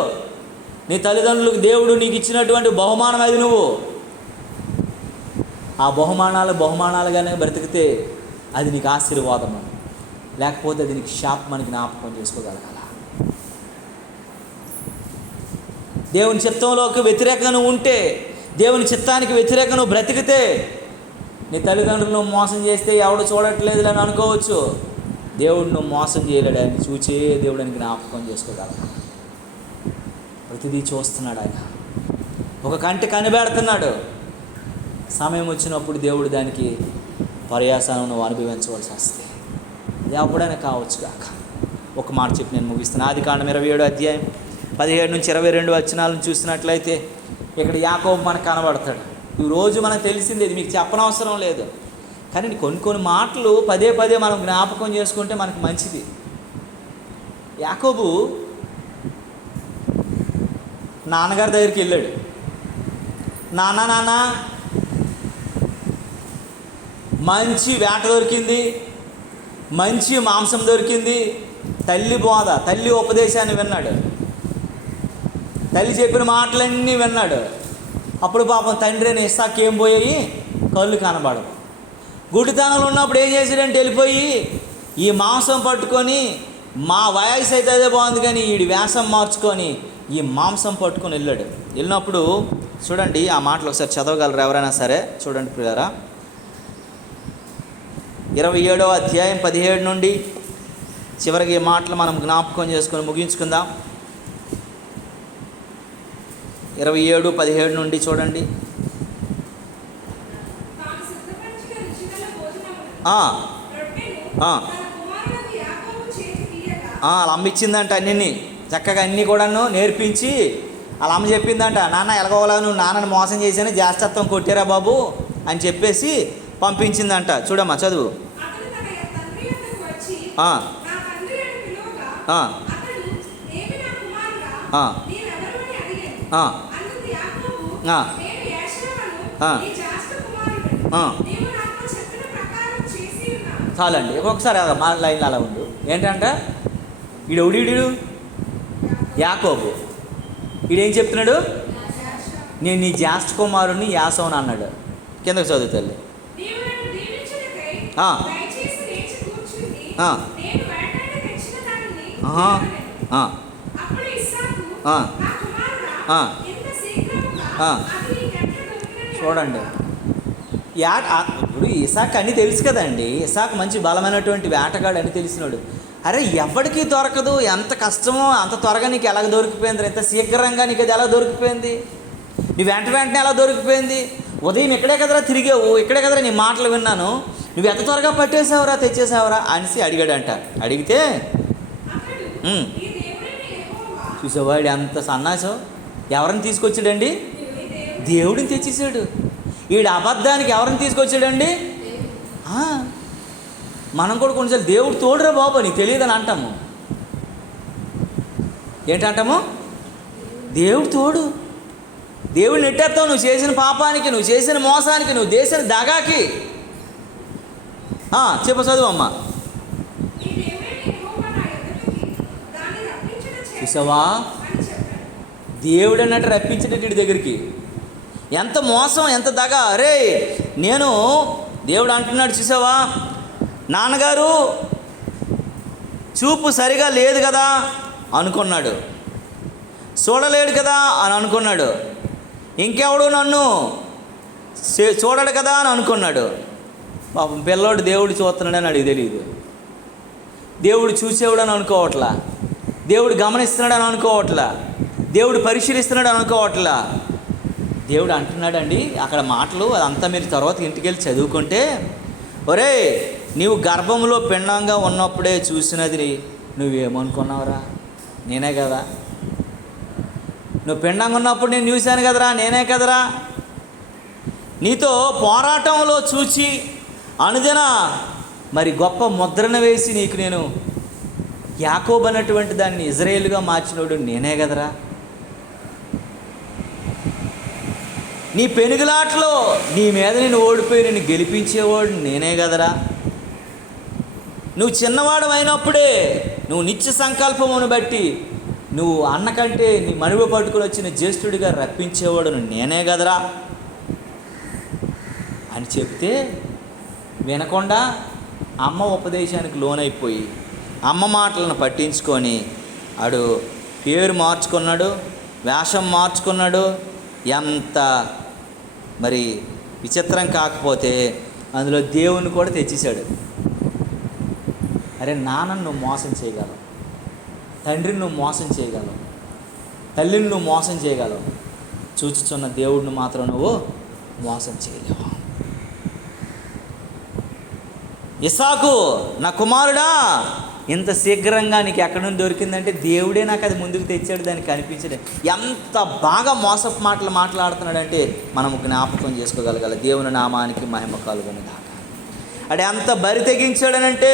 నీ తల్లిదండ్రులకు దేవుడు నీకు ఇచ్చినటువంటి బహుమానం అది. నువ్వు ఆ బహుమానాలుగానే బ్రతికితే అది నీకు ఆశీర్వాదము, లేకపోతే అది నీకు శాపమని జ్ఞాపకం చేసుకోగలగాల. దేవుని చిత్తంలోకి వ్యతిరేకంగా నువ్వు ఉంటే, దేవుని చిత్తానికి వ్యతిరేకంగా నువ్వు బ్రతికితే, నీ తల్లిదండ్రులు నువ్వు మోసం చేస్తే ఎవడు చూడట్లేదు అని అనుకోవచ్చు. దేవుడు నువ్వు మోసం చేయలేడు, ఆయన చూచే దేవుడు అని జ్ఞాపకం చేసుకోగలరు. ప్రతిదీ చూస్తున్నాడు ఆయన, ఒక కంటి కనిపెడుతున్నాడు. సమయం వచ్చినప్పుడు దేవుడు దానికి పర్యాసానం నువ్వు అనుభవించవలసి వస్తే అది అప్పుడైనా కావచ్చు కాక. ఒక మాట చెప్పి నేను ముగిస్తున్నాను. ఆదికాండం 27వ అధ్యాయం 17 నుంచి 22 వచనాలను చూసినట్లయితే ఇక్కడ యాకోబు మనకు కనబడతాడు. ఈరోజు మనకు తెలిసింది, ఇది మీకు చెప్పనవసరం లేదు, కానీ కొన్ని మాటలు పదే పదే మనం జ్ఞాపకం చేసుకుంటే మనకు మంచిది. యాకోబు నాన్నగారి దగ్గరికి వెళ్ళాడు. నాన్న మంచి వేట దొరికింది, మంచి మాంసం దొరికింది. తల్లి బోధ, తల్లి ఉపదేశాన్ని విన్నాడు, తల్లి చెప్పిన మాటలన్నీ విన్నాడు. అప్పుడు పాపం తండ్రి అయిన ఇస్సాకు ఏం పోయాయి, కళ్ళు కనబడవు. గుడితనంలో ఉన్నప్పుడు ఏం చేశాడంటే వెళ్ళిపోయి ఈ మాంసం పట్టుకొని, మా వయసు అయితే అదే బాగుంది కానీ వీడి వేషం మార్చుకొని ఈ మాంసం పట్టుకొని వెళ్ళాడు. వెళ్ళినప్పుడు చూడండి, ఆ మాటలు ఒకసారి చదవగలరు ఎవరైనా సరే. చూడండి ప్రియులారా, 27వ అధ్యాయం 17 నుండి చివరికి ఈ మాటలు మనం జ్ఞాపకం చేసుకొని ముగించుకుందాం. 27:17 నుండి చూడండి. అలా అమ్మిచ్చిందంట అన్నీ, చక్కగా అన్నీ కూడాను నేర్పించి అలా అమ్మ చెప్పిందంట, నాన్న ఎలాగోలా నువ్వు నాన్నని మోసం చేశాను, జాస్తత్వం కొట్టారా బాబు అని చెప్పేసి పంపించిందంట. చూడమ్మా చదువు. చాలండి, ఒక్కొక్కసారి మా లైన్లో అలా ఉండు. ఏంటంట, ఈడు యాకోబు, ఈడేం చెప్తున్నాడు, నేను నీ జ్యేష్ఠ కుమారుని యాసోను అన్నాడు. కిందకు చదువు తల్లి. ఆ, ఆ. చూడండి, ఇప్పుడు ఇసాక్ అన్నీ తెలుసు కదండి. ఇసాక్ మంచి బలమైనటువంటి వేటగాడు అని తెలిసినాడు. అరే ఎవరికి దొరకదు, ఎంత కష్టమో అంత త్వరగా నీకు ఎలా దొరికిపోయింది, ఎంత శీఘ్రంగా నీకు అది ఎలా దొరికిపోయింది, నీ వెంటనే ఎలా దొరికిపోయింది, ఉదయం ఇక్కడే కదరా తిరిగావు, ఇక్కడే కదరా నీ మాటలు విన్నాను, నువ్వు ఎంత త్వరగా పట్టేసావురా తెచ్చేసావురా అనేసి అడిగాడంట. అడిగితే చూసేవాడు ఎంత సన్నాసం, ఎవరిని తీసుకొచ్చాడండి? దేవుడిని తెచ్చేసాడు. వీడు అబద్ధానికి ఎవరిని తీసుకొచ్చాడండి? మనం కూడా కొన్నిసార్లు దేవుడు తోడురా బాబు నీకు తెలియదని అంటాము. ఏంటంటాము? దేవుడు తోడు. దేవుడిని నెట్టేస్తావు నువ్వు చేసిన పాపానికి, నువ్వు చేసిన మోసానికి, నువ్వు చేసిన దగాకి. చెప్పు, చదువు అమ్మా. చూసావా, దేవుడు అన్నట్టు రప్పించేటట్టు వీడి దగ్గరికి. ఎంత మోసం, ఎంత దగ. అరే నేను దేవుడు అంటున్నాడు, చూసావా, నాన్నగారు చూపు సరిగా లేదు కదా అనుకున్నాడు, చూడలేడు కదా అని అనుకున్నాడు, ఇంకెవడు నన్ను చూడడు కదా అని అనుకున్నాడు. పాపం పిల్లోడు దేవుడు చూస్తున్నాడని అడిగి తెలియదు. దేవుడు చూసేవాడని అనుకోవట్లా, దేవుడు గమనిస్తున్నాడని అనుకోవట్లా, దేవుడు పరిశీలిస్తున్నాడు అనుకోవట్లా. దేవుడు అంటున్నాడండి అక్కడ మాటలు, అదంతా మీరు తర్వాత ఇంటికి వెళ్ళి చదువుకుంటే, ఒరే నీవు గర్భంలో పిండంగా ఉన్నప్పుడే చూసినది నువ్వేమనుకున్నావురా, నేనే కదా. నువ్వు పిండంగా ఉన్నప్పుడు నేను చూశాను కదరా, నేనే కదరా. నీతో పోరాటంలో చూచి అనుదిన మరి గొప్ప ముద్రను వేసి నీకు నేను యాకోబు అన్నటువంటి దాన్ని ఇజ్రాయేలుగా మార్చినోడు నేనే కదరా. నీ పెనుగులాటలో నీ మీద నేను ఓడిపోయి నేను గెలిపించేవాడు నేనే కదరా. నువ్వు చిన్నవాడు అయినప్పుడే నువ్వు నిత్య సంకల్పమును బట్టి నువ్వు అన్నకంటే నీ మనువు పట్టుకుని వచ్చిన జ్యేష్ఠుడిగా రప్పించేవాడు నేనే కదరా అని చెప్తే వినకుండా అమ్మ ఉపదేశానికి లోనైపోయి అమ్మ మాటలను పట్టించుకొని ఆడు పేరు మార్చుకున్నాడు, వేషం మార్చుకున్నాడు. ఎంత మరి విచిత్రం కాకపోతే అందులో దేవుణ్ణి కూడా తెచ్చేశాడు. అరే నాన్నను నువ్వు మోసం చేయగలవు, తండ్రిని నువ్వు మోసం చేయగలవు, తల్లిని నువ్వు మోసం చేయగలవు, చూచుచున్న దేవుడిని మాత్రం నువ్వు మోసం చేయలేవు. ఇస్సాకు, నా కుమారుడా, ఇంత శీఘ్రంగా నీకు ఎక్కడి నుండి దొరికిందంటే దేవుడే నాకు అది ముందుకు తెచ్చాడు, దానికి కనిపించడం. ఎంత బాగా మోసపు మాటలు మాట్లాడుతున్నాడంటే మనం జ్ఞాపకం చేసుకోగలగాలి. దేవుని నామానికి మహిమ కలుగును గాక. అంటే ఎంత బరి తెగించాడనంటే,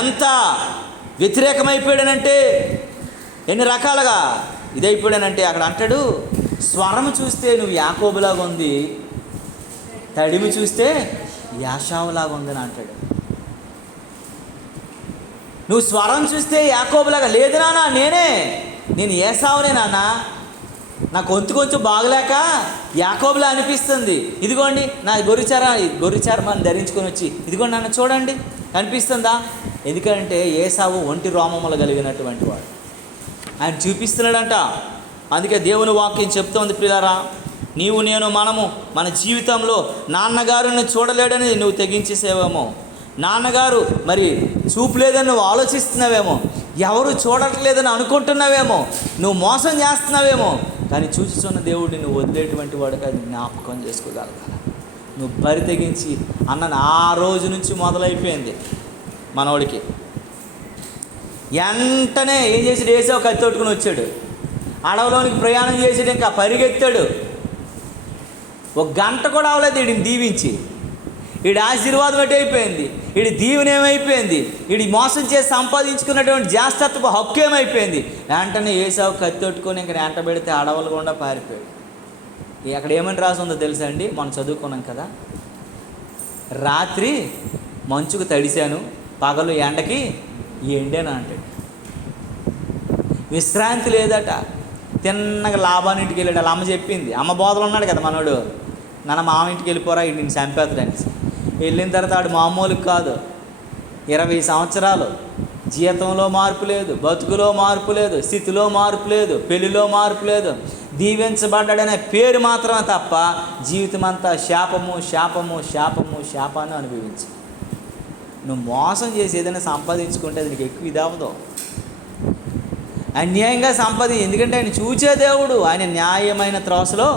ఎంత వ్యతిరేకమైపోయాడనంటే, ఎన్ని రకాలుగా ఇదైపోయాడనంటే అక్కడ అంటాడు, స్వరం చూస్తే నువ్వు యాకోబులాగా ఉంది, తడిమి చూస్తే యాషావులాగా ఉందని అంటాడు. నువ్వు స్వరం చూస్తే యాకోబులాగా లేదు నాన్న, నేను ఏసావునే నాన్న, నాకు కొంచెం బాగలేక యాకోబులా అనిపిస్తుంది, ఇదిగోండి నా గొర్రెచర్మాన్ని ధరించుకొని వచ్చి ఇదిగోండి నాన్న చూడండి కనిపిస్తుందా. ఎందుకంటే ఏసావు ఒంటి రోమములు కలిగినటువంటి వాడు, ఆయన చూపిస్తున్నాడంట. అందుకే దేవుని వాక్యం చెప్తోంది, ప్రియులారా, నీవు నేను మనము మన జీవితంలో నాన్నగారిని చూడలేడని నువ్వు తెగించేసేవేమో, నాన్నగారు మరి చూపులేదని నువ్వు ఆలోచిస్తున్నావేమో, ఎవరు చూడట్లేదని అనుకుంటున్నావేమో, నువ్వు మోసం చేస్తున్నావేమో, కానీ చూచుచున్న దేవుడిని నువ్వు వదిలేటువంటి వాడికి అది జ్ఞాపకం చేసుకోగలగాలి. నువ్వు బరి తెగించి అన్నను ఆ రోజు నుంచి మొదలైపోయింది మనోడికి. వెంటనే ఏం చేసాడు, ఏసావు కత్తి తోట్టుకుని వచ్చాడు, అడవిలోనికి ప్రయాణం చేసాడు, ఇంకా పరిగెత్తాడు. ఒక గంట కూడా అవ్వలేదు వీడిని దీవించి. వీడి ఆశీర్వాదం ఎటు అయిపోయింది, వీడి దీవెన ఏమైపోయింది, వీడి మోసం చేసి సంపాదించుకున్నటువంటి జ్యేష్ఠత్వపు హక్కు ఏమైపోయింది. వెంటనే ఏసావు కత్తి తట్టుకొని ఇంకా వెంట పెడితే అడవులు గుండా పారిపోయాడు. అక్కడ ఏమని రాసి ఉందో తెలుసా అండి, మనం చదువుకున్నాం కదా, రాత్రి మంచుకు తడిశాను, పగలు ఎండకి ఎండాను అంటాడు. విశ్రాంతి లేదట. తిన్నగా లాభానింటికి వెళ్ళాడు. వాళ్ళ అమ్మ చెప్పింది, అమ్మ బోధలు ఉన్నాడు కదా మనోడు, నాన్న మామ ఇంటికి వెళ్ళిపోరా, ఇటు నేను చంపేస్తాడని. వెళ్ళిన తర్వాత ఆడు మామూలుగా కాదు, 20 సంవత్సరాలు జీతంలో మార్పు లేదు, బతుకులో మార్పు లేదు, స్థితిలో మార్పు లేదు, పెళ్లిలో మార్పు లేదు. దీవించబడ్డాడనే పేరు మాత్రమే తప్ప జీవితం అంతా శాపము శాపము శాపము శాపాన్ని అనుభవించు. నువ్వు మోసం చేసి ఏదైనా సంపాదించుకుంటే అది నీకు ఎక్కువ ఇది అవ్వదు. అన్యాయంగా ఎందుకంటే ఆయన చూచే దేవుడు, ఆయన న్యాయమైన త్రోసలో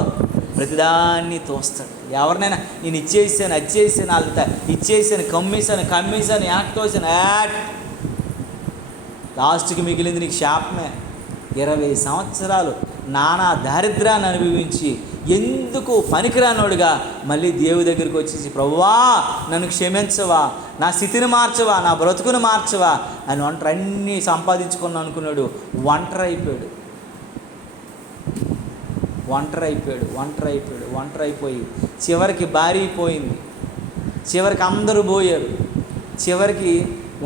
ప్రతిదాన్ని తోస్తాడు. ఎవరినైనా నేను ఇచ్చేసాను, అది చేసాను, వాళ్ళ ఇచ్చేసాను, కమ్మేశాను, యాక్ట్ తోసాను, లాస్ట్కి మిగిలింది నీకు శాపమే. 20 సంవత్సరాలు నానా దారిద్ర్యాన్ని అనుభవించి ఎందుకు పనికిరానోడుగా మళ్ళీ దేవుడి దగ్గరికి వచ్చేసి, ప్రభువా నన్ను క్షమించవా, నా స్థితిని మార్చవా, నా బ్రతుకుని మార్చవా అని అన్నీ సంపాదించుకున్నాను అనుకున్నాడు. ఒంటరి అయిపోయి చివరికి భార్య పోయింది, చివరికి అందరూ పోయారు, చివరికి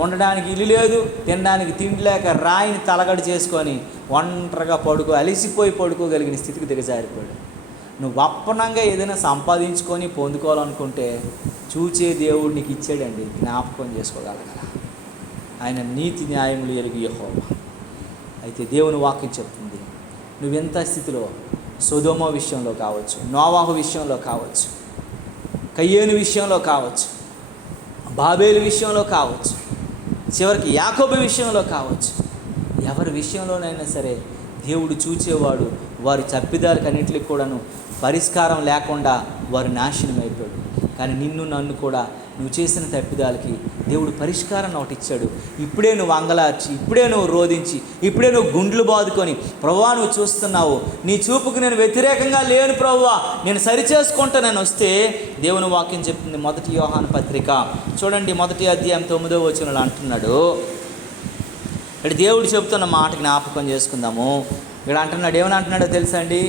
ఉండడానికి ఇల్లు లేదు, తినడానికి తిండి లేక రాయిని తలగడి చేసుకొని ఒంటరిగా అలిసిపోయి పడుకోగలిగిన స్థితికి దిగజారిపోయాడు. నువ్వు అప్పనంగా ఏదైనా సంపాదించుకొని పొందుకోవాలనుకుంటే చూచే దేవుడు నీకు ఇచ్చాడండి, జ్ఞాపకం చేసుకోగలగల. ఆయన నీతి న్యాయములు ఎరుగు యెహోవా. అయితే దేవుని వాక్యం చెప్తుంది, నువ్వెంత స్థితిలో, సొదొమ విషయంలో కావచ్చు, నోవాహు విషయంలో కావచ్చు, కయ్యేను విషయంలో కావచ్చు, బాబేలు విషయంలో కావచ్చు, చివరికి యాకోబు విషయంలో కావచ్చు, ఎవరి విషయంలోనైనా సరే దేవుడు చూచేవాడు. వారి తప్పిదాలకు అన్నింటికి కూడాను పరిష్కారం లేకుండా వారు నాశనం అయిపోయాడు. కానీ నిన్ను నన్ను కూడా నువ్వు చేసిన తప్పిదాలకి దేవుడు పరిష్కారం ఒకటి ఇచ్చాడు. ఇప్పుడే నువ్వు అంగలార్చి, ఇప్పుడే నువ్వు రోధించి, ఇప్పుడే నువ్వు గుండ్లు బాదుకొని, ప్రభువా నువ్వు చూస్తున్నావు, నీ చూపుకు నేను వ్యతిరేకంగా లేను ప్రభువా, నేను సరిచేసుకుంటా నేను వస్తే, దేవుని వాక్యం చెప్తుంది 1 యోహాను పత్రిక చూడండి 1వ అధ్యాయం 9వ వచనంలో అంటున్నాడు. ఇక్కడ దేవుడు చెప్తున్న మాట జ్ఞాపకం చేసుకుందాము. ఇక్కడ అంటున్నాడు, ఏమని అంటున్నాడో తెలుసా అండి?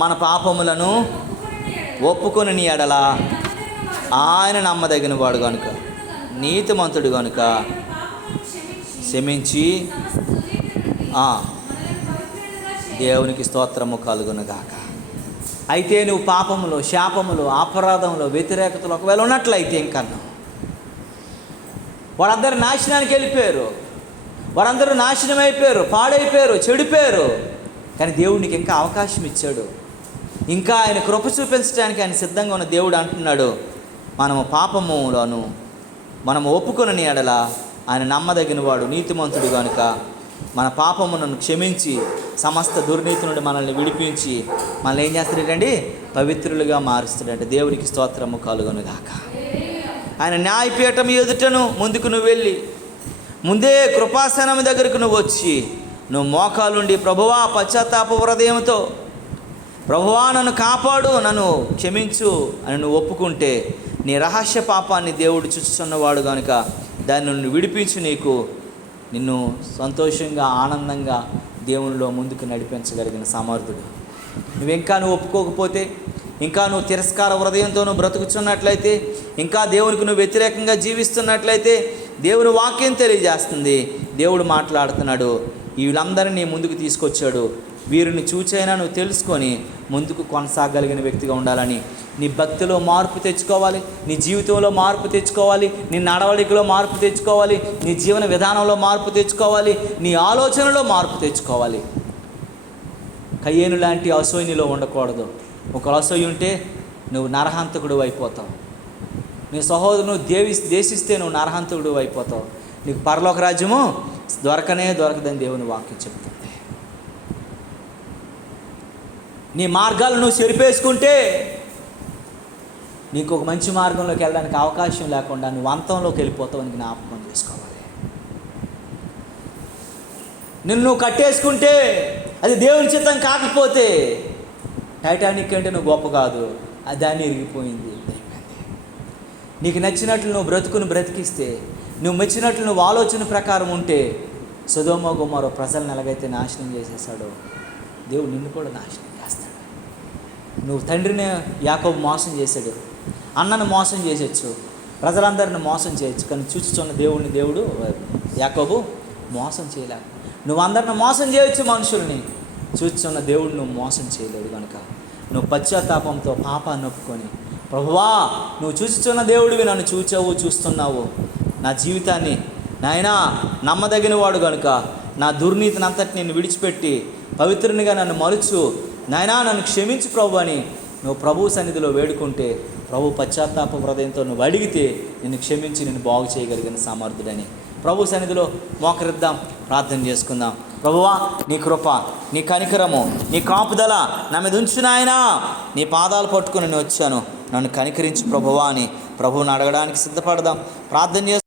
మన పాపములను ఒప్పుకొని నీ ఎడల ఆయన నమ్మదగిన వాడు కనుక, నీతిమంతుడు కనుక క్షమించి దేవునికి స్తోత్రము కలుగునుగాక. అయితే నువ్వు పాపములో, శాపములో, అపరాధంలో, వ్యతిరేకతలో ఒకవేళ ఉన్నట్లయితే ఇంకన్నా వాళ్ళందరూ నాశనానికి వెళ్ళిపోయారు, వారందరూ నాశనం అయిపోయారు, పాడైపోయారు, చెడిపోయారు. కానీ దేవుడు నీకు ఇంకా అవకాశం ఇచ్చాడు. ఇంకా ఆయన కృప చూపించడానికి ఆయన సిద్ధంగా ఉన్న దేవుడు అంటున్నాడు, మనము పాపములను మనము ఒప్పుకొనని ఎడల ఆయన నమ్మదగిన వాడు, నీతిమంతుడు కనుక మన పాపములను క్షమించి సమస్త దుర్నీతి నుండి మనల్ని విడిపించి మనల్ని ఏం చేస్తాడండి? పవిత్రులుగా మారుస్తాడంటే. దేవునికి స్తోత్రము కలుగునుగాక. ఆయన న్యాయపీఠం ఎదుటను ముందుకు నువ్వు వెళ్ళి, ముందే కృపాసనం దగ్గరకు నువ్వు వచ్చి, నువ్వు మోకాలుండి, ప్రభువా పశ్చాత్తాప హృదయంతో, ప్రభువా నన్ను కాపాడు, నన్ను క్షమించు అని నువ్వు ఒప్పుకుంటే, నీ రహస్య పాపాన్ని దేవుడు చూస్తున్నవాడు కనుక దాన్ని నువ్వు విడిపించి నిన్ను సంతోషంగా, ఆనందంగా దేవునిలో ముందుకు నడిపించగలిగిన సమర్థుడు. నువ్వు ఒప్పుకోకపోతే, ఇంకా నువ్వు తిరస్కార హృదయంతో నువ్వు బ్రతుకుతున్నట్లయితే, ఇంకా దేవునికి నువ్వు వ్యతిరేకంగా జీవిస్తున్నట్లయితే, దేవుని వాక్యం తెలియజేస్తుంది, దేవుడు మాట్లాడుతున్నాడు, వీళ్ళందరినీ ముందుకు తీసుకొచ్చాడు, వీరిని చూచైనా నువ్వు తెలుసుకొని ముందుకు కొనసాగలిగిన వ్యక్తిగా ఉండాలని. నీ భక్తిలో మార్పు తెచ్చుకోవాలి, నీ జీవితంలో మార్పు తెచ్చుకోవాలి, నీ నడవడికలో మార్పు తెచ్చుకోవాలి, నీ జీవన విధానంలో మార్పు తెచ్చుకోవాలి, నీ ఆలోచనలో మార్పు తెచ్చుకోవాలి. కయ్యేను లాంటి అసూయ నీలో ఉండకూడదు. ఒక అసూయ ఉంటే నువ్వు నరహంతకుడు అయిపోతావు. నీ సహోదరును దేశిస్తే నువ్వు నరహంతకుడు అయిపోతావు. నీకు పరలోక రాజ్యము దొరకదని దేవుని వాక్యం చెప్తుంది. నీ మార్గాలు నువ్వు చెరిపేసుకుంటే నీకు ఒక మంచి మార్గంలోకి వెళ్ళడానికి అవకాశం లేకుండా నువ్వు అంతంలోకి వెళ్ళిపోతావు అని జ్ఞాపకం చేసుకోవాలి. నువ్వు కట్టేసుకుంటే అది దేవుని చిత్తం కాకపోతే, టైటానిక్ అంటే నువ్వు గొప్ప కాదు, అది దాన్ని ఇరిగిపోయింది. నీకు నచ్చినట్లు నువ్వు బ్రతికిస్తే, నువ్వు మెచ్చినట్లు నువ్వు ఆలోచన ప్రకారం ఉంటే, సొదొమ గొమొర్రా ప్రజలను ఎలాగైతే నాశనం చేసేసాడో దేవుడు నిన్ను కూడా నాశనం చేస్తాడు. నువ్వు తండ్రిని యాకోబు మోసం చేశాడు, అన్నను మోసం చేసేచ్చు, ప్రజలందరిని మోసం చేయొచ్చు, కానీ చూచుచున్న దేవుడు యాకోబు మోసం చేయలేక. నువ్వు అందరిని మోసం చేయొచ్చు, మనుషుల్ని, చూచుచున్న దేవుడు నువ్వు మోసం చేయలేడు. కనుక నువ్వు పశ్చాత్తాపంతో పాపాన్ని ఒప్పుకొని ప్రభువా, నువ్వు చూస్తున్న దేవుడివి, నన్ను చూస్తున్నావు. నా జీవితాన్ని నాయనా నమ్మదగిన వాడు కనుక నా దుర్నీతిని అంతటి నేను విడిచిపెట్టి పవిత్రునిగా నన్ను మలుచు నాయనా, నన్ను క్షమించు ప్రభు అని నువ్వు ప్రభు సన్నిధిలో వేడుకుంటే, ప్రభు పశ్చాత్తాప హృదయంతో నువ్వు అడిగితే నిన్ను క్షమించి నిన్ను బాగు చేయగలిగిన సమర్థుడని ప్రభు సన్నిధిలో మోకరిద్దాం, ప్రార్థన చేసుకుందాం. ప్రభువా, నీ కృప, నీ కనికరము, నీ కాపుదల నా మీద ఉంచు నాయనా. నీ పాదాలు పట్టుకుని నేను వచ్చాను, నన్ను కనికరించు ప్రభువా అని ప్రభువుని అడగడానికి సిద్ధపడదాం, ప్రార్థన చేస్తాం.